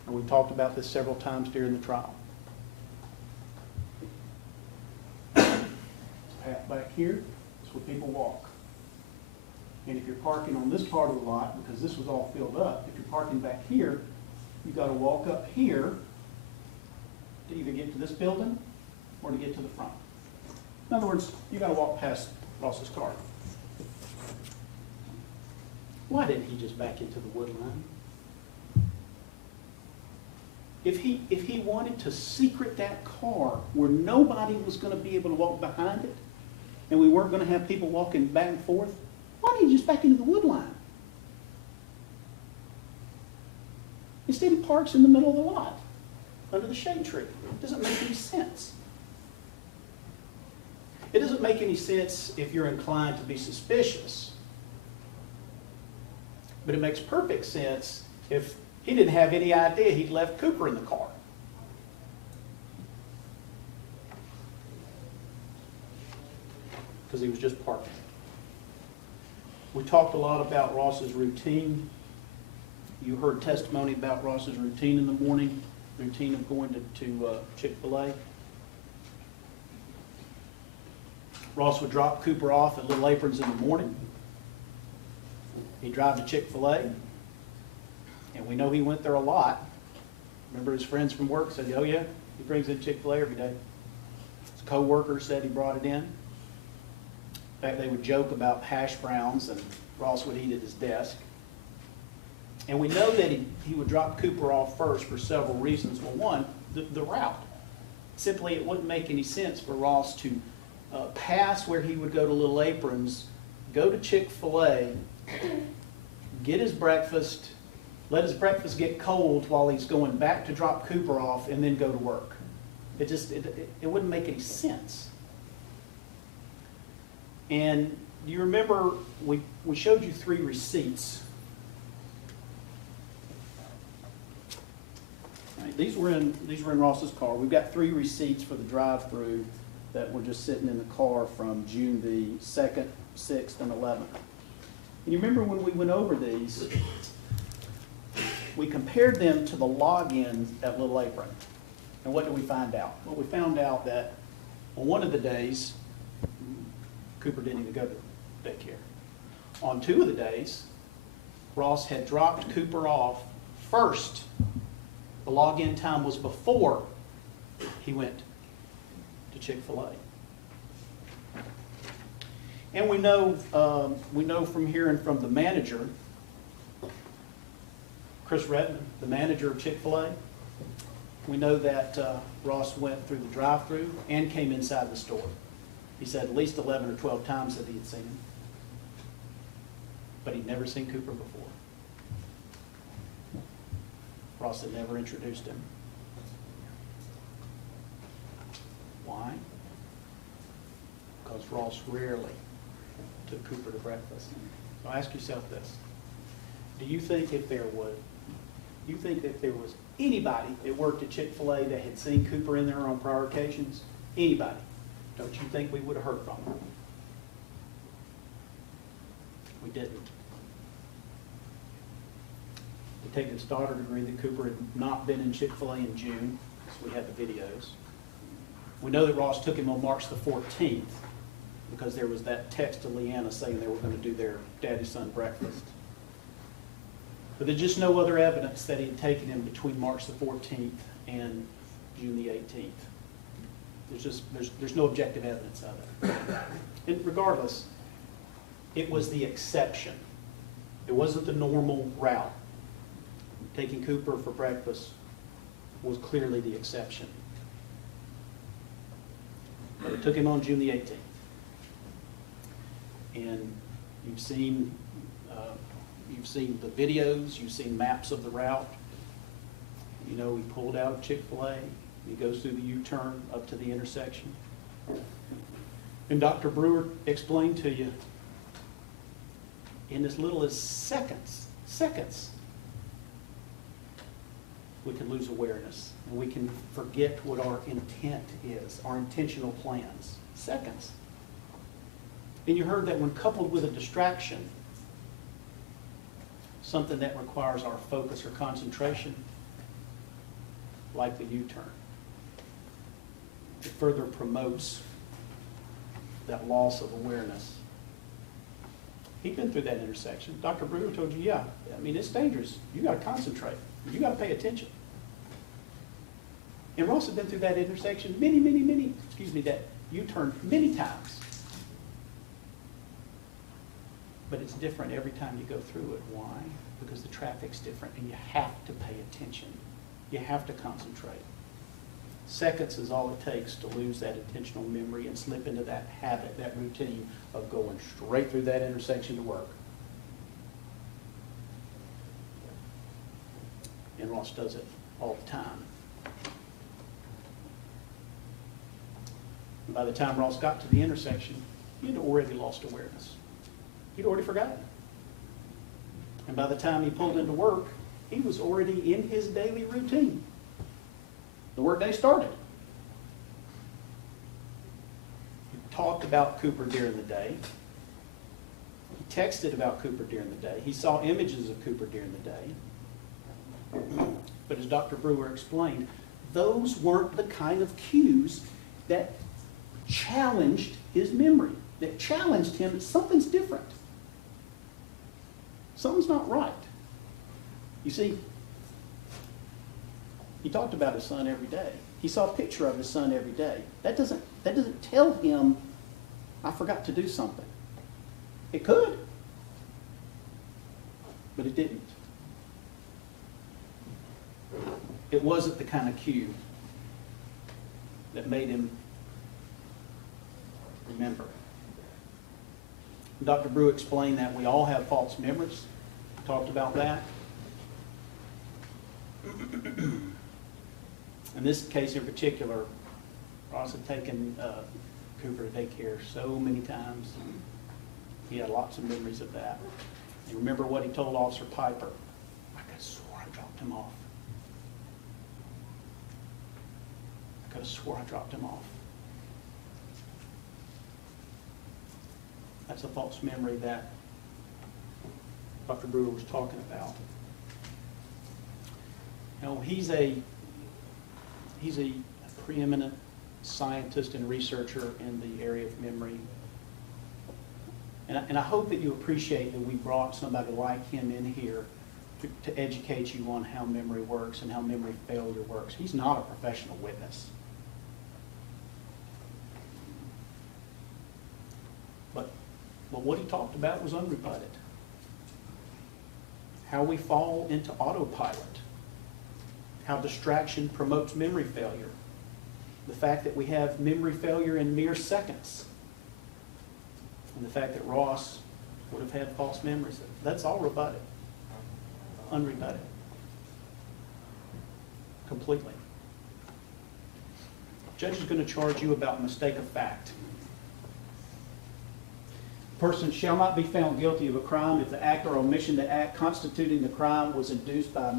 And we've talked about this several times during the trial. Path back here is where people walk. And if you're parking on this part of the lot, because this was all filled up, if you're parking back here, you've got to walk up here to either get to this building or to get to the front. In other words, you've got to walk past Ross's car. Why didn't he just back into the wood line? If he wanted to secret that car where nobody was going to be able to walk behind it, and we weren't going to have people walking back and forth, why didn't he just back into the wood line? Instead, he parks in the middle of the lot, under the shade tree. It doesn't make any sense. It doesn't make any sense if you're inclined to be suspicious. But it makes perfect sense if he didn't have any idea he'd left Cooper in the car. Because he was just parking. We talked a lot about Ross's routine. You heard testimony about Ross's routine in the morning, routine of going to Chick-fil-A. Ross would drop Cooper off at Little Aprons in the morning. He'd drive to Chick-fil-A, and we know he went there a lot. Remember his friends from work said, oh yeah, He brings in Chick-fil-A every day. His coworker said he brought it in. In fact, they would joke about hash browns, and Ross would eat at his desk. And we know that he would drop Cooper off first for several reasons. Well, one, the route. Simply, it wouldn't make any sense for Ross to pass where he would go to Little Aprons, go to Chick-fil-A, get his breakfast, let his breakfast get cold while he's going back to drop Cooper off, and then go to work. It wouldn't make any sense. And you remember we showed you 3 receipts. Right, these were in Ross's car. We've got 3 receipts for the drive-through that were just sitting in the car from June the 2nd, 6th, and 11th. And you remember when we went over these, we compared them to the logins at Little Apron. And what did we find out? Well, we found out that on one of the days, Cooper didn't even go to daycare. On 2 of the days, Ross had dropped Cooper off first. The login time was before he went to Chick-fil-A. And we know from hearing from the manager, Chris Redmond, the manager of Chick-fil-A, we know that Ross went through the drive-thru and came inside the store. He said at least 11 or 12 times that he had seen him. But he'd never seen Cooper before. Ross had never introduced him. Why? Because Ross rarely took Cooper to breakfast. So ask yourself this. Do you think if there was anybody that worked at Chick-fil-A that had seen Cooper in there on prior occasions? Anybody? Don't you think we would have heard from him? We didn't. Detective Stoddard agreed that Cooper had not been in Chick-fil-A in June, so we had the videos. We know that Ross took him on March the 14th because there was that text to Leanna saying they were going to do their daddy-son breakfast. But there's just no other evidence that he had taken him between March the 14th and June the 18th. There's no objective evidence of it. And regardless, it was the exception. It wasn't the normal route. Taking Cooper for breakfast was clearly the exception. But it took him on June the 18th. And you've seen the videos, you've seen maps of the route. You know, he pulled out of Chick-fil-A, he goes through the U-turn up to the intersection. And Dr. Brewer explained to you in as little as seconds, we can lose awareness and we can forget what our intent is, our intentional plans. Seconds. And you heard that when coupled with a distraction, something that requires our focus or concentration, like the U-turn, it further promotes that loss of awareness. He'd been through that intersection. Dr. Brewer told you, yeah, I mean, it's dangerous. You got to concentrate. You got to pay attention. And Ross had been through that intersection that U-turn many times. But it's different every time you go through it. Why? Because the traffic's different and you have to pay attention. You have to concentrate. Seconds is all it takes to lose that intentional memory and slip into that habit, that routine of going straight through that intersection to work. And Ross does it all the time. And by the time Ross got to the intersection, he'd already lost awareness. He'd already forgotten. And by the time he pulled into work, he was already in his daily routine. The workday started. He talked about Cooper during the day. He texted about Cooper during the day. He saw images of Cooper during the day. But as Dr. Brewer explained, those weren't the kind of cues that challenged his memory, that challenged him that something's different. Something's not right. You see, he talked about his son every day. He saw a picture of his son every day. That doesn't tell him, I forgot to do something. It could, but it didn't. It wasn't the kind of cue that made him remember. Dr. Brew explained that we all have false memories. We talked about that. In this case in particular, Ross had taken Cooper to daycare so many times. He had lots of memories of that. You remember what he told Officer Piper? I could have swore I dropped him off. I could have swore I dropped him off. That's a false memory that Dr. Brewer was talking about. You know, he's a preeminent scientist and researcher in the area of memory. And I hope that you appreciate that we brought somebody like him in here to educate you on how memory works and how memory failure works. He's not a professional witness. But what he talked about was unrebutted. How we fall into autopilot. How distraction promotes memory failure. The fact that we have memory failure in mere seconds. And the fact that Ross would have had false memories. That's all rebutted. Unrebutted. Completely. The judge is going to charge you about mistake of fact. Person shall not be found guilty of a crime if the act or omission to act constituting the crime was induced by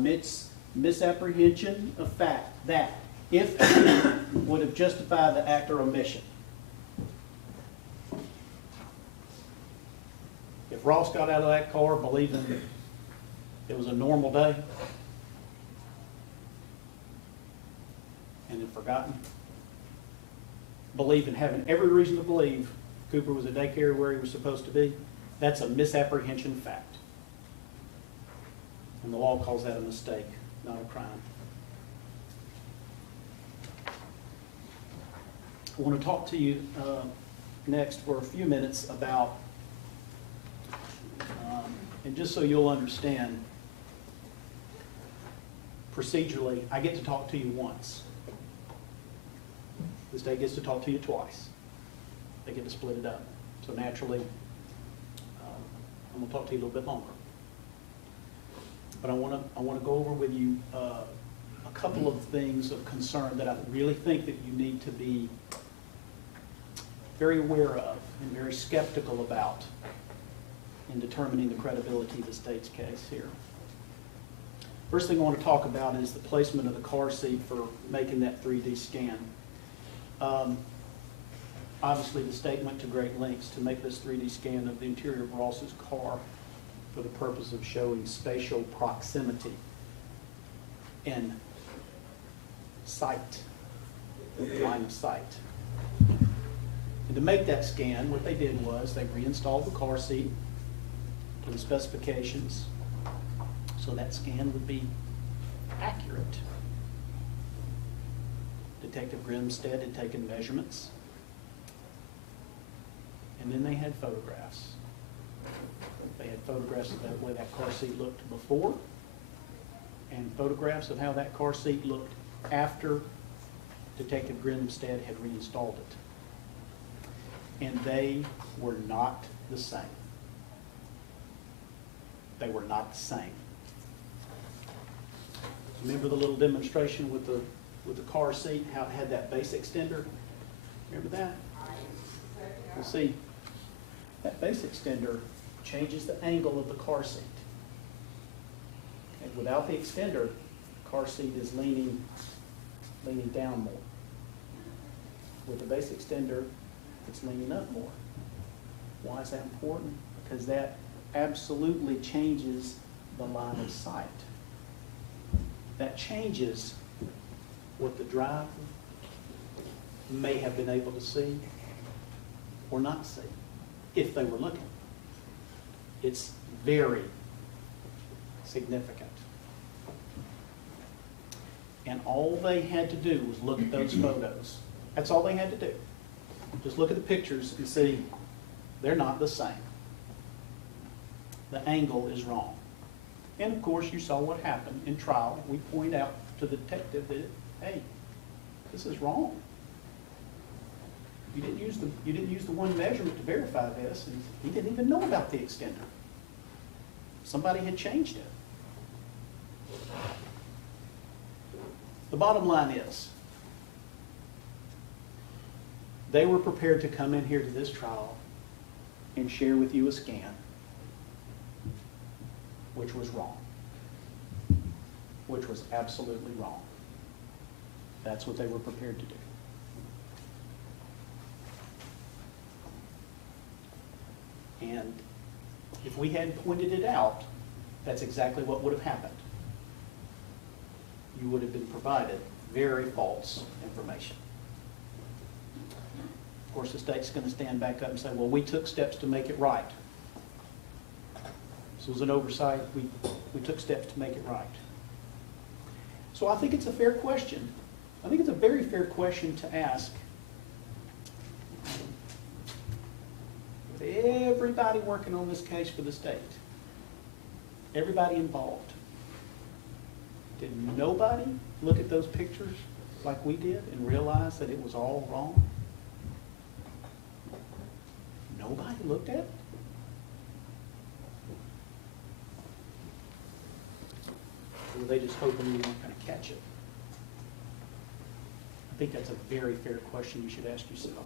misapprehension of fact that, if any, would have justified the act or omission. If Ross got out of that car believing it was a normal day and had forgotten, believing, having every reason to believe Cooper was at daycare where he was supposed to be, that's a misapprehension fact. And the law calls that a mistake, not a crime. I want to talk to you next for a few minutes about, and just so you'll understand, procedurally, I get to talk to you once. The state gets to talk to you twice. They get to split it up. So naturally, I'm going to talk to you a little bit longer. But I want to go over with you a couple of things of concern that I really think that you need to be very aware of and very skeptical about in determining the credibility of the state's case here. First thing I want to talk about is the placement of the car seat for making that 3D scan. Obviously, the state went to great lengths to make this 3D scan of the interior of Ross's car for the purpose of showing spatial proximity and sight, line of sight. And to make that scan, what they did was they reinstalled the car seat to the specifications so that scan would be accurate. Detective Grimstead had taken measurements. And then they had photographs. They had photographs of the way that car seat looked before and photographs of how that car seat looked after Detective Grimstead had reinstalled it. And they were not the same. They were not the same. Remember the little demonstration with the car seat, how it had that base extender? Remember that? Well, see, that base extender changes the angle of the car seat. And without the extender, the car seat is leaning down more. With the base extender, it's leaning up more. Why is that important? Because that absolutely changes the line of sight. That changes what the driver may have been able to see or not see if they were looking. It's very significant. And all they had to do was look at those photos. That's all they had to do. Just look at the pictures and see they're not the same. The angle is wrong. And of course, you saw what happened in trial. We point out to the detective that, hey, this is wrong. You didn't use the one measurement to verify this, and he didn't even know about the extender. Somebody had changed it. The bottom line is, they were prepared to come in here to this trial and share with you a scan, which was wrong. Which was absolutely wrong. That's what they were prepared to do. And if we hadn't pointed it out, that's exactly what would have happened. You would have been provided very false information. Of course, the state's going to stand back up and say, well, we took steps to make it right. This was an oversight. We took steps to make it right. So I think it's a fair question. I think it's a very fair question to ask. With everybody working on this case for the state, everybody involved, did nobody look at those pictures like we did and realize that it was all wrong? Nobody looked at it? Or were they just hoping we weren't going to catch it? I think that's a very fair question you should ask yourself.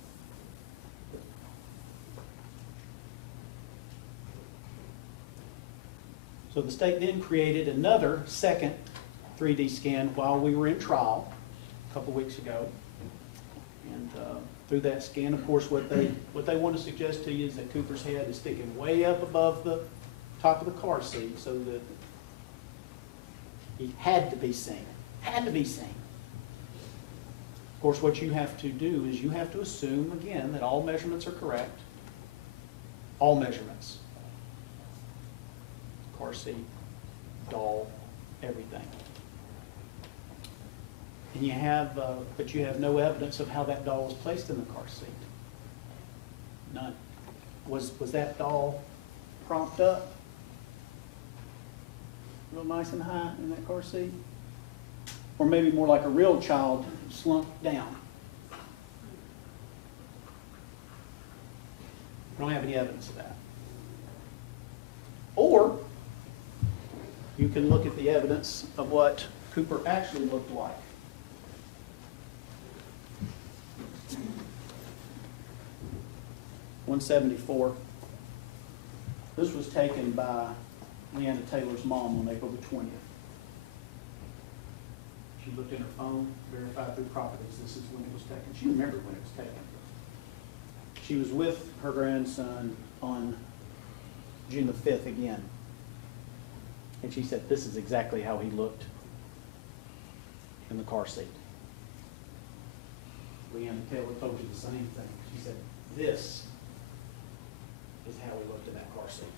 So the state then created another second 3D scan while we were in trial a couple weeks ago. And through that scan, of course, what they want to suggest to you is that Cooper's head is sticking way up above the top of the car seat so that he had to be seen. Had to be seen. Of course, what you have to do is you have to assume, again, that all measurements are correct. All measurements. Car seat, doll, everything. And you have, but you have no evidence of how that doll was placed in the car seat. None. Was that doll propped up real nice and high in that car seat? Or maybe more like a real child slumped down? We don't have any evidence of that. Or you can look at the evidence of what Cooper actually looked like. .174. This was taken by Leanna Taylor's mom on April the 20th. She looked in her phone, verified through properties. This is when it was taken. She remembered when it was taken. She was with her grandson on June the 5th again. And she said, this is exactly how he looked in the car seat. Leanna Taylor told you the same thing. She said, this is how he looked in that car seat.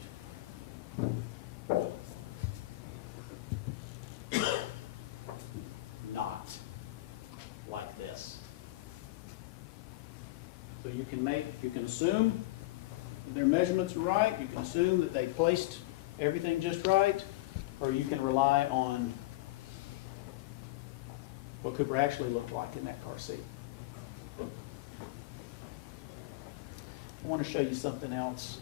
Not like this. So you can assume their measurements are right, you can assume that they placed everything just right, or you can rely on what Cooper actually looked like in that car seat. I want to show you something else.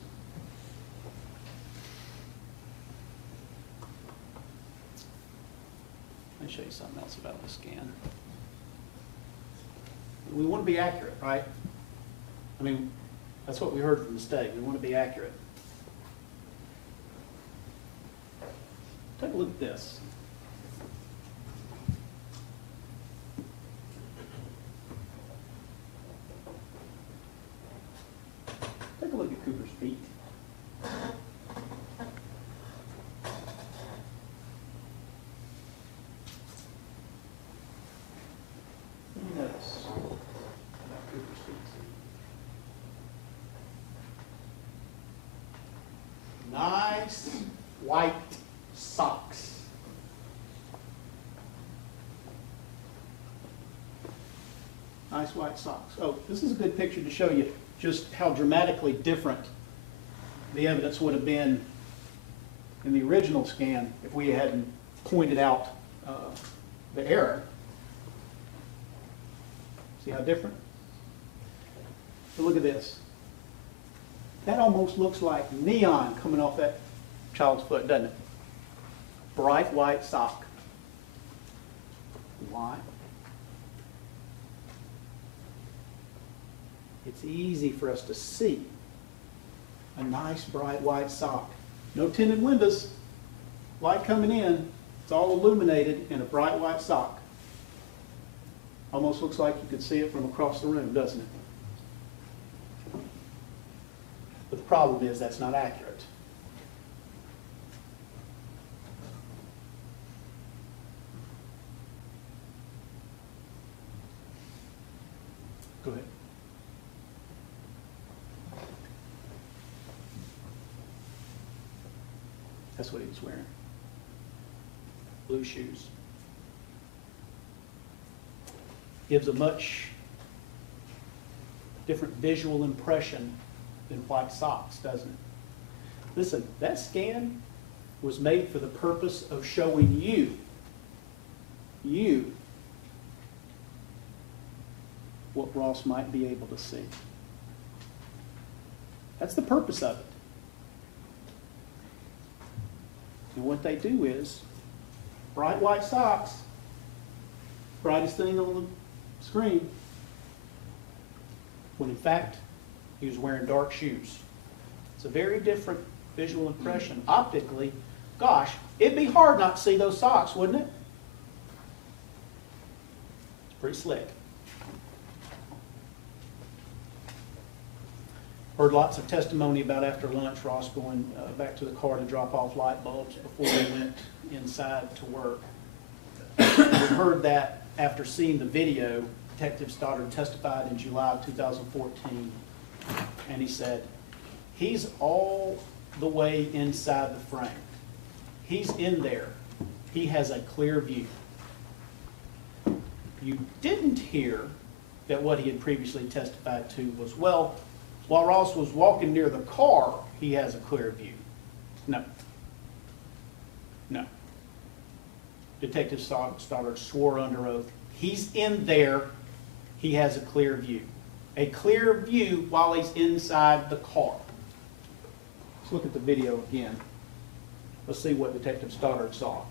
Let me show you something else about the scan. We want to be accurate, right? I mean, that's what we heard from the state. We want to be accurate. Take a look at this. Take a look at Cooper's feet. What do you notice about Cooper's feet? Nice white socks. nice white socks. Oh, this is a good picture to show you just how dramatically different the evidence would have been in the original scan if we hadn't pointed out the error. See how different? So look at this. That almost looks like neon coming off that child's foot, doesn't it? Bright white sock. Why? It's easy for us to see a nice bright white sock. No tinted windows, light coming in, it's all illuminated in a bright white sock. Almost looks like you could see it from across the room, doesn't it? But the problem is that's not accurate. Go ahead. That's what he was wearing. Blue shoes. Gives a much different visual impression than white socks, doesn't it? Listen, that scan was made for the purpose of showing you, what Ross might be able to see. That's the purpose of it. And what they do is, bright white socks, brightest thing on the screen, when in fact he was wearing dark shoes. It's a very different visual impression. Optically, gosh, it'd be hard not to see those socks, wouldn't it? It's pretty slick. Heard lots of testimony about after lunch, Ross going back to the car to drop off light bulbs before he went inside to work. We heard that after seeing the video. Detective Stoddard testified in July of 2014, and he said, he's all the way inside the frame. He's in there. He has a clear view. You didn't hear that what he had previously testified to was, well, while Ross was walking near the car, he has a clear view. No. No. Detective Stoddard swore under oath, he's in there, he has a clear view. A clear view while he's inside the car. Let's look at the video again. Let's see what Detective Stoddard saw.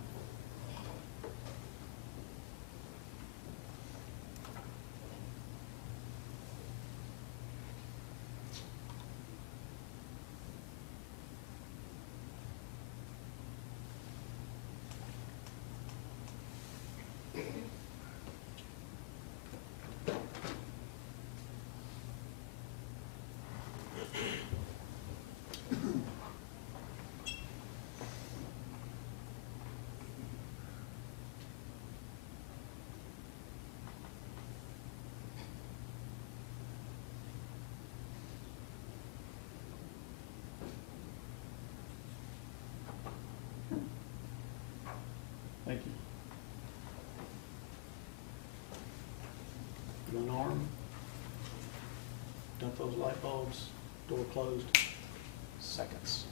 Thank you. One arm, dump those light bulbs, door closed, seconds.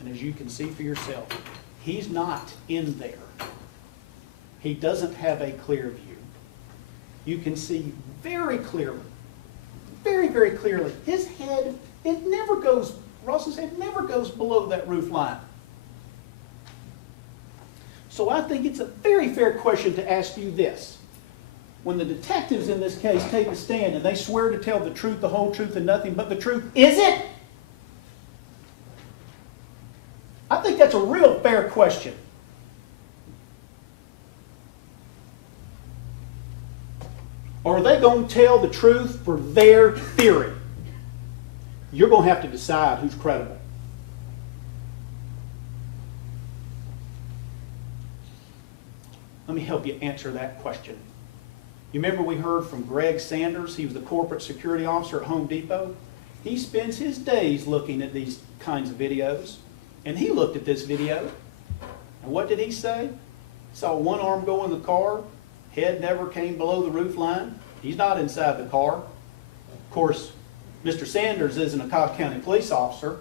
And as you can see for yourself, he's not in there. He doesn't have a clear view. You can see very clearly, very, very clearly, his head, it never goes, Ross's head never goes below that roof line. So I think it's a very fair question to ask you this. When the detectives in this case take a stand and they swear to tell the truth, the whole truth, and nothing but the truth, is it? I think that's a real fair question. Or are they going to tell the truth for their theory? You're going to have to decide who's credible. Let me help you answer that question. You remember we heard from Greg Sanders? He was the corporate security officer at Home Depot. He spends his days looking at these kinds of videos. And he looked at this video. And what did he say? He saw one arm go in the car. Head never came below the roof line. He's not inside the car. Of course, Mr. Sanders isn't a Cobb County police officer.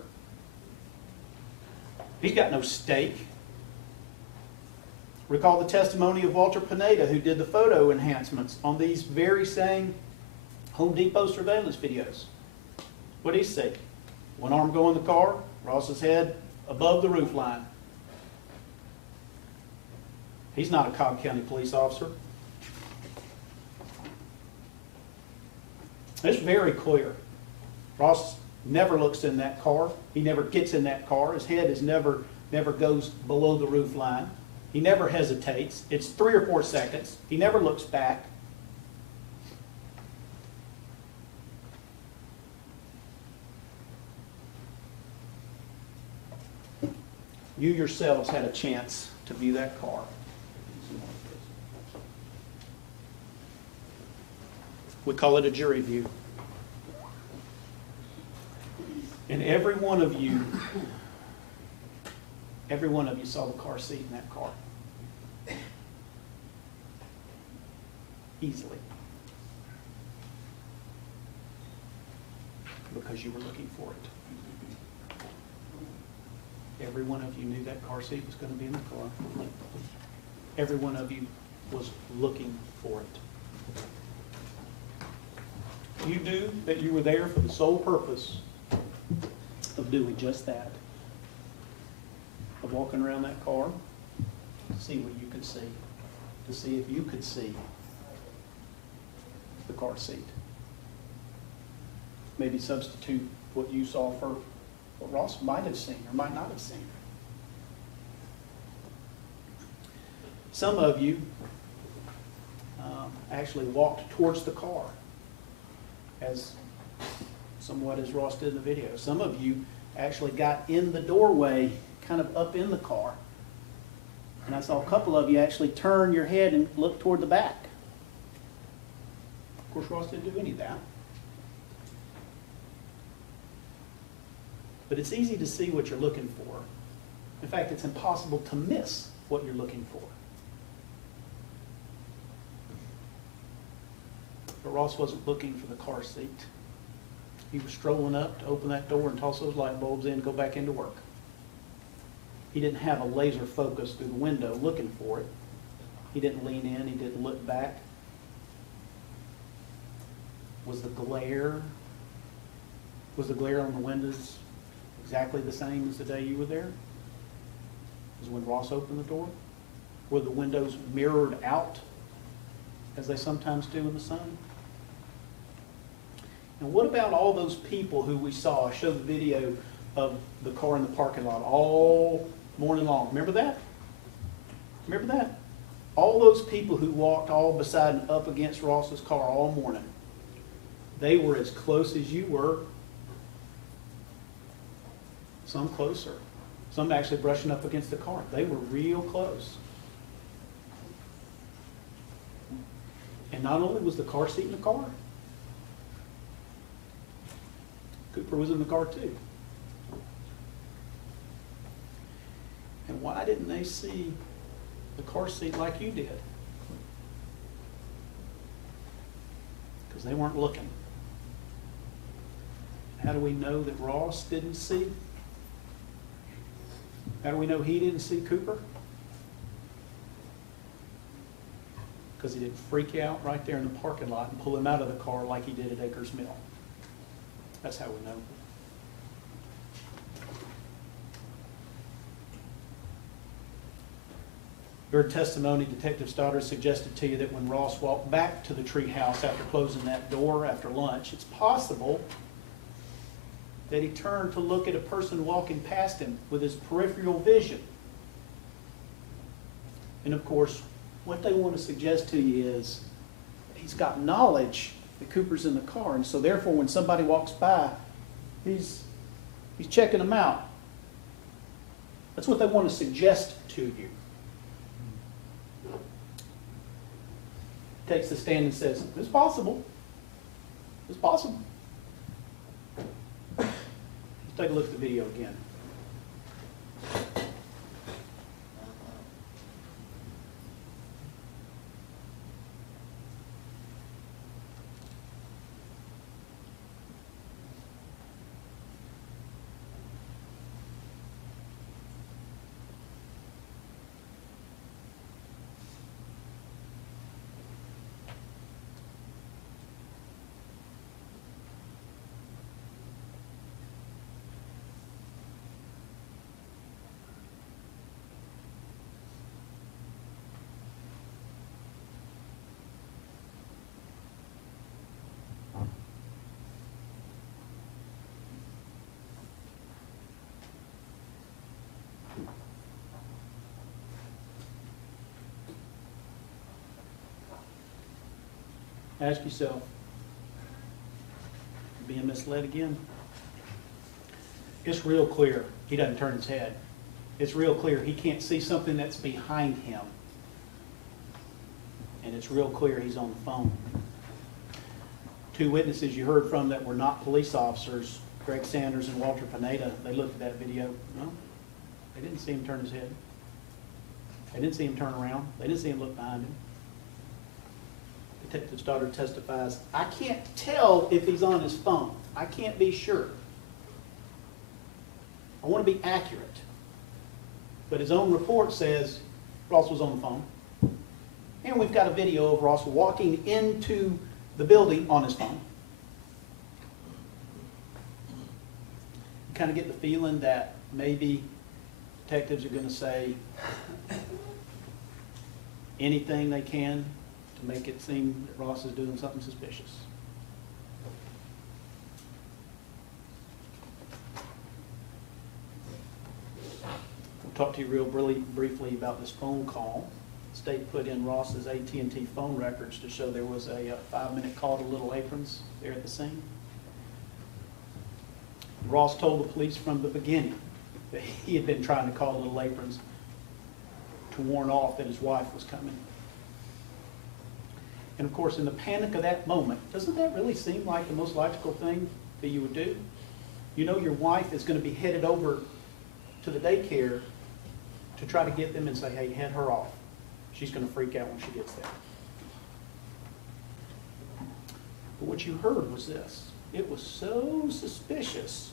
He's got no stake. Recall the testimony of Walter Pineda, who did the photo enhancements on these very same Home Depot surveillance videos. What did he see? One arm go in the car, Ross's head above the roof line. He's not a Cobb County police officer. It's very clear. Ross never looks in that car. He never gets in that car. His head is never goes below the roof line. He never hesitates. It's 3 or 4 seconds. He never looks back. You yourselves had a chance to view that car. We call it a jury view. And every one of you saw the car seat in that car. Easily. Because you were looking for it. Every one of you knew that car seat was going to be in the car. Every one of you was looking for it. You knew that you were there for the sole purpose of doing just that. Of walking around that car to see what you could see. To see if you could see the car seat. Maybe substitute what you saw for what Ross might have seen or might not have seen. Some of you actually walked towards the car, as somewhat as Ross did in the video. Some of you actually got in the doorway, kind of up in the car. And I saw a couple of you actually turn your head and look toward the back. Of course, Ross didn't do any of that. But it's easy to see what you're looking for. In fact, it's impossible to miss what you're looking for. But Ross wasn't looking for the car seat. He was strolling up to open that door and toss those light bulbs in and go back into work. He didn't have a laser focus through the window looking for it. He didn't lean in. He didn't look back. Was the glare on the windows exactly the same as the day you were there? As when Ross opened the door? Were the windows mirrored out as they sometimes do in the sun? And what about all those people who we saw? I showed the video of the car in the parking lot all morning long. Remember that? Remember that? All those people who walked all beside and up against Ross's car all morning. They were as close as you were. Some closer. Some actually brushing up against the car. They were real close. And not only was the car seat in the car, Cooper was in the car too. And why didn't they see the car seat like you did? Because they weren't looking. How do we know that Ross didn't see? How do we know he didn't see Cooper? Because he didn't freak out right there in the parking lot and pull him out of the car like he did at Acres Mill. That's how we know. Your testimony, Detective Stoddard, suggested to you that when Ross walked back to the tree house after closing that door after lunch, it's possible that he turned to look at a person walking past him with his peripheral vision. And of course, what they want to suggest to you is he's got knowledge that Cooper's in the car, and so therefore when somebody walks by, he's checking them out. That's what they want to suggest to you. Takes the stand and says, it's possible. It's possible. Let's take a look at the video again. Ask yourself, being misled again? It's real clear he doesn't turn his head. It's real clear he can't see something that's behind him. And it's real clear he's on the phone. Two witnesses you heard from that were not police officers, Greg Sanders and Walter Pineda, they looked at that video. No, they didn't see him turn his head. They didn't see him turn around. They didn't see him look behind him. Detective Stoddard testifies, I can't tell if he's on his phone. I can't be sure. I want to be accurate. But his own report says Ross was on the phone. And we've got a video of Ross walking into the building on his phone. You kind of get the feeling that maybe detectives are going to say anything they can to make it seem that Ross is doing something suspicious. We'll talk to you real briefly about this phone call. The state put in Ross's AT&T phone records to show there was a 5-minute call to Little Aprons there at the scene. Ross told the police from the beginning that he had been trying to call Little Aprons to warn off that his wife was coming. And of course, in the panic of that moment, doesn't that really seem like the most logical thing that you would do? You know your wife is going to be headed over to the daycare to try to get them and say, hey, head her off. She's going to freak out when she gets there. But what you heard was this. It was so suspicious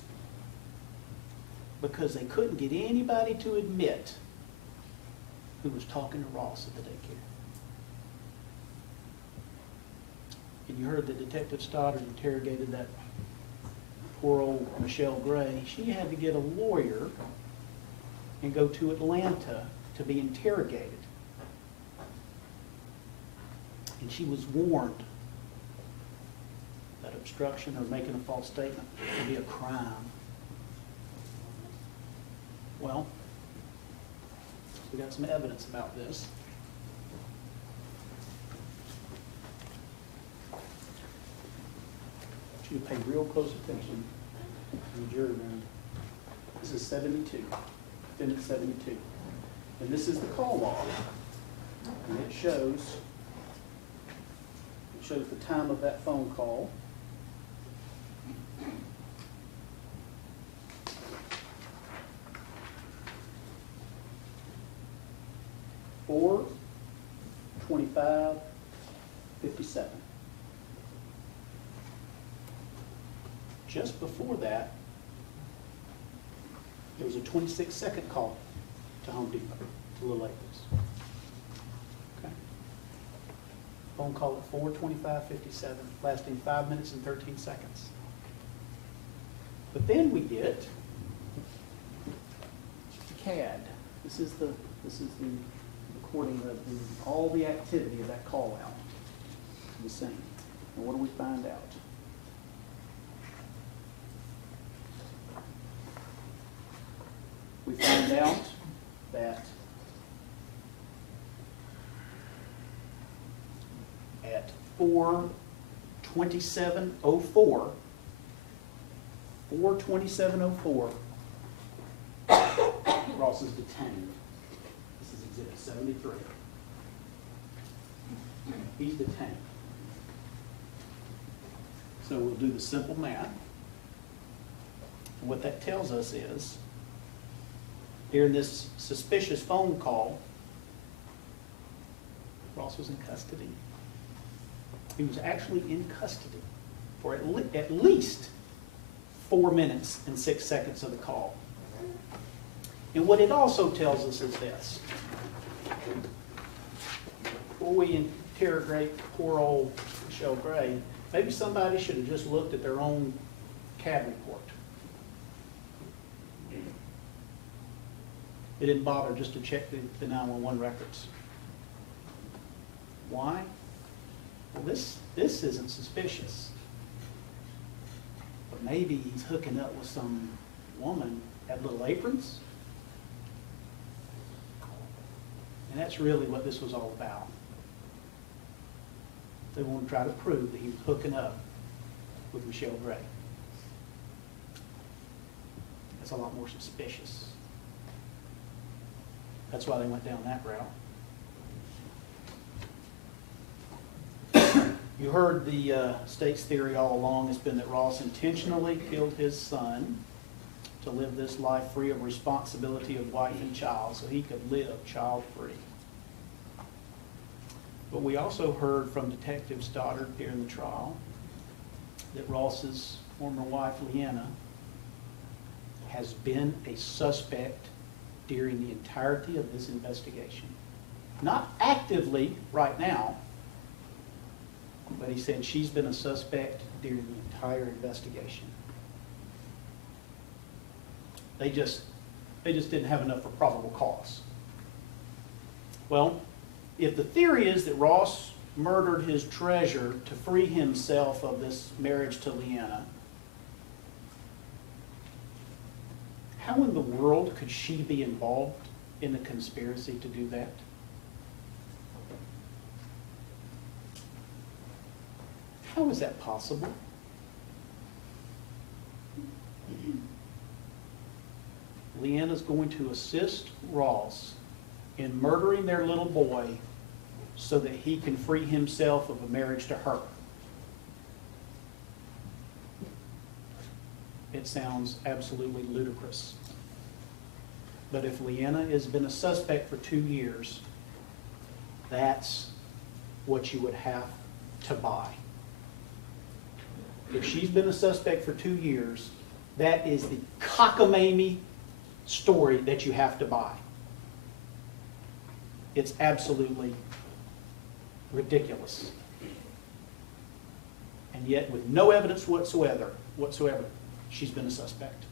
because they couldn't get anybody to admit who was talking to Ross at the daycare. And you heard that Detective Stoddard interrogated that poor old Michelle Gray. She had to get a lawyer and go to Atlanta to be interrogated. And she was warned that obstruction or making a false statement could be a crime. Well, we got some evidence about this. I want you to pay real close attention in the jury room. This is 72, defendant 72. And this is the call log. And it shows the time of that phone call. Or 25:57. Just before that, there was a 26-second call to Home Depot, to Little Aprons. Okay. Phone call at 4:25:57, lasting 5 minutes and 13 seconds. But then we get the CAD. This is the recording of all the activity of that call out to the scene. And what do we find out? We find out that at 4:27:04, Ross is detained. This is Exhibit 73. He's detained. So we'll do the simple math. And what that tells us is, during this suspicious phone call, Ross was in custody. He was actually in custody for at least 4 minutes and 6 seconds of the call. And what it also tells us is this. Before we interrogate poor old Michelle Gray, maybe somebody should have just looked at their own CAD report. They didn't bother just to check the 911 records. Why? Well, this isn't suspicious. But maybe he's hooking up with some woman at Little Aprons. And that's really what this was all about. They want to try to prove that he was hooking up with Michelle Gray. That's a lot more suspicious. That's why they went down that route. You heard the state's theory all along has been that Ross intentionally killed his son to live this life free of responsibility of wife and child so he could live child-free. But we also heard from Detective Stoddard during the trial that Ross's former wife, Leanna, has been a suspect during the entirety of this investigation. Not actively right now, but he said she's been a suspect during the entire investigation. They just didn't have enough for probable cause. Well, if the theory is that Ross murdered his treasure to free himself of this marriage to Leanna, how in the world could she be involved in the conspiracy to do that? How is that possible? Leanna's going to assist Ross in murdering their little boy so that he can free himself of a marriage to her. It sounds absolutely ludicrous. But if Leanna has been a suspect for 2 years, that's what you would have to buy. If she's been a suspect for 2 years, that is the cockamamie story that you have to buy. It's absolutely ridiculous. And yet, with no evidence whatsoever, she's been a suspect.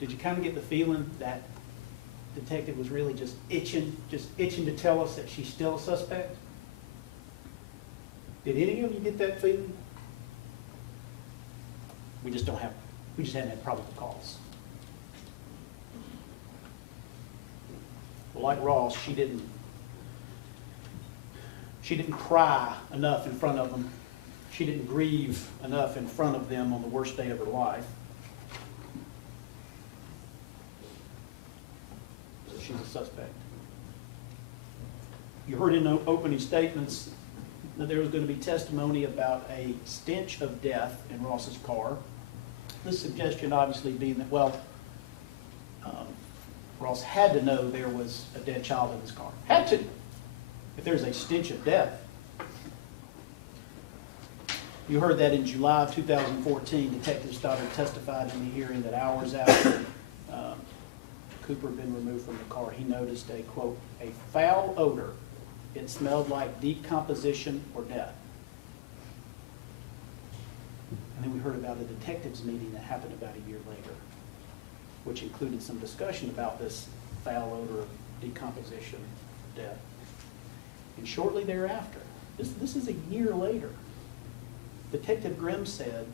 Did you kind of get the feeling that detective was really just itching to tell us that she's still a suspect? Did any of you get that feeling? We just hadn't had probable cause. Well, like Ross, she didn't cry enough in front of them. She didn't grieve enough in front of them on the worst day of her life. So she's a suspect. You heard in the opening statements that there was going to be testimony about a stench of death in Ross's car. This suggestion obviously being that, well, Ross had to know there was a dead child in his car. Had to. If there's a stench of death. You heard that in July of 2014, Detective Stoddard testified in the hearing that hours after Cooper had been removed from the car, he noticed a, quote, a foul odor. It smelled like decomposition or death. And then we heard about a detectives meeting that happened about a year later, which included some discussion about this foul odor of decomposition, death. And shortly thereafter, this is a year later, Detective Grimm said,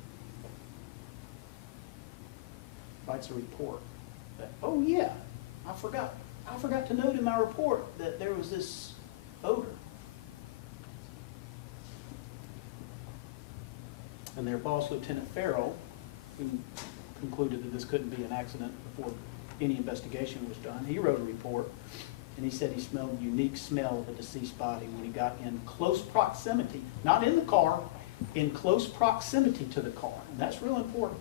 writes a report that, oh yeah, I forgot to note in my report that there was this odor. And their boss, Lieutenant Farrell, who concluded that this couldn't be an accident before any investigation was done, he wrote a report, and he said he smelled a unique smell of a deceased body when he got in close proximity, not in the car, in close proximity to the car. And that's real important.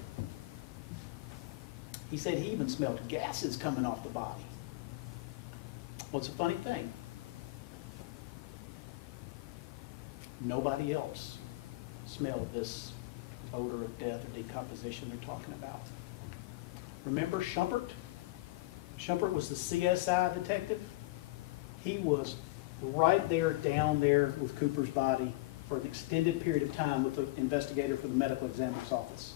He said he even smelled gases coming off the body. Well, it's a funny thing. Nobody else smelled this odor of death or decomposition they're talking about. Remember Shumpert? Shumpert was the CSI detective. He was right there, down there with Cooper's body for an extended period of time with the investigator for the medical examiner's office,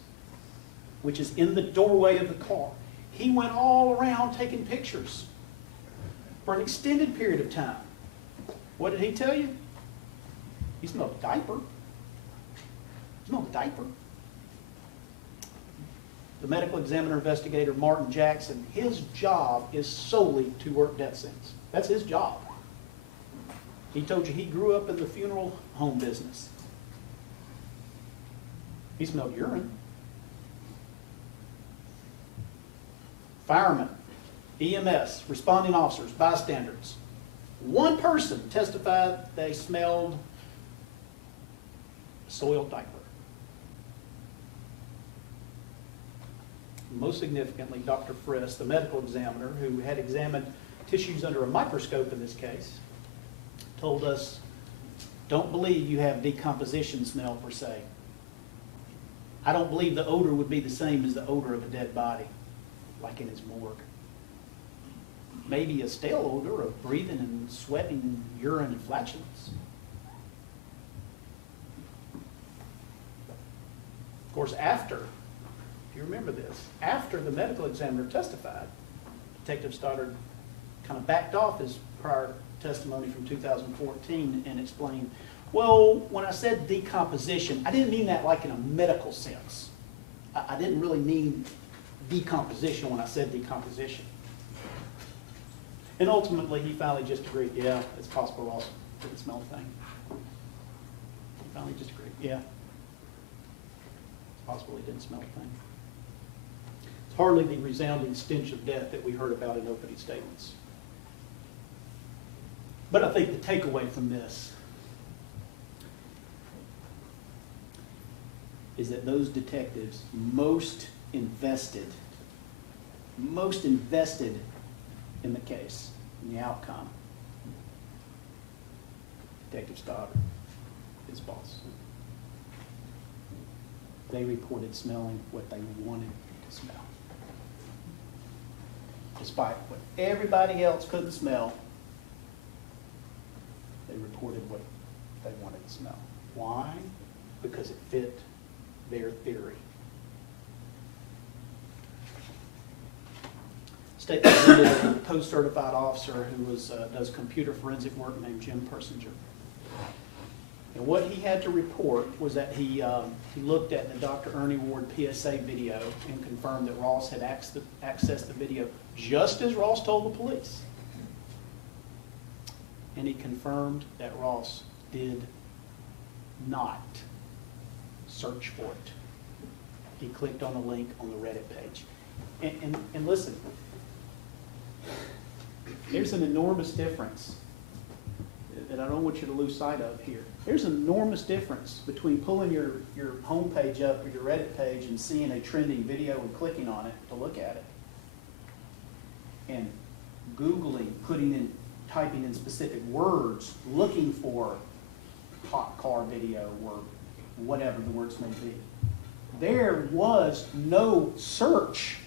which is in the doorway of the car. He went all around taking pictures for an extended period of time. What did he tell you? He smelled a diaper. He smelled a diaper. The medical examiner investigator, Martin Jackson, his job is solely to work death scenes. That's his job. He told you he grew up in the funeral home business. He smelled urine. Firemen, EMS, responding officers, bystanders. One person testified they smelled a soiled diaper. Most significantly, Dr. Friss, the medical examiner who had examined tissues under a microscope in this case, told us, don't believe you have decomposition smell per se. I don't believe the odor would be the same as the odor of a dead body, like in his morgue. Maybe a stale odor of breathing and sweating urine and flatulence. Of course, after, if you remember this, after the medical examiner testified, Detective Stoddard kind of backed off his prior testimony from 2014 and explained, well, when I said decomposition, I didn't mean that like in a medical sense. I didn't really mean decomposition when I said decomposition. And ultimately, he finally just agreed, yeah, it's possible Ross didn't smell a thing. He finally just agreed, yeah. It's possible he didn't smell a thing. It's hardly the resounding stench of death that we heard about in opening statements. But I think the takeaway from this is that those detectives most invested in the case, in the outcome, Detective Stoddard, his boss. They reported smelling what they wanted to smell. Despite what everybody else couldn't smell, they reported what they wanted to smell. Why? Because it fit their theory. State presented a post-certified officer who does computer forensic work named Jim Persinger. And what he had to report was that he looked at the Dr. Ernie Ward PSA video and confirmed that Ross had accessed the video just as Ross told the police. And he confirmed that Ross did not search for it. He clicked on a link on the Reddit page. And listen, there's an enormous difference that I don't want you to lose sight of here. There's an enormous difference between pulling your home page up or your Reddit page and seeing a trending video and clicking on it to look at it, and Googling, typing in specific words, looking for hot car video or whatever the words may be. There was no search.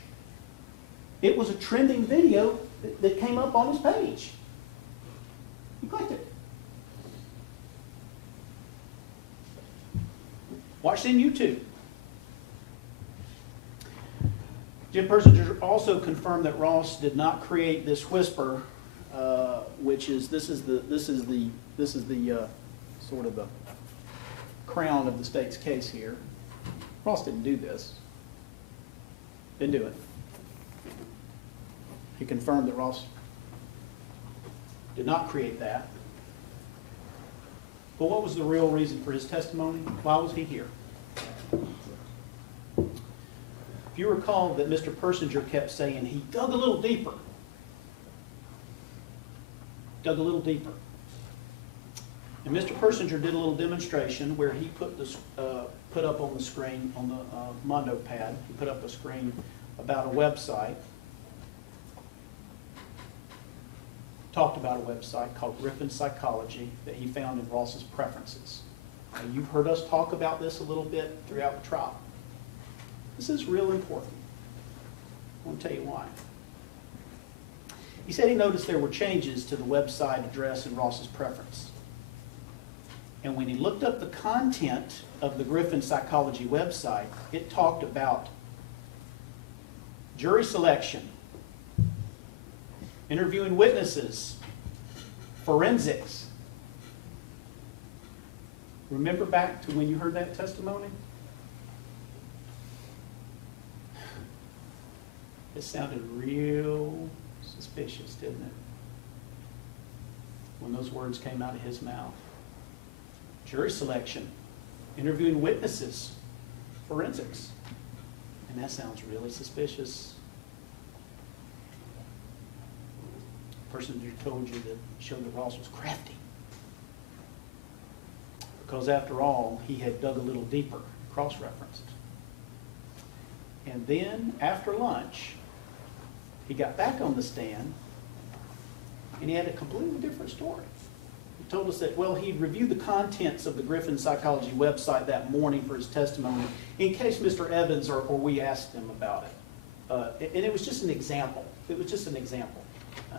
It was a trending video that came up on his page. He clicked it. Watched it on YouTube. Jim Persinger also confirmed that Ross did not create this whisper, which is this is the sort of the crown of the state's case here. Ross didn't do this. Didn't do it. He confirmed that Ross did not create that. But what was the real reason for his testimony? Why was he here? If you recall that Mr. Persinger kept saying he dug a little deeper. Dug a little deeper. And Mr. Persinger did a little demonstration where he put up on the screen, on the Mondo pad, he put up a screen about a website. Talked about a website called Griffin Psychology that he found in Ross's preferences. Now, you've heard us talk about this a little bit throughout the trial. This is real important. I want to tell you why. He said he noticed there were changes to the website address in Ross's preference. And when he looked up the content of the Griffin Psychology website, it talked about jury selection, interviewing witnesses, forensics. Remember back to when you heard that testimony? It sounded real suspicious, didn't it? when those words came out of his mouth. Jury selection, interviewing witnesses, forensics. And that sounds really suspicious. The person who told you that showed that Ross was crafty. Because after all, he had dug a little deeper, cross-referenced. And then, after lunch, he got back on the stand, and he had a completely different story. He told us that, well, he'd reviewed the contents of the Griffin Psychology website that morning for his testimony, in case Mr. Evans or we asked him about it. And it was just an example. It was just an example.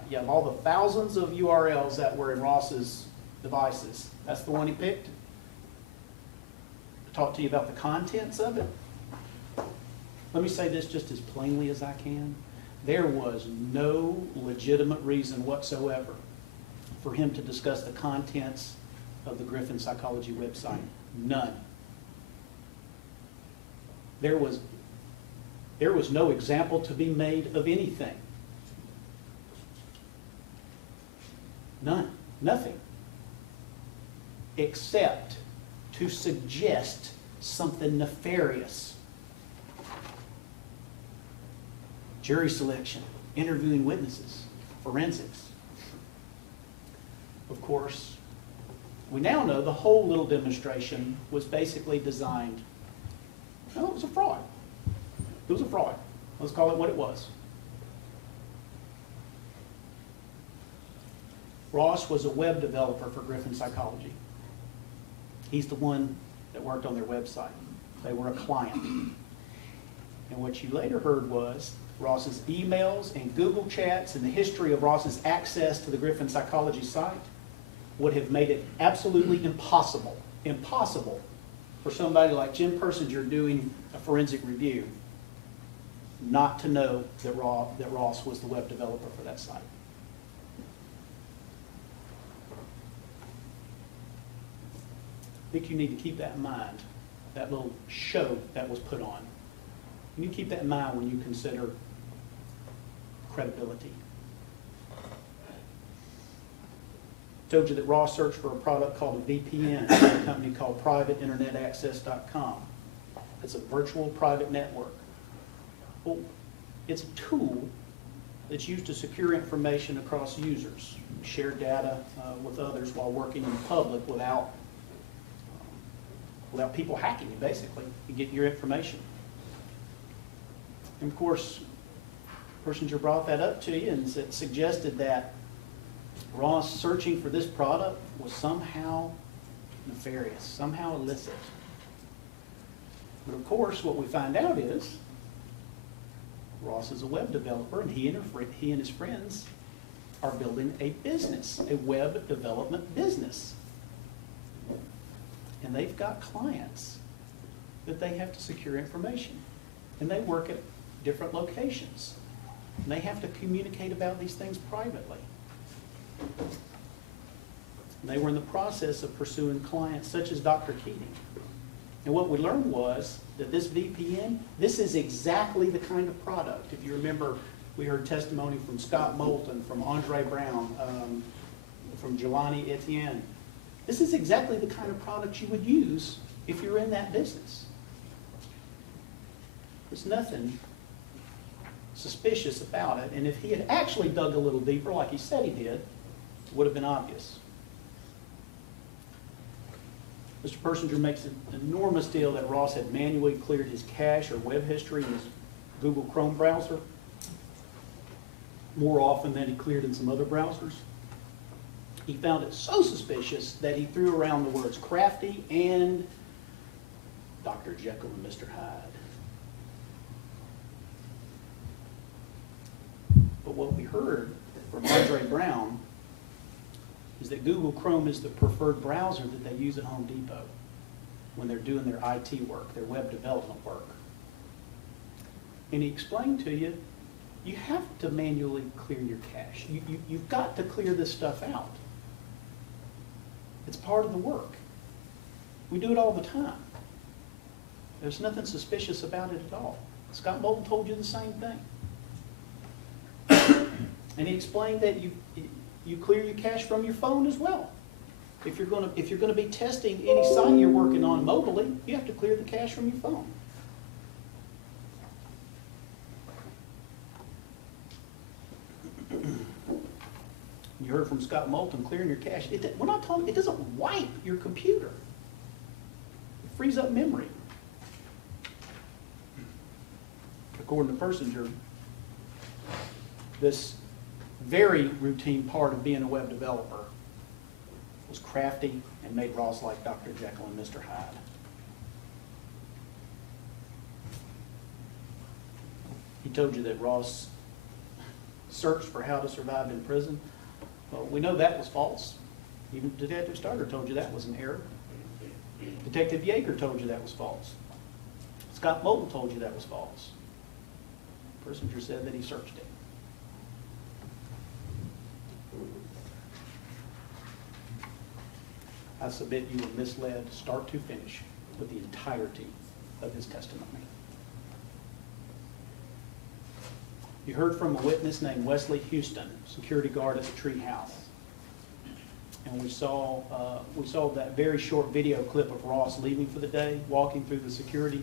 You have all the thousands of URLs that were in Ross's devices. That's the one he picked. To talk to you about the contents of it. Let me say this just as plainly as I can. There was no legitimate reason whatsoever for him to discuss the contents of the Griffin Psychology website. None. There was no example to be made of anything. None. Nothing. Except to suggest something nefarious. Jury selection, interviewing witnesses, forensics. Of course, we now know the whole little demonstration was basically designed, well, it was a fraud. It was a fraud. Let's call it what it was. Ross was a web developer for Griffin Psychology. He's the one that worked on their website. They were a client. And what you later heard was Ross's emails and Google chats and the history of Ross's access to the Griffin Psychology site would have made it absolutely impossible for somebody like Jim Persinger doing a forensic review not to know that Ross was the web developer for that site. I think you need to keep that in mind, that little show that was put on. You need to keep that in mind when you consider credibility. Told you that Ross searched for a product called a VPN, a company called PrivateInternetAccess.com. It's a virtual private network. Well, it's a tool that's used to secure information across users, share data with others while working in the public without people hacking you, basically, and getting your information. And of course, Persinger brought that up to you and suggested that Ross searching for this product was somehow nefarious, somehow illicit. But of course, what we find out is Ross is a web developer, and he and his friends are building a business, a web development business. And they've got clients that they have to secure information. And they work at different locations. And they have to communicate about these things privately. And they were in the process of pursuing clients such as Dr. Keating. And what we learned was that this VPN, this is exactly the kind of product. If you remember, we heard testimony from Scott Moulton, from Andre Brown, from Jelani Etienne. This is exactly the kind of product you would use if you're in that business. There's nothing suspicious about it, and if he had actually dug a little deeper, like he said he did, it would have been obvious. Mr. Persinger makes an enormous deal that Ross had manually cleared his cache or web history in his Google Chrome browser more often than he cleared in some other browsers. He found it so suspicious that he threw around the words crafty and Dr. Jekyll and Mr. Hyde. But what we heard from Andre Brown is that Google Chrome is the preferred browser that they use at Home Depot when they're doing their IT work, their web development work. And he explained to you, you have to manually clear your cache. You've got to clear this stuff out. It's part of the work. We do it all the time. There's nothing suspicious about it at all. Scott Moulton told you the same thing. And he explained that you clear your cache from your phone as well. If you're gonna be testing any site you're working on mobily, you have to clear the cache from your phone. You heard from Scott Moulton, clearing your cache. We're not talking, it doesn't wipe your computer. It frees up memory. According to Persinger, this very routine part of being a web developer was crafty and made Ross like Dr. Jekyll and Mr. Hyde. He told you that Ross searched for how to survive in prison. Well, we know that was false. Even Detective Starter told you that was an error. Detective Yeager told you that was false. Scott Moulton told you that was false. Persinger said that he searched it. I submit you were misled start to finish with the entirety of his testimony. You heard from a witness named Wesley Houston, security guard at the Tree House. And we saw that very short video clip of Ross leaving for the day, walking through the security.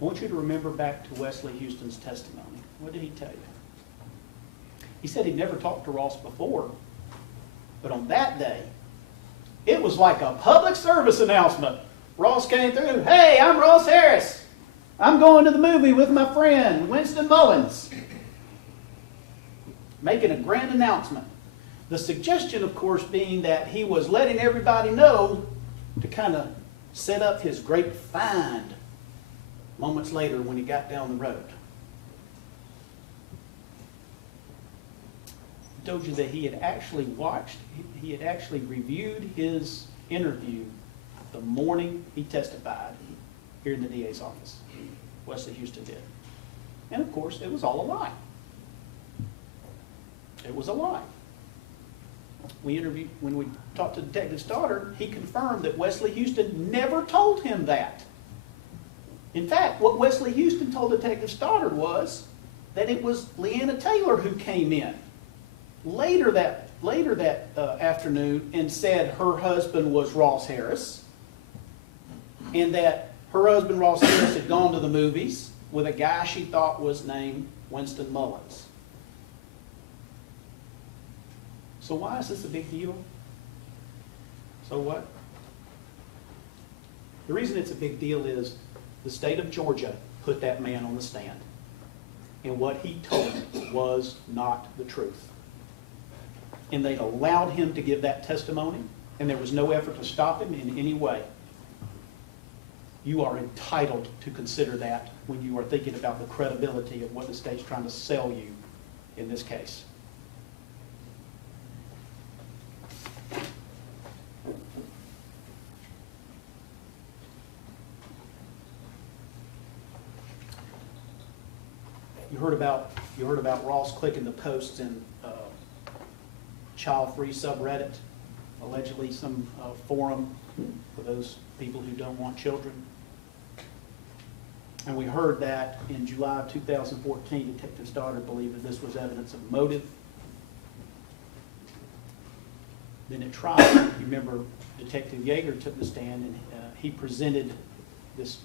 I want you to remember back to Wesley Houston's testimony. What did he tell you? He said he'd never talked to Ross before, but on that day, it was like a public service announcement. Ross came through, "Hey, I'm Ross Harris. I'm going to the movie with my friend, Winston Mullins." Making a grand announcement. The suggestion, of course, being that he was letting everybody know to kind of set up his great find moments later when he got down the road. He told you that he had actually reviewed his interview the morning he testified here in the DA's office. Wesley Houston did. And of course, it was all a lie. It was a lie. When we talked to Detective Stoddard, he confirmed that Wesley Houston never told him that. In fact, what Wesley Houston told Detective Stoddard was that it was Leanna Taylor who came in later that afternoon and said her husband was Ross Harris, and that her husband, Ross Harris, had gone to the movies with a guy she thought was named Winston Mullins. So why is this a big deal? So what? The reason it's a big deal is the state of Georgia put that man on the stand. And what he told was not the truth. And they allowed him to give that testimony, and there was no effort to stop him in any way. You are entitled to consider that when you are thinking about the credibility of what the state's trying to sell you in this case. You heard about Ross clicking the posts in child-free subreddit, allegedly some forum for those people who don't want children. And we heard that in July of 2014, Detective Stoddard believed that this was evidence of motive. Then at trial, you remember Detective Yeager took the stand and he presented these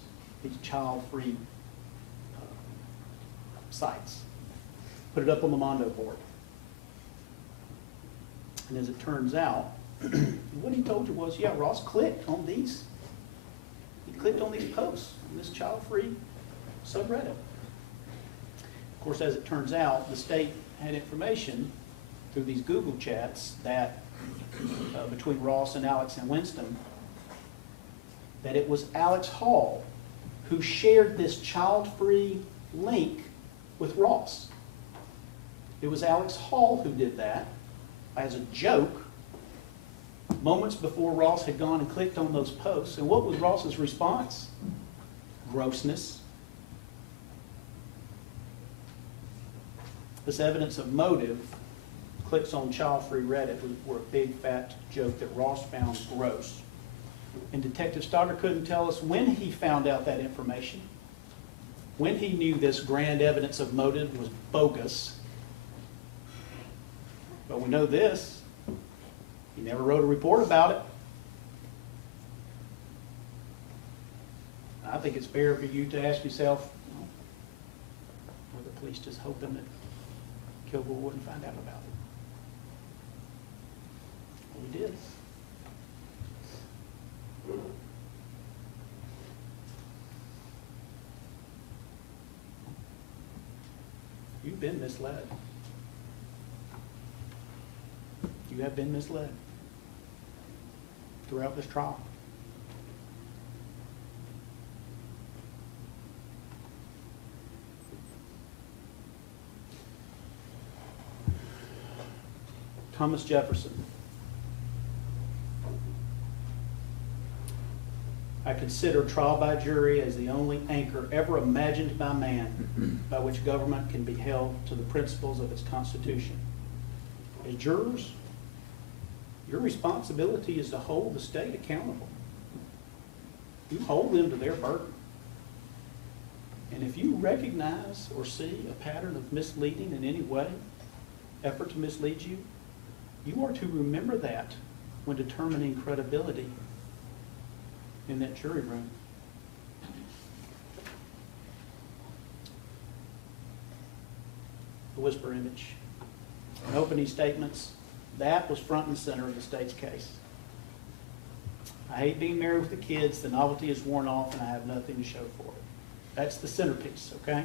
child-free sites, put it up on the Mondo board. And as it turns out, what he told you was, yeah, Ross clicked on these. He clicked on these posts on this child-free subreddit. Of course, as it turns out, the state had information through these Google chats that between Ross and Alex and Winston, that it was Alex Hall who shared this child-free link with Ross. It was Alex Hall who did that as a joke moments before Ross had gone and clicked on those posts. And what was Ross's response? Grossness. This evidence of motive, clicks on child-free Reddit, were a big fat joke that Ross found gross. And Detective Stoddard couldn't tell us when he found out that information, when he knew this grand evidence of motive was bogus. But we know this, he never wrote a report about it. I think it's fair for you to ask yourself, were the police just hoping that Kilgore wouldn't find out about it? Well, he did. You've been misled. You have been misled throughout this trial. Thomas Jefferson. I consider trial by jury as the only anchor ever imagined by man by which government can be held to the principles of its Constitution. As jurors, your responsibility is to hold the state accountable. You hold them to their burden. And if you recognize or see a pattern of misleading in any way, effort to mislead you, you are to remember that when determining credibility in that jury room. The whisper image. In opening statements, that was front and center of the state's case. I hate being married with the kids, the novelty is worn off, and I have nothing to show for it. That's the centerpiece, okay?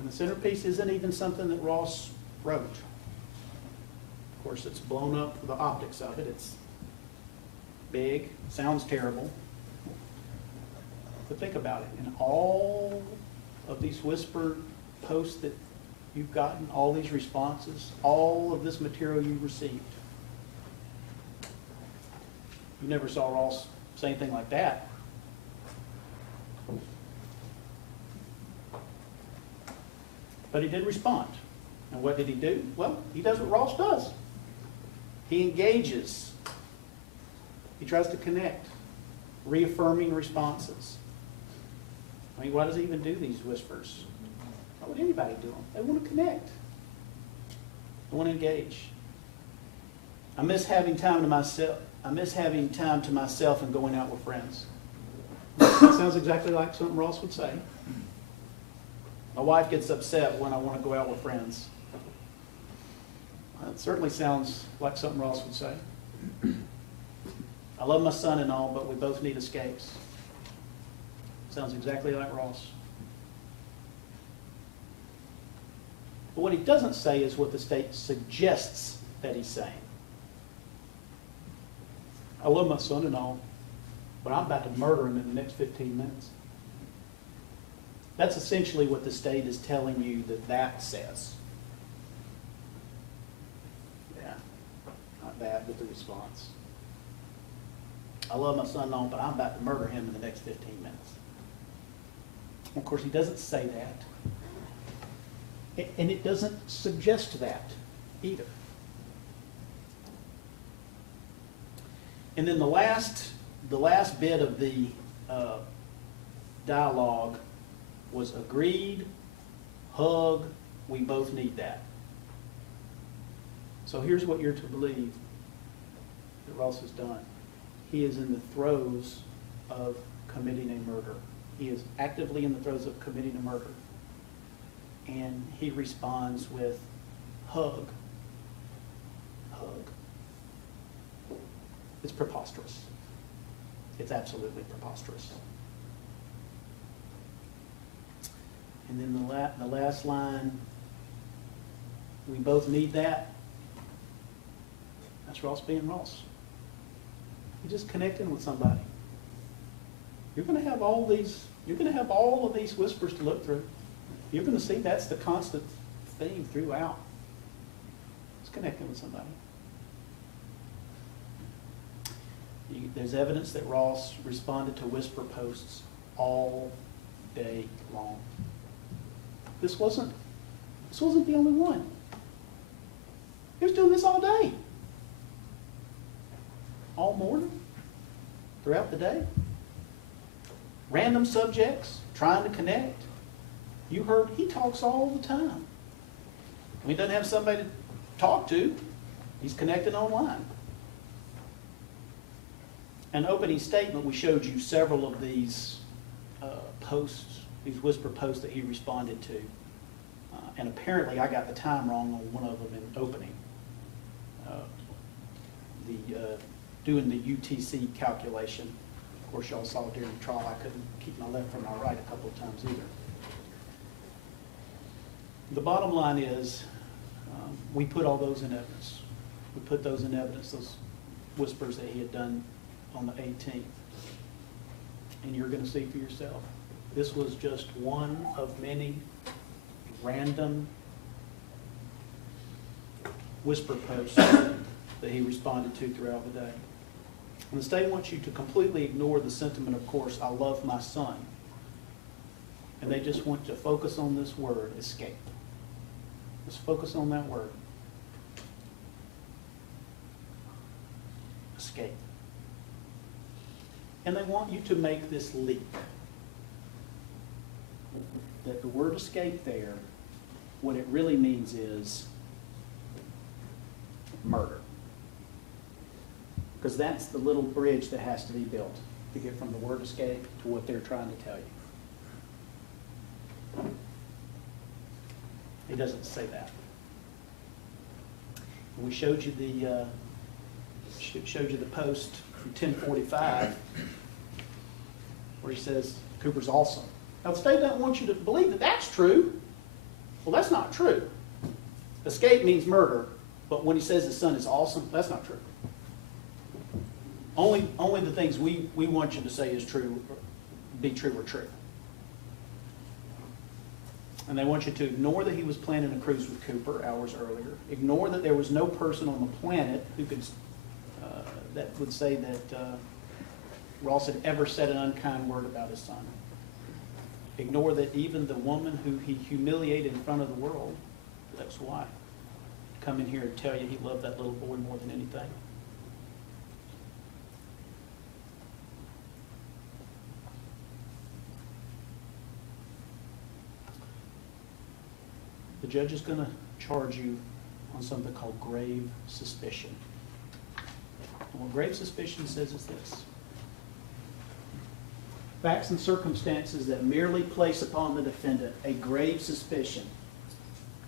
And the centerpiece isn't even something that Ross wrote. Of course, it's blown up for the optics of it. It's big, sounds terrible. But think about it. In all of these whispered posts that you've gotten, all these responses, all of this material you received, you never saw Ross say anything like that. But he did respond. And what did he do? Well, he does what Ross does. He engages. He tries to connect, reaffirming responses. I mean, why does he even do these whispers? Why would anybody do them? They want to connect. They want to engage. I miss having time to myself. I miss having time to myself and going out with friends. That sounds exactly like something Ross would say. My wife gets upset when I want to go out with friends. It certainly sounds like something Ross would say. I love my son and all, but we both need escapes. Sounds exactly like Ross. But what he doesn't say is what the state suggests that he's saying. I love my son and all, but I'm about to murder him in the next 15 minutes. That's essentially what the state is telling you that says. Yeah, not bad with the response. I love my son and all, but I'm about to murder him in the next 15 minutes. Of course, he doesn't say that. And it doesn't suggest that either. And then the last bit of the dialogue was agreed, hug, we both need that. So here's what you're to believe that Ross has done. He is in the throes of committing a murder. He is actively in the throes of committing a murder. And he responds with hug. Hug. It's preposterous. It's absolutely preposterous. And then the last line, we both need that. That's Ross being Ross. You're just connecting with somebody. You're going to have all of these whispers to look through. You're going to see that's the constant theme throughout. It's connecting with somebody. There's evidence that Ross responded to whisper posts all day long. This wasn't the only one. He was doing this all day. All morning, throughout the day. Random subjects, trying to connect. You heard he talks all the time. He doesn't have somebody to talk to. He's connected online. An opening statement, we showed you several of these posts, these whisper posts that he responded to. And apparently I got the time wrong on one of them in opening. Doing the UTC calculation. Of course, y'all saw during the trial I couldn't keep my left from my right a couple of times either. The bottom line is, we put all those in evidence. We put those in evidence, those whispers that he had done on the 18th. And you're going to see for yourself. This was just one of many random whisper posts that he responded to throughout the day. And the state wants you to completely ignore the sentiment, of course, I love my son. And they just want to focus on this word, escape. Let's focus on that word. Escape. And they want you to make this leap. That the word escape there, what it really means is murder. Because that's the little bridge that has to be built to get from the word escape to what they're trying to tell you. He doesn't say that. We showed you the post from 1045 where he says Cooper's awesome. Now the state doesn't want you to believe that that's true. Well, that's not true. Escape means murder, but when he says his son is awesome, that's not true. Only the things we want you to say is true, be true or true. And they want you to ignore that he was planning a cruise with Cooper hours earlier. Ignore that there was no person on the planet who could that would say that Ross had ever said an unkind word about his son. Ignore that even the woman who he humiliated in front of the world, that's why, come in here and tell you he loved that little boy more than anything. The judge is going to charge you on something called grave suspicion. And what grave suspicion says is this: facts and circumstances that merely place upon the defendant a grave suspicion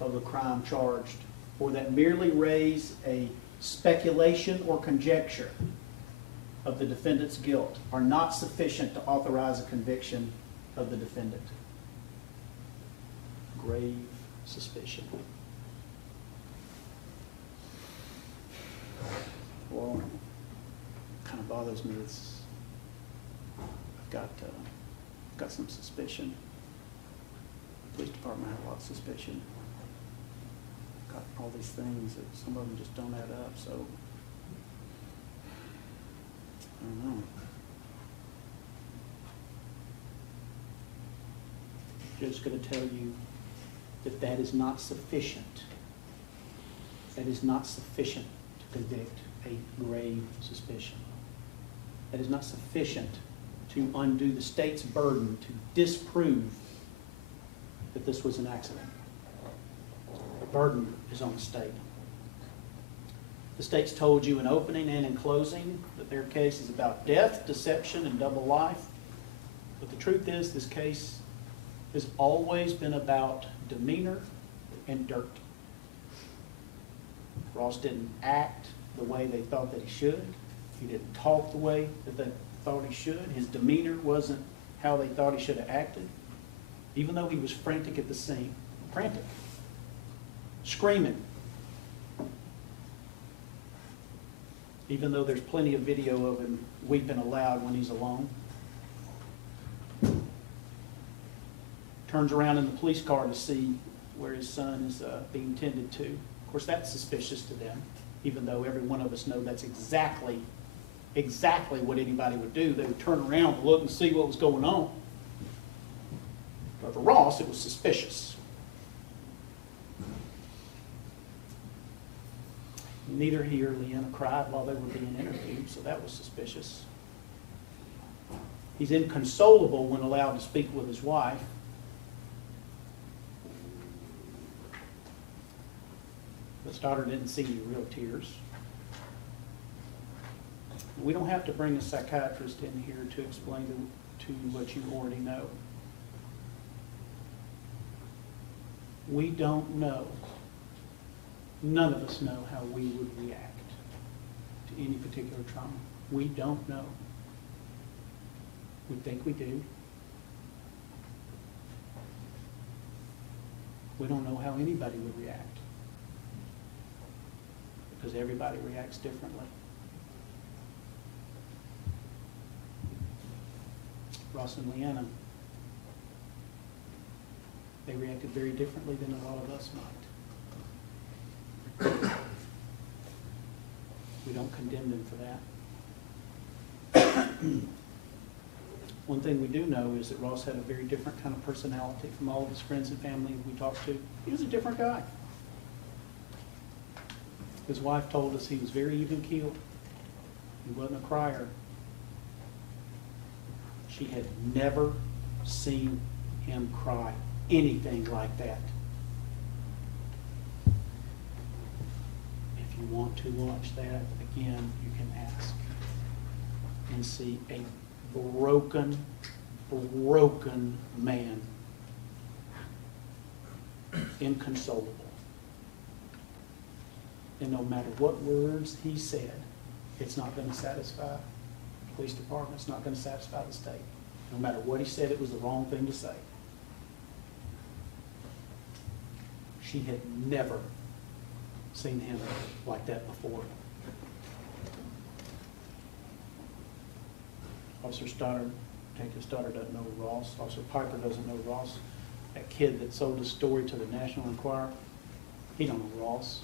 of the crime charged, or that merely raise a speculation or conjecture of the defendant's guilt, are not sufficient to authorize a conviction of the defendant. Grave suspicion. Well, kind of bothers me. I've got some suspicion. The police department had a lot of suspicion. Got all these things that some of them just don't add up. So I don't know. Just going to tell you that that is not sufficient. That is not sufficient to convict a grave suspicion. That is not sufficient to undo the state's burden to disprove that this was an accident. The burden is on the state. The state's told you in opening and in closing that their case is about death, deception, and double life. But the truth is, this case has always been about demeanor and dirt. Ross didn't act the way they thought that he should. He didn't talk the way that they thought he should. His demeanor wasn't how they thought he should have acted. Even though he was frantic at the scene. Frantic. Screaming. Even though there's plenty of video of him weeping aloud when he's alone. Turns around in the police car to see where his son is being tended to. Of course, that's suspicious to them, even though every one of us know that's exactly what anybody would do. They would turn around to look and see what was going on. But for Ross, it was suspicious. Neither he or Leanna cried while they were being interviewed, so that was suspicious. He's inconsolable when allowed to speak with his wife. Stoddard didn't see any real tears. We don't have to bring a psychiatrist in here to explain to what you already know. We don't know. None of us know how we would react to any particular trauma. We don't know. We think we do. We don't know how anybody would react, because everybody reacts differently. Ross and Leanna, they reacted very differently than a lot of us might. We don't condemn them for that. One thing we do know is that Ross had a very different kind of personality from all of his friends and family we talked to. He was a different guy. His wife told us he was very even-keeled. He wasn't a crier. She had never seen him cry anything like that. If you want to watch that again, you can ask and see a broken man, inconsolable. And no matter what words he said, it's not going to satisfy the police department, it's not going to satisfy the state. No matter what he said, it was the wrong thing to say. She had never seen him like that before. Officer Stoddard, Detective Stoddard doesn't know Ross. Officer Piper doesn't know Ross. That kid that sold his story to the National Enquirer, he don't know Ross.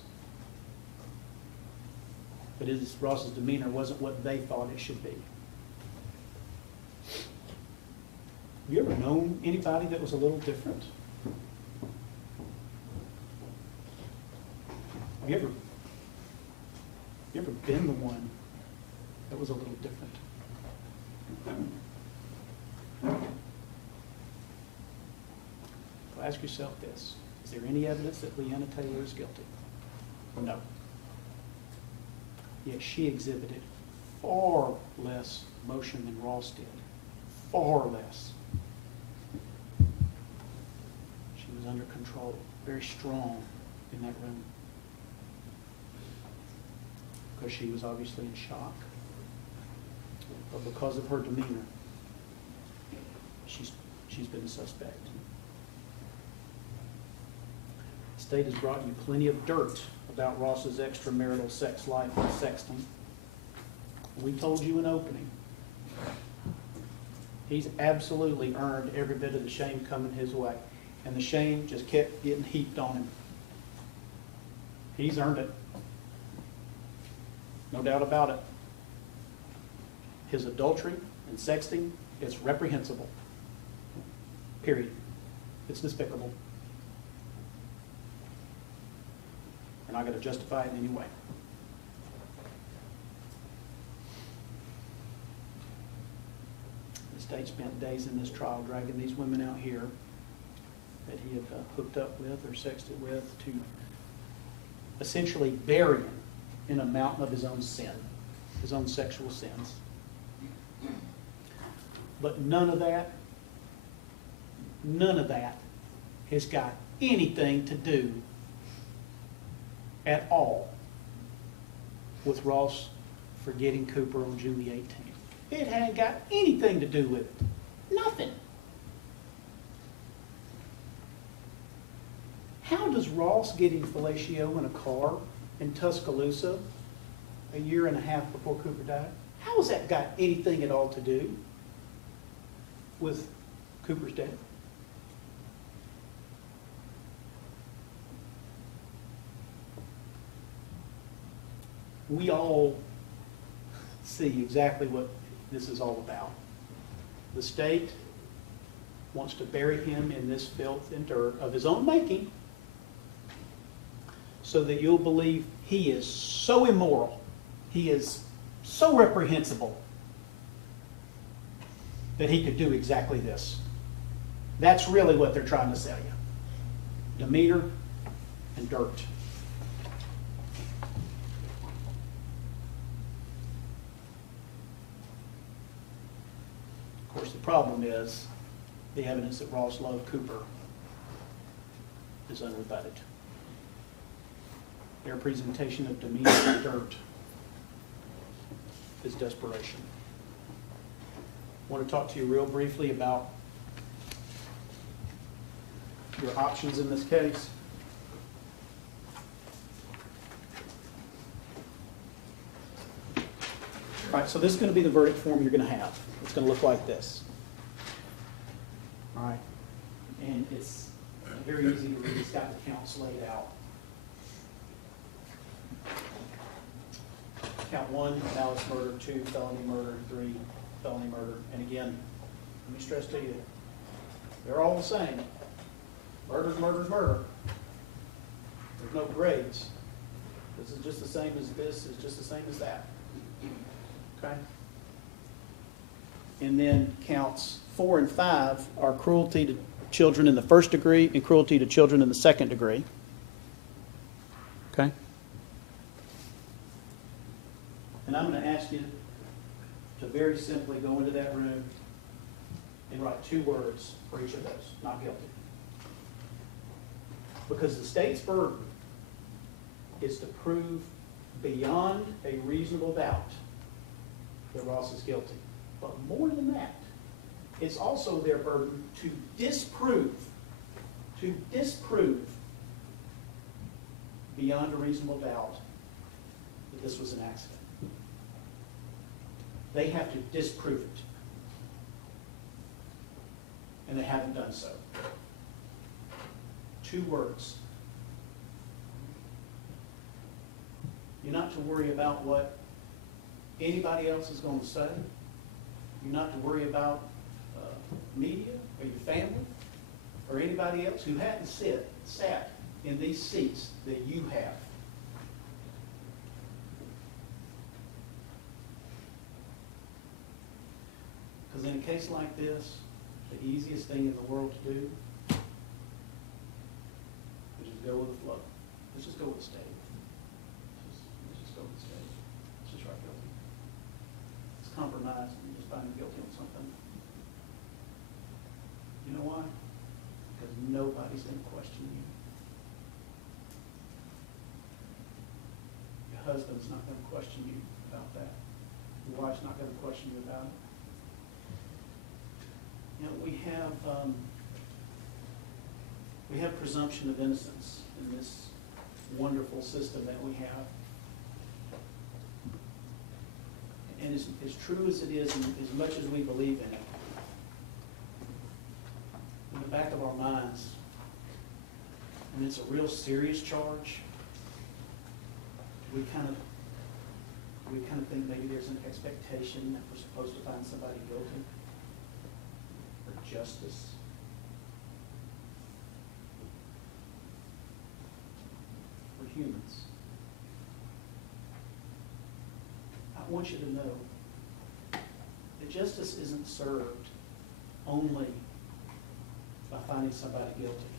But Ross's demeanor wasn't what they thought it should be. Have you ever known anybody that was a little different? Have you ever been the one that was a little different? Well, ask yourself this. Is there any evidence that Leanna Taylor is guilty? No. Yet she exhibited far less emotion than Ross did. Far less. She was under control, very strong in that room. Because she was obviously in shock. But because of her demeanor, she's been a suspect. The state has brought you plenty of dirt about Ross's extramarital sex life with Sexton. We told you in opening. He's absolutely earned every bit of the shame coming his way. And the shame just kept getting heaped on him. He's earned it. No doubt about it. His adultery and sexting is reprehensible. Period. It's despicable. We're not going to justify it in any way. The state spent days in this trial dragging these women out here that he had hooked up with or sexted with to essentially bury him in a mountain of his own sin, his own sexual sins. But none of that has got anything to do at all with Ross forgetting Cooper on June the 18th. It hadn't got anything to do with it. Nothing. How does Ross getting fellatio in a car in Tuscaloosa a year and a half before Cooper died, how has that got anything at all to do with Cooper's death? We all see exactly what this is all about. The state wants to bury him in this filth and dirt of his own making so that you'll believe he is so immoral, he is so reprehensible that he could do exactly this. That's really what they're trying to sell you. Demeanor and dirt. problem is the evidence that Ross Love Cooper is unrebutted. Their presentation of demeanor and dirt is desperation. I want to talk to you real briefly about your options in this case. All right, so this is going to be the verdict form you're going to have. It's going to look like this. All right, and it's very easy to read. It's got the counts laid out. Count 1, malice murder, 2, felony murder, 3, felony murder. And again, let me stress to you, they're all the same. Murder's murder's murder. There's no grades. This is just the same as this, is just the same as that. Okay? And then counts 4 and 5 are cruelty to children in the first degree and cruelty to children in the second degree. Okay? And I'm going to ask you to very simply go into that room and write 2 words for each of those, not guilty. Because the state's burden is to prove beyond a reasonable doubt that Ross is guilty. But more than that, it's also their burden to disprove beyond a reasonable doubt that this was an accident. They have to disprove it. And they haven't done so. 2 words. You're not to worry about what anybody else is going to say. You're not to worry about media or your family or anybody else who hadn't sat in these seats that you have. Because in a case like this, the easiest thing in the world to do is just go with the flow. Let's just go with the state. Let's just go with the state. Let's just write guilty. Let's compromise and just find him guilty on something. You know why? Because nobody's going to question you. Your husband's not going to question you about that. Your wife's not going to question you about it. You know, we have presumption of innocence in this wonderful system that we have. And as true as it is, and as much as we believe in it, in the back of our minds, and it's a real serious charge, we kind of think maybe there's an expectation that we're supposed to find somebody guilty. Justice. We're humans. I want you to know that justice isn't served only by finding somebody guilty.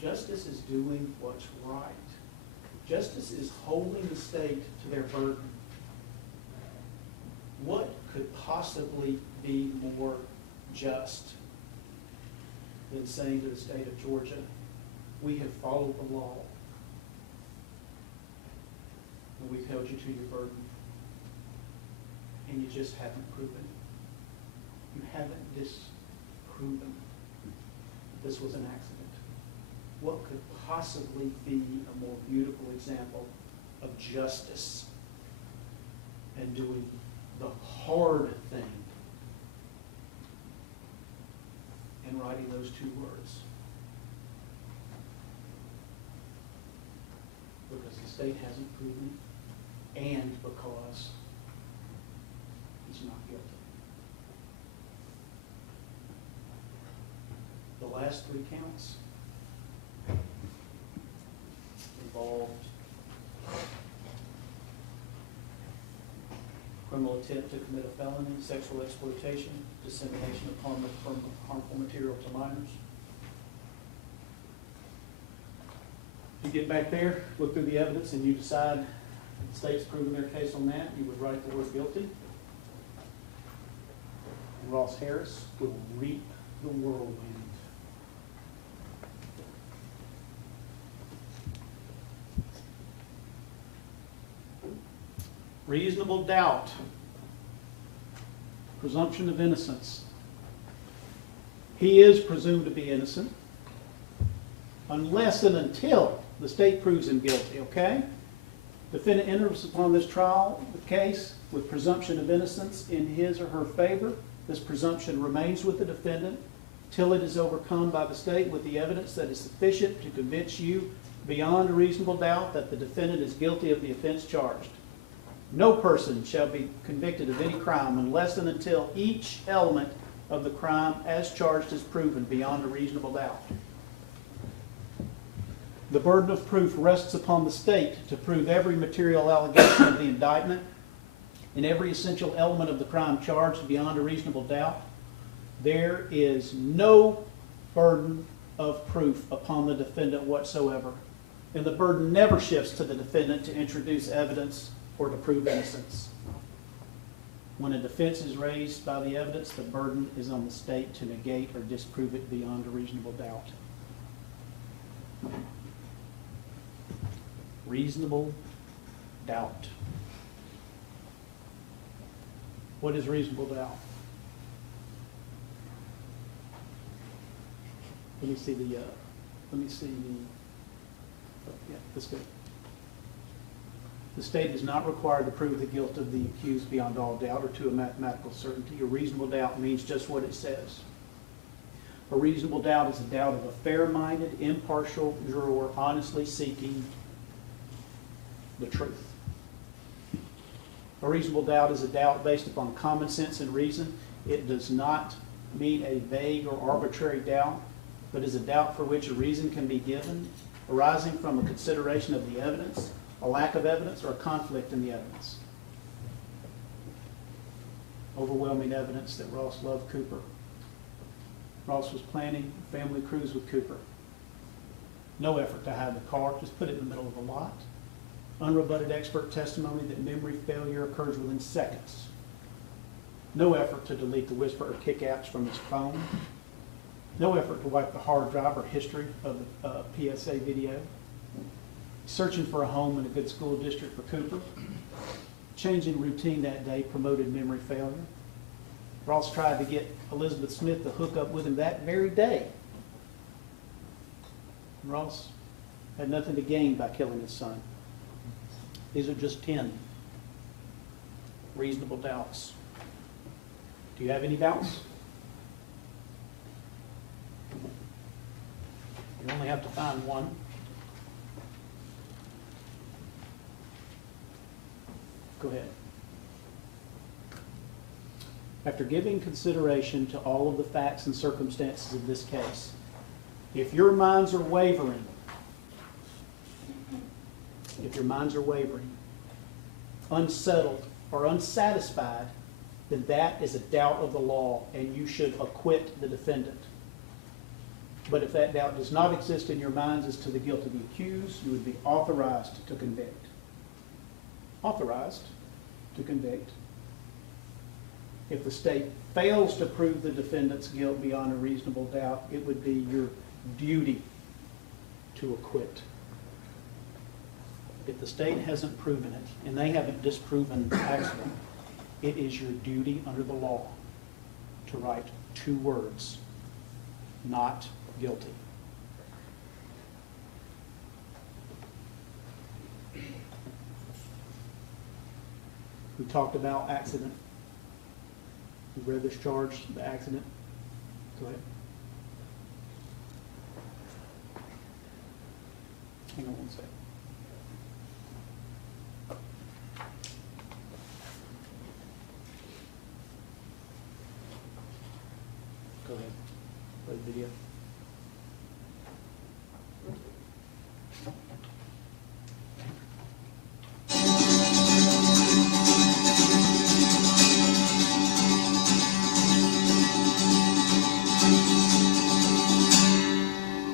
Justice is doing what's right. Justice is holding the state to their burden. What could possibly be more just than saying to the state of Georgia, we have followed the law and we've held you to your burden and you just haven't proven it. You haven't disproven that this was an accident. What could possibly be a more beautiful example of justice and doing the hard thing and writing those 2 words? Because the state hasn't proven it and because he's not guilty. The last 3 counts involved criminal attempt to commit a felony, sexual exploitation, dissemination of harmful material to minors. You get back there, look through the evidence, and you decide the state's proven their case on that, you would write the word guilty. Ross Harris will reap the whirlwind. Reasonable doubt. Presumption of innocence. He is presumed to be innocent unless and until the state proves him guilty, okay? Defendant enters upon this trial, the case, with presumption of innocence in his or her favor. This presumption remains with the defendant till it is overcome by the state with the evidence that is sufficient to convince you beyond a reasonable doubt that the defendant is guilty of the offense charged. No person shall be convicted of any crime unless and until each element of the crime as charged is proven beyond a reasonable doubt. The burden of proof rests upon the state to prove every material allegation of the indictment and every essential element of the crime charged beyond a reasonable doubt. There is no burden of proof upon the defendant whatsoever, and the burden never shifts to the defendant to introduce evidence or to prove innocence. When a defense is raised by the evidence, the burden is on the state to negate or disprove it beyond a reasonable doubt. Reasonable doubt. What is reasonable doubt? Let me see the, yeah, that's good. The state is not required to prove the guilt of the accused beyond all doubt or to a mathematical certainty. A reasonable doubt means just what it says. A reasonable doubt is a doubt of a fair-minded, impartial juror honestly seeking the truth. A reasonable doubt is a doubt based upon common sense and reason. It does not mean a vague or arbitrary doubt, but is a doubt for which a reason can be given, arising from a consideration of the evidence, a lack of evidence, or a conflict in the evidence. Overwhelming evidence that Ross loved Cooper. Ross was planning a family cruise with Cooper. No effort to hide the car, just put it in the middle of a lot. Unrebutted expert testimony that memory failure occurs within seconds. No effort to delete the Whisper or Kick apps from his phone. No effort to wipe the hard drive or history of the PSA video. Searching for a home in a good school district for Cooper. Changing routine that day promoted memory failure. Ross tried to get Elizabeth Smith to hook up with him that very day. Ross had nothing to gain by killing his son. These are just 10 reasonable doubts. Do you have any doubts? You only have to find one. Go ahead. After giving consideration to all of the facts and circumstances of this case, if your minds are wavering, unsettled, or unsatisfied, then that is a doubt of the law and you should acquit the defendant. But if that doubt does not exist in your minds as to the guilt of the accused, you would be authorized to convict. Authorized to convict. If the state fails to prove the defendant's guilt beyond a reasonable doubt, it would be your duty to acquit. If the state hasn't proven it, and they haven't disproven accident, it is your duty under the law to write 2 words, not guilty. We talked about accident. We read this charge, the accident. Go ahead. Hang on one second. Go ahead. Play the video.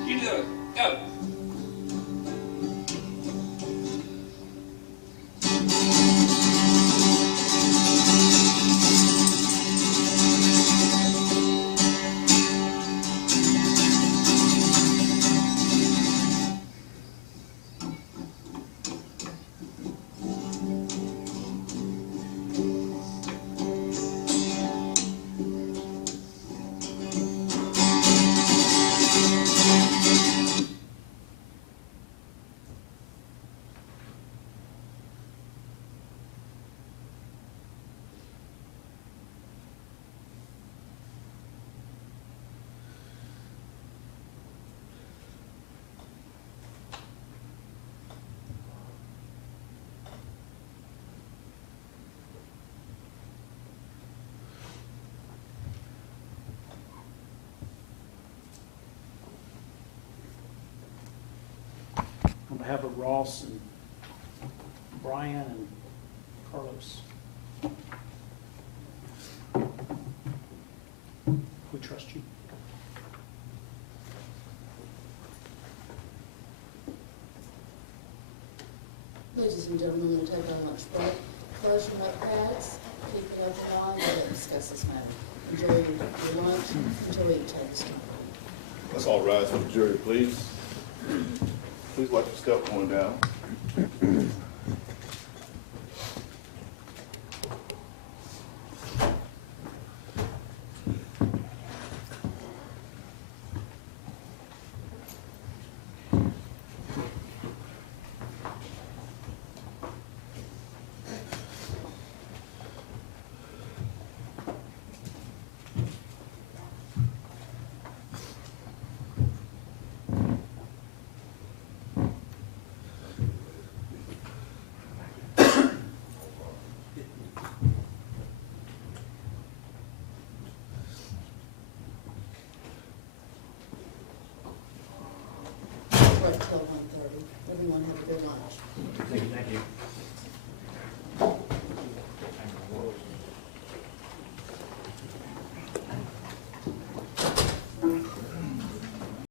You do it. Go. have a Ross and Brian and Carlos. We trust you. Ladies and gentlemen, we'll take our lunch break. Close your notepads, keep it open line, we'll discuss this matter. Enjoy your lunch, enjoy your taste. Let's all rise for the jury, please. Please watch your step going down. Break till 1:30. Everyone have a good lunch. Thank you.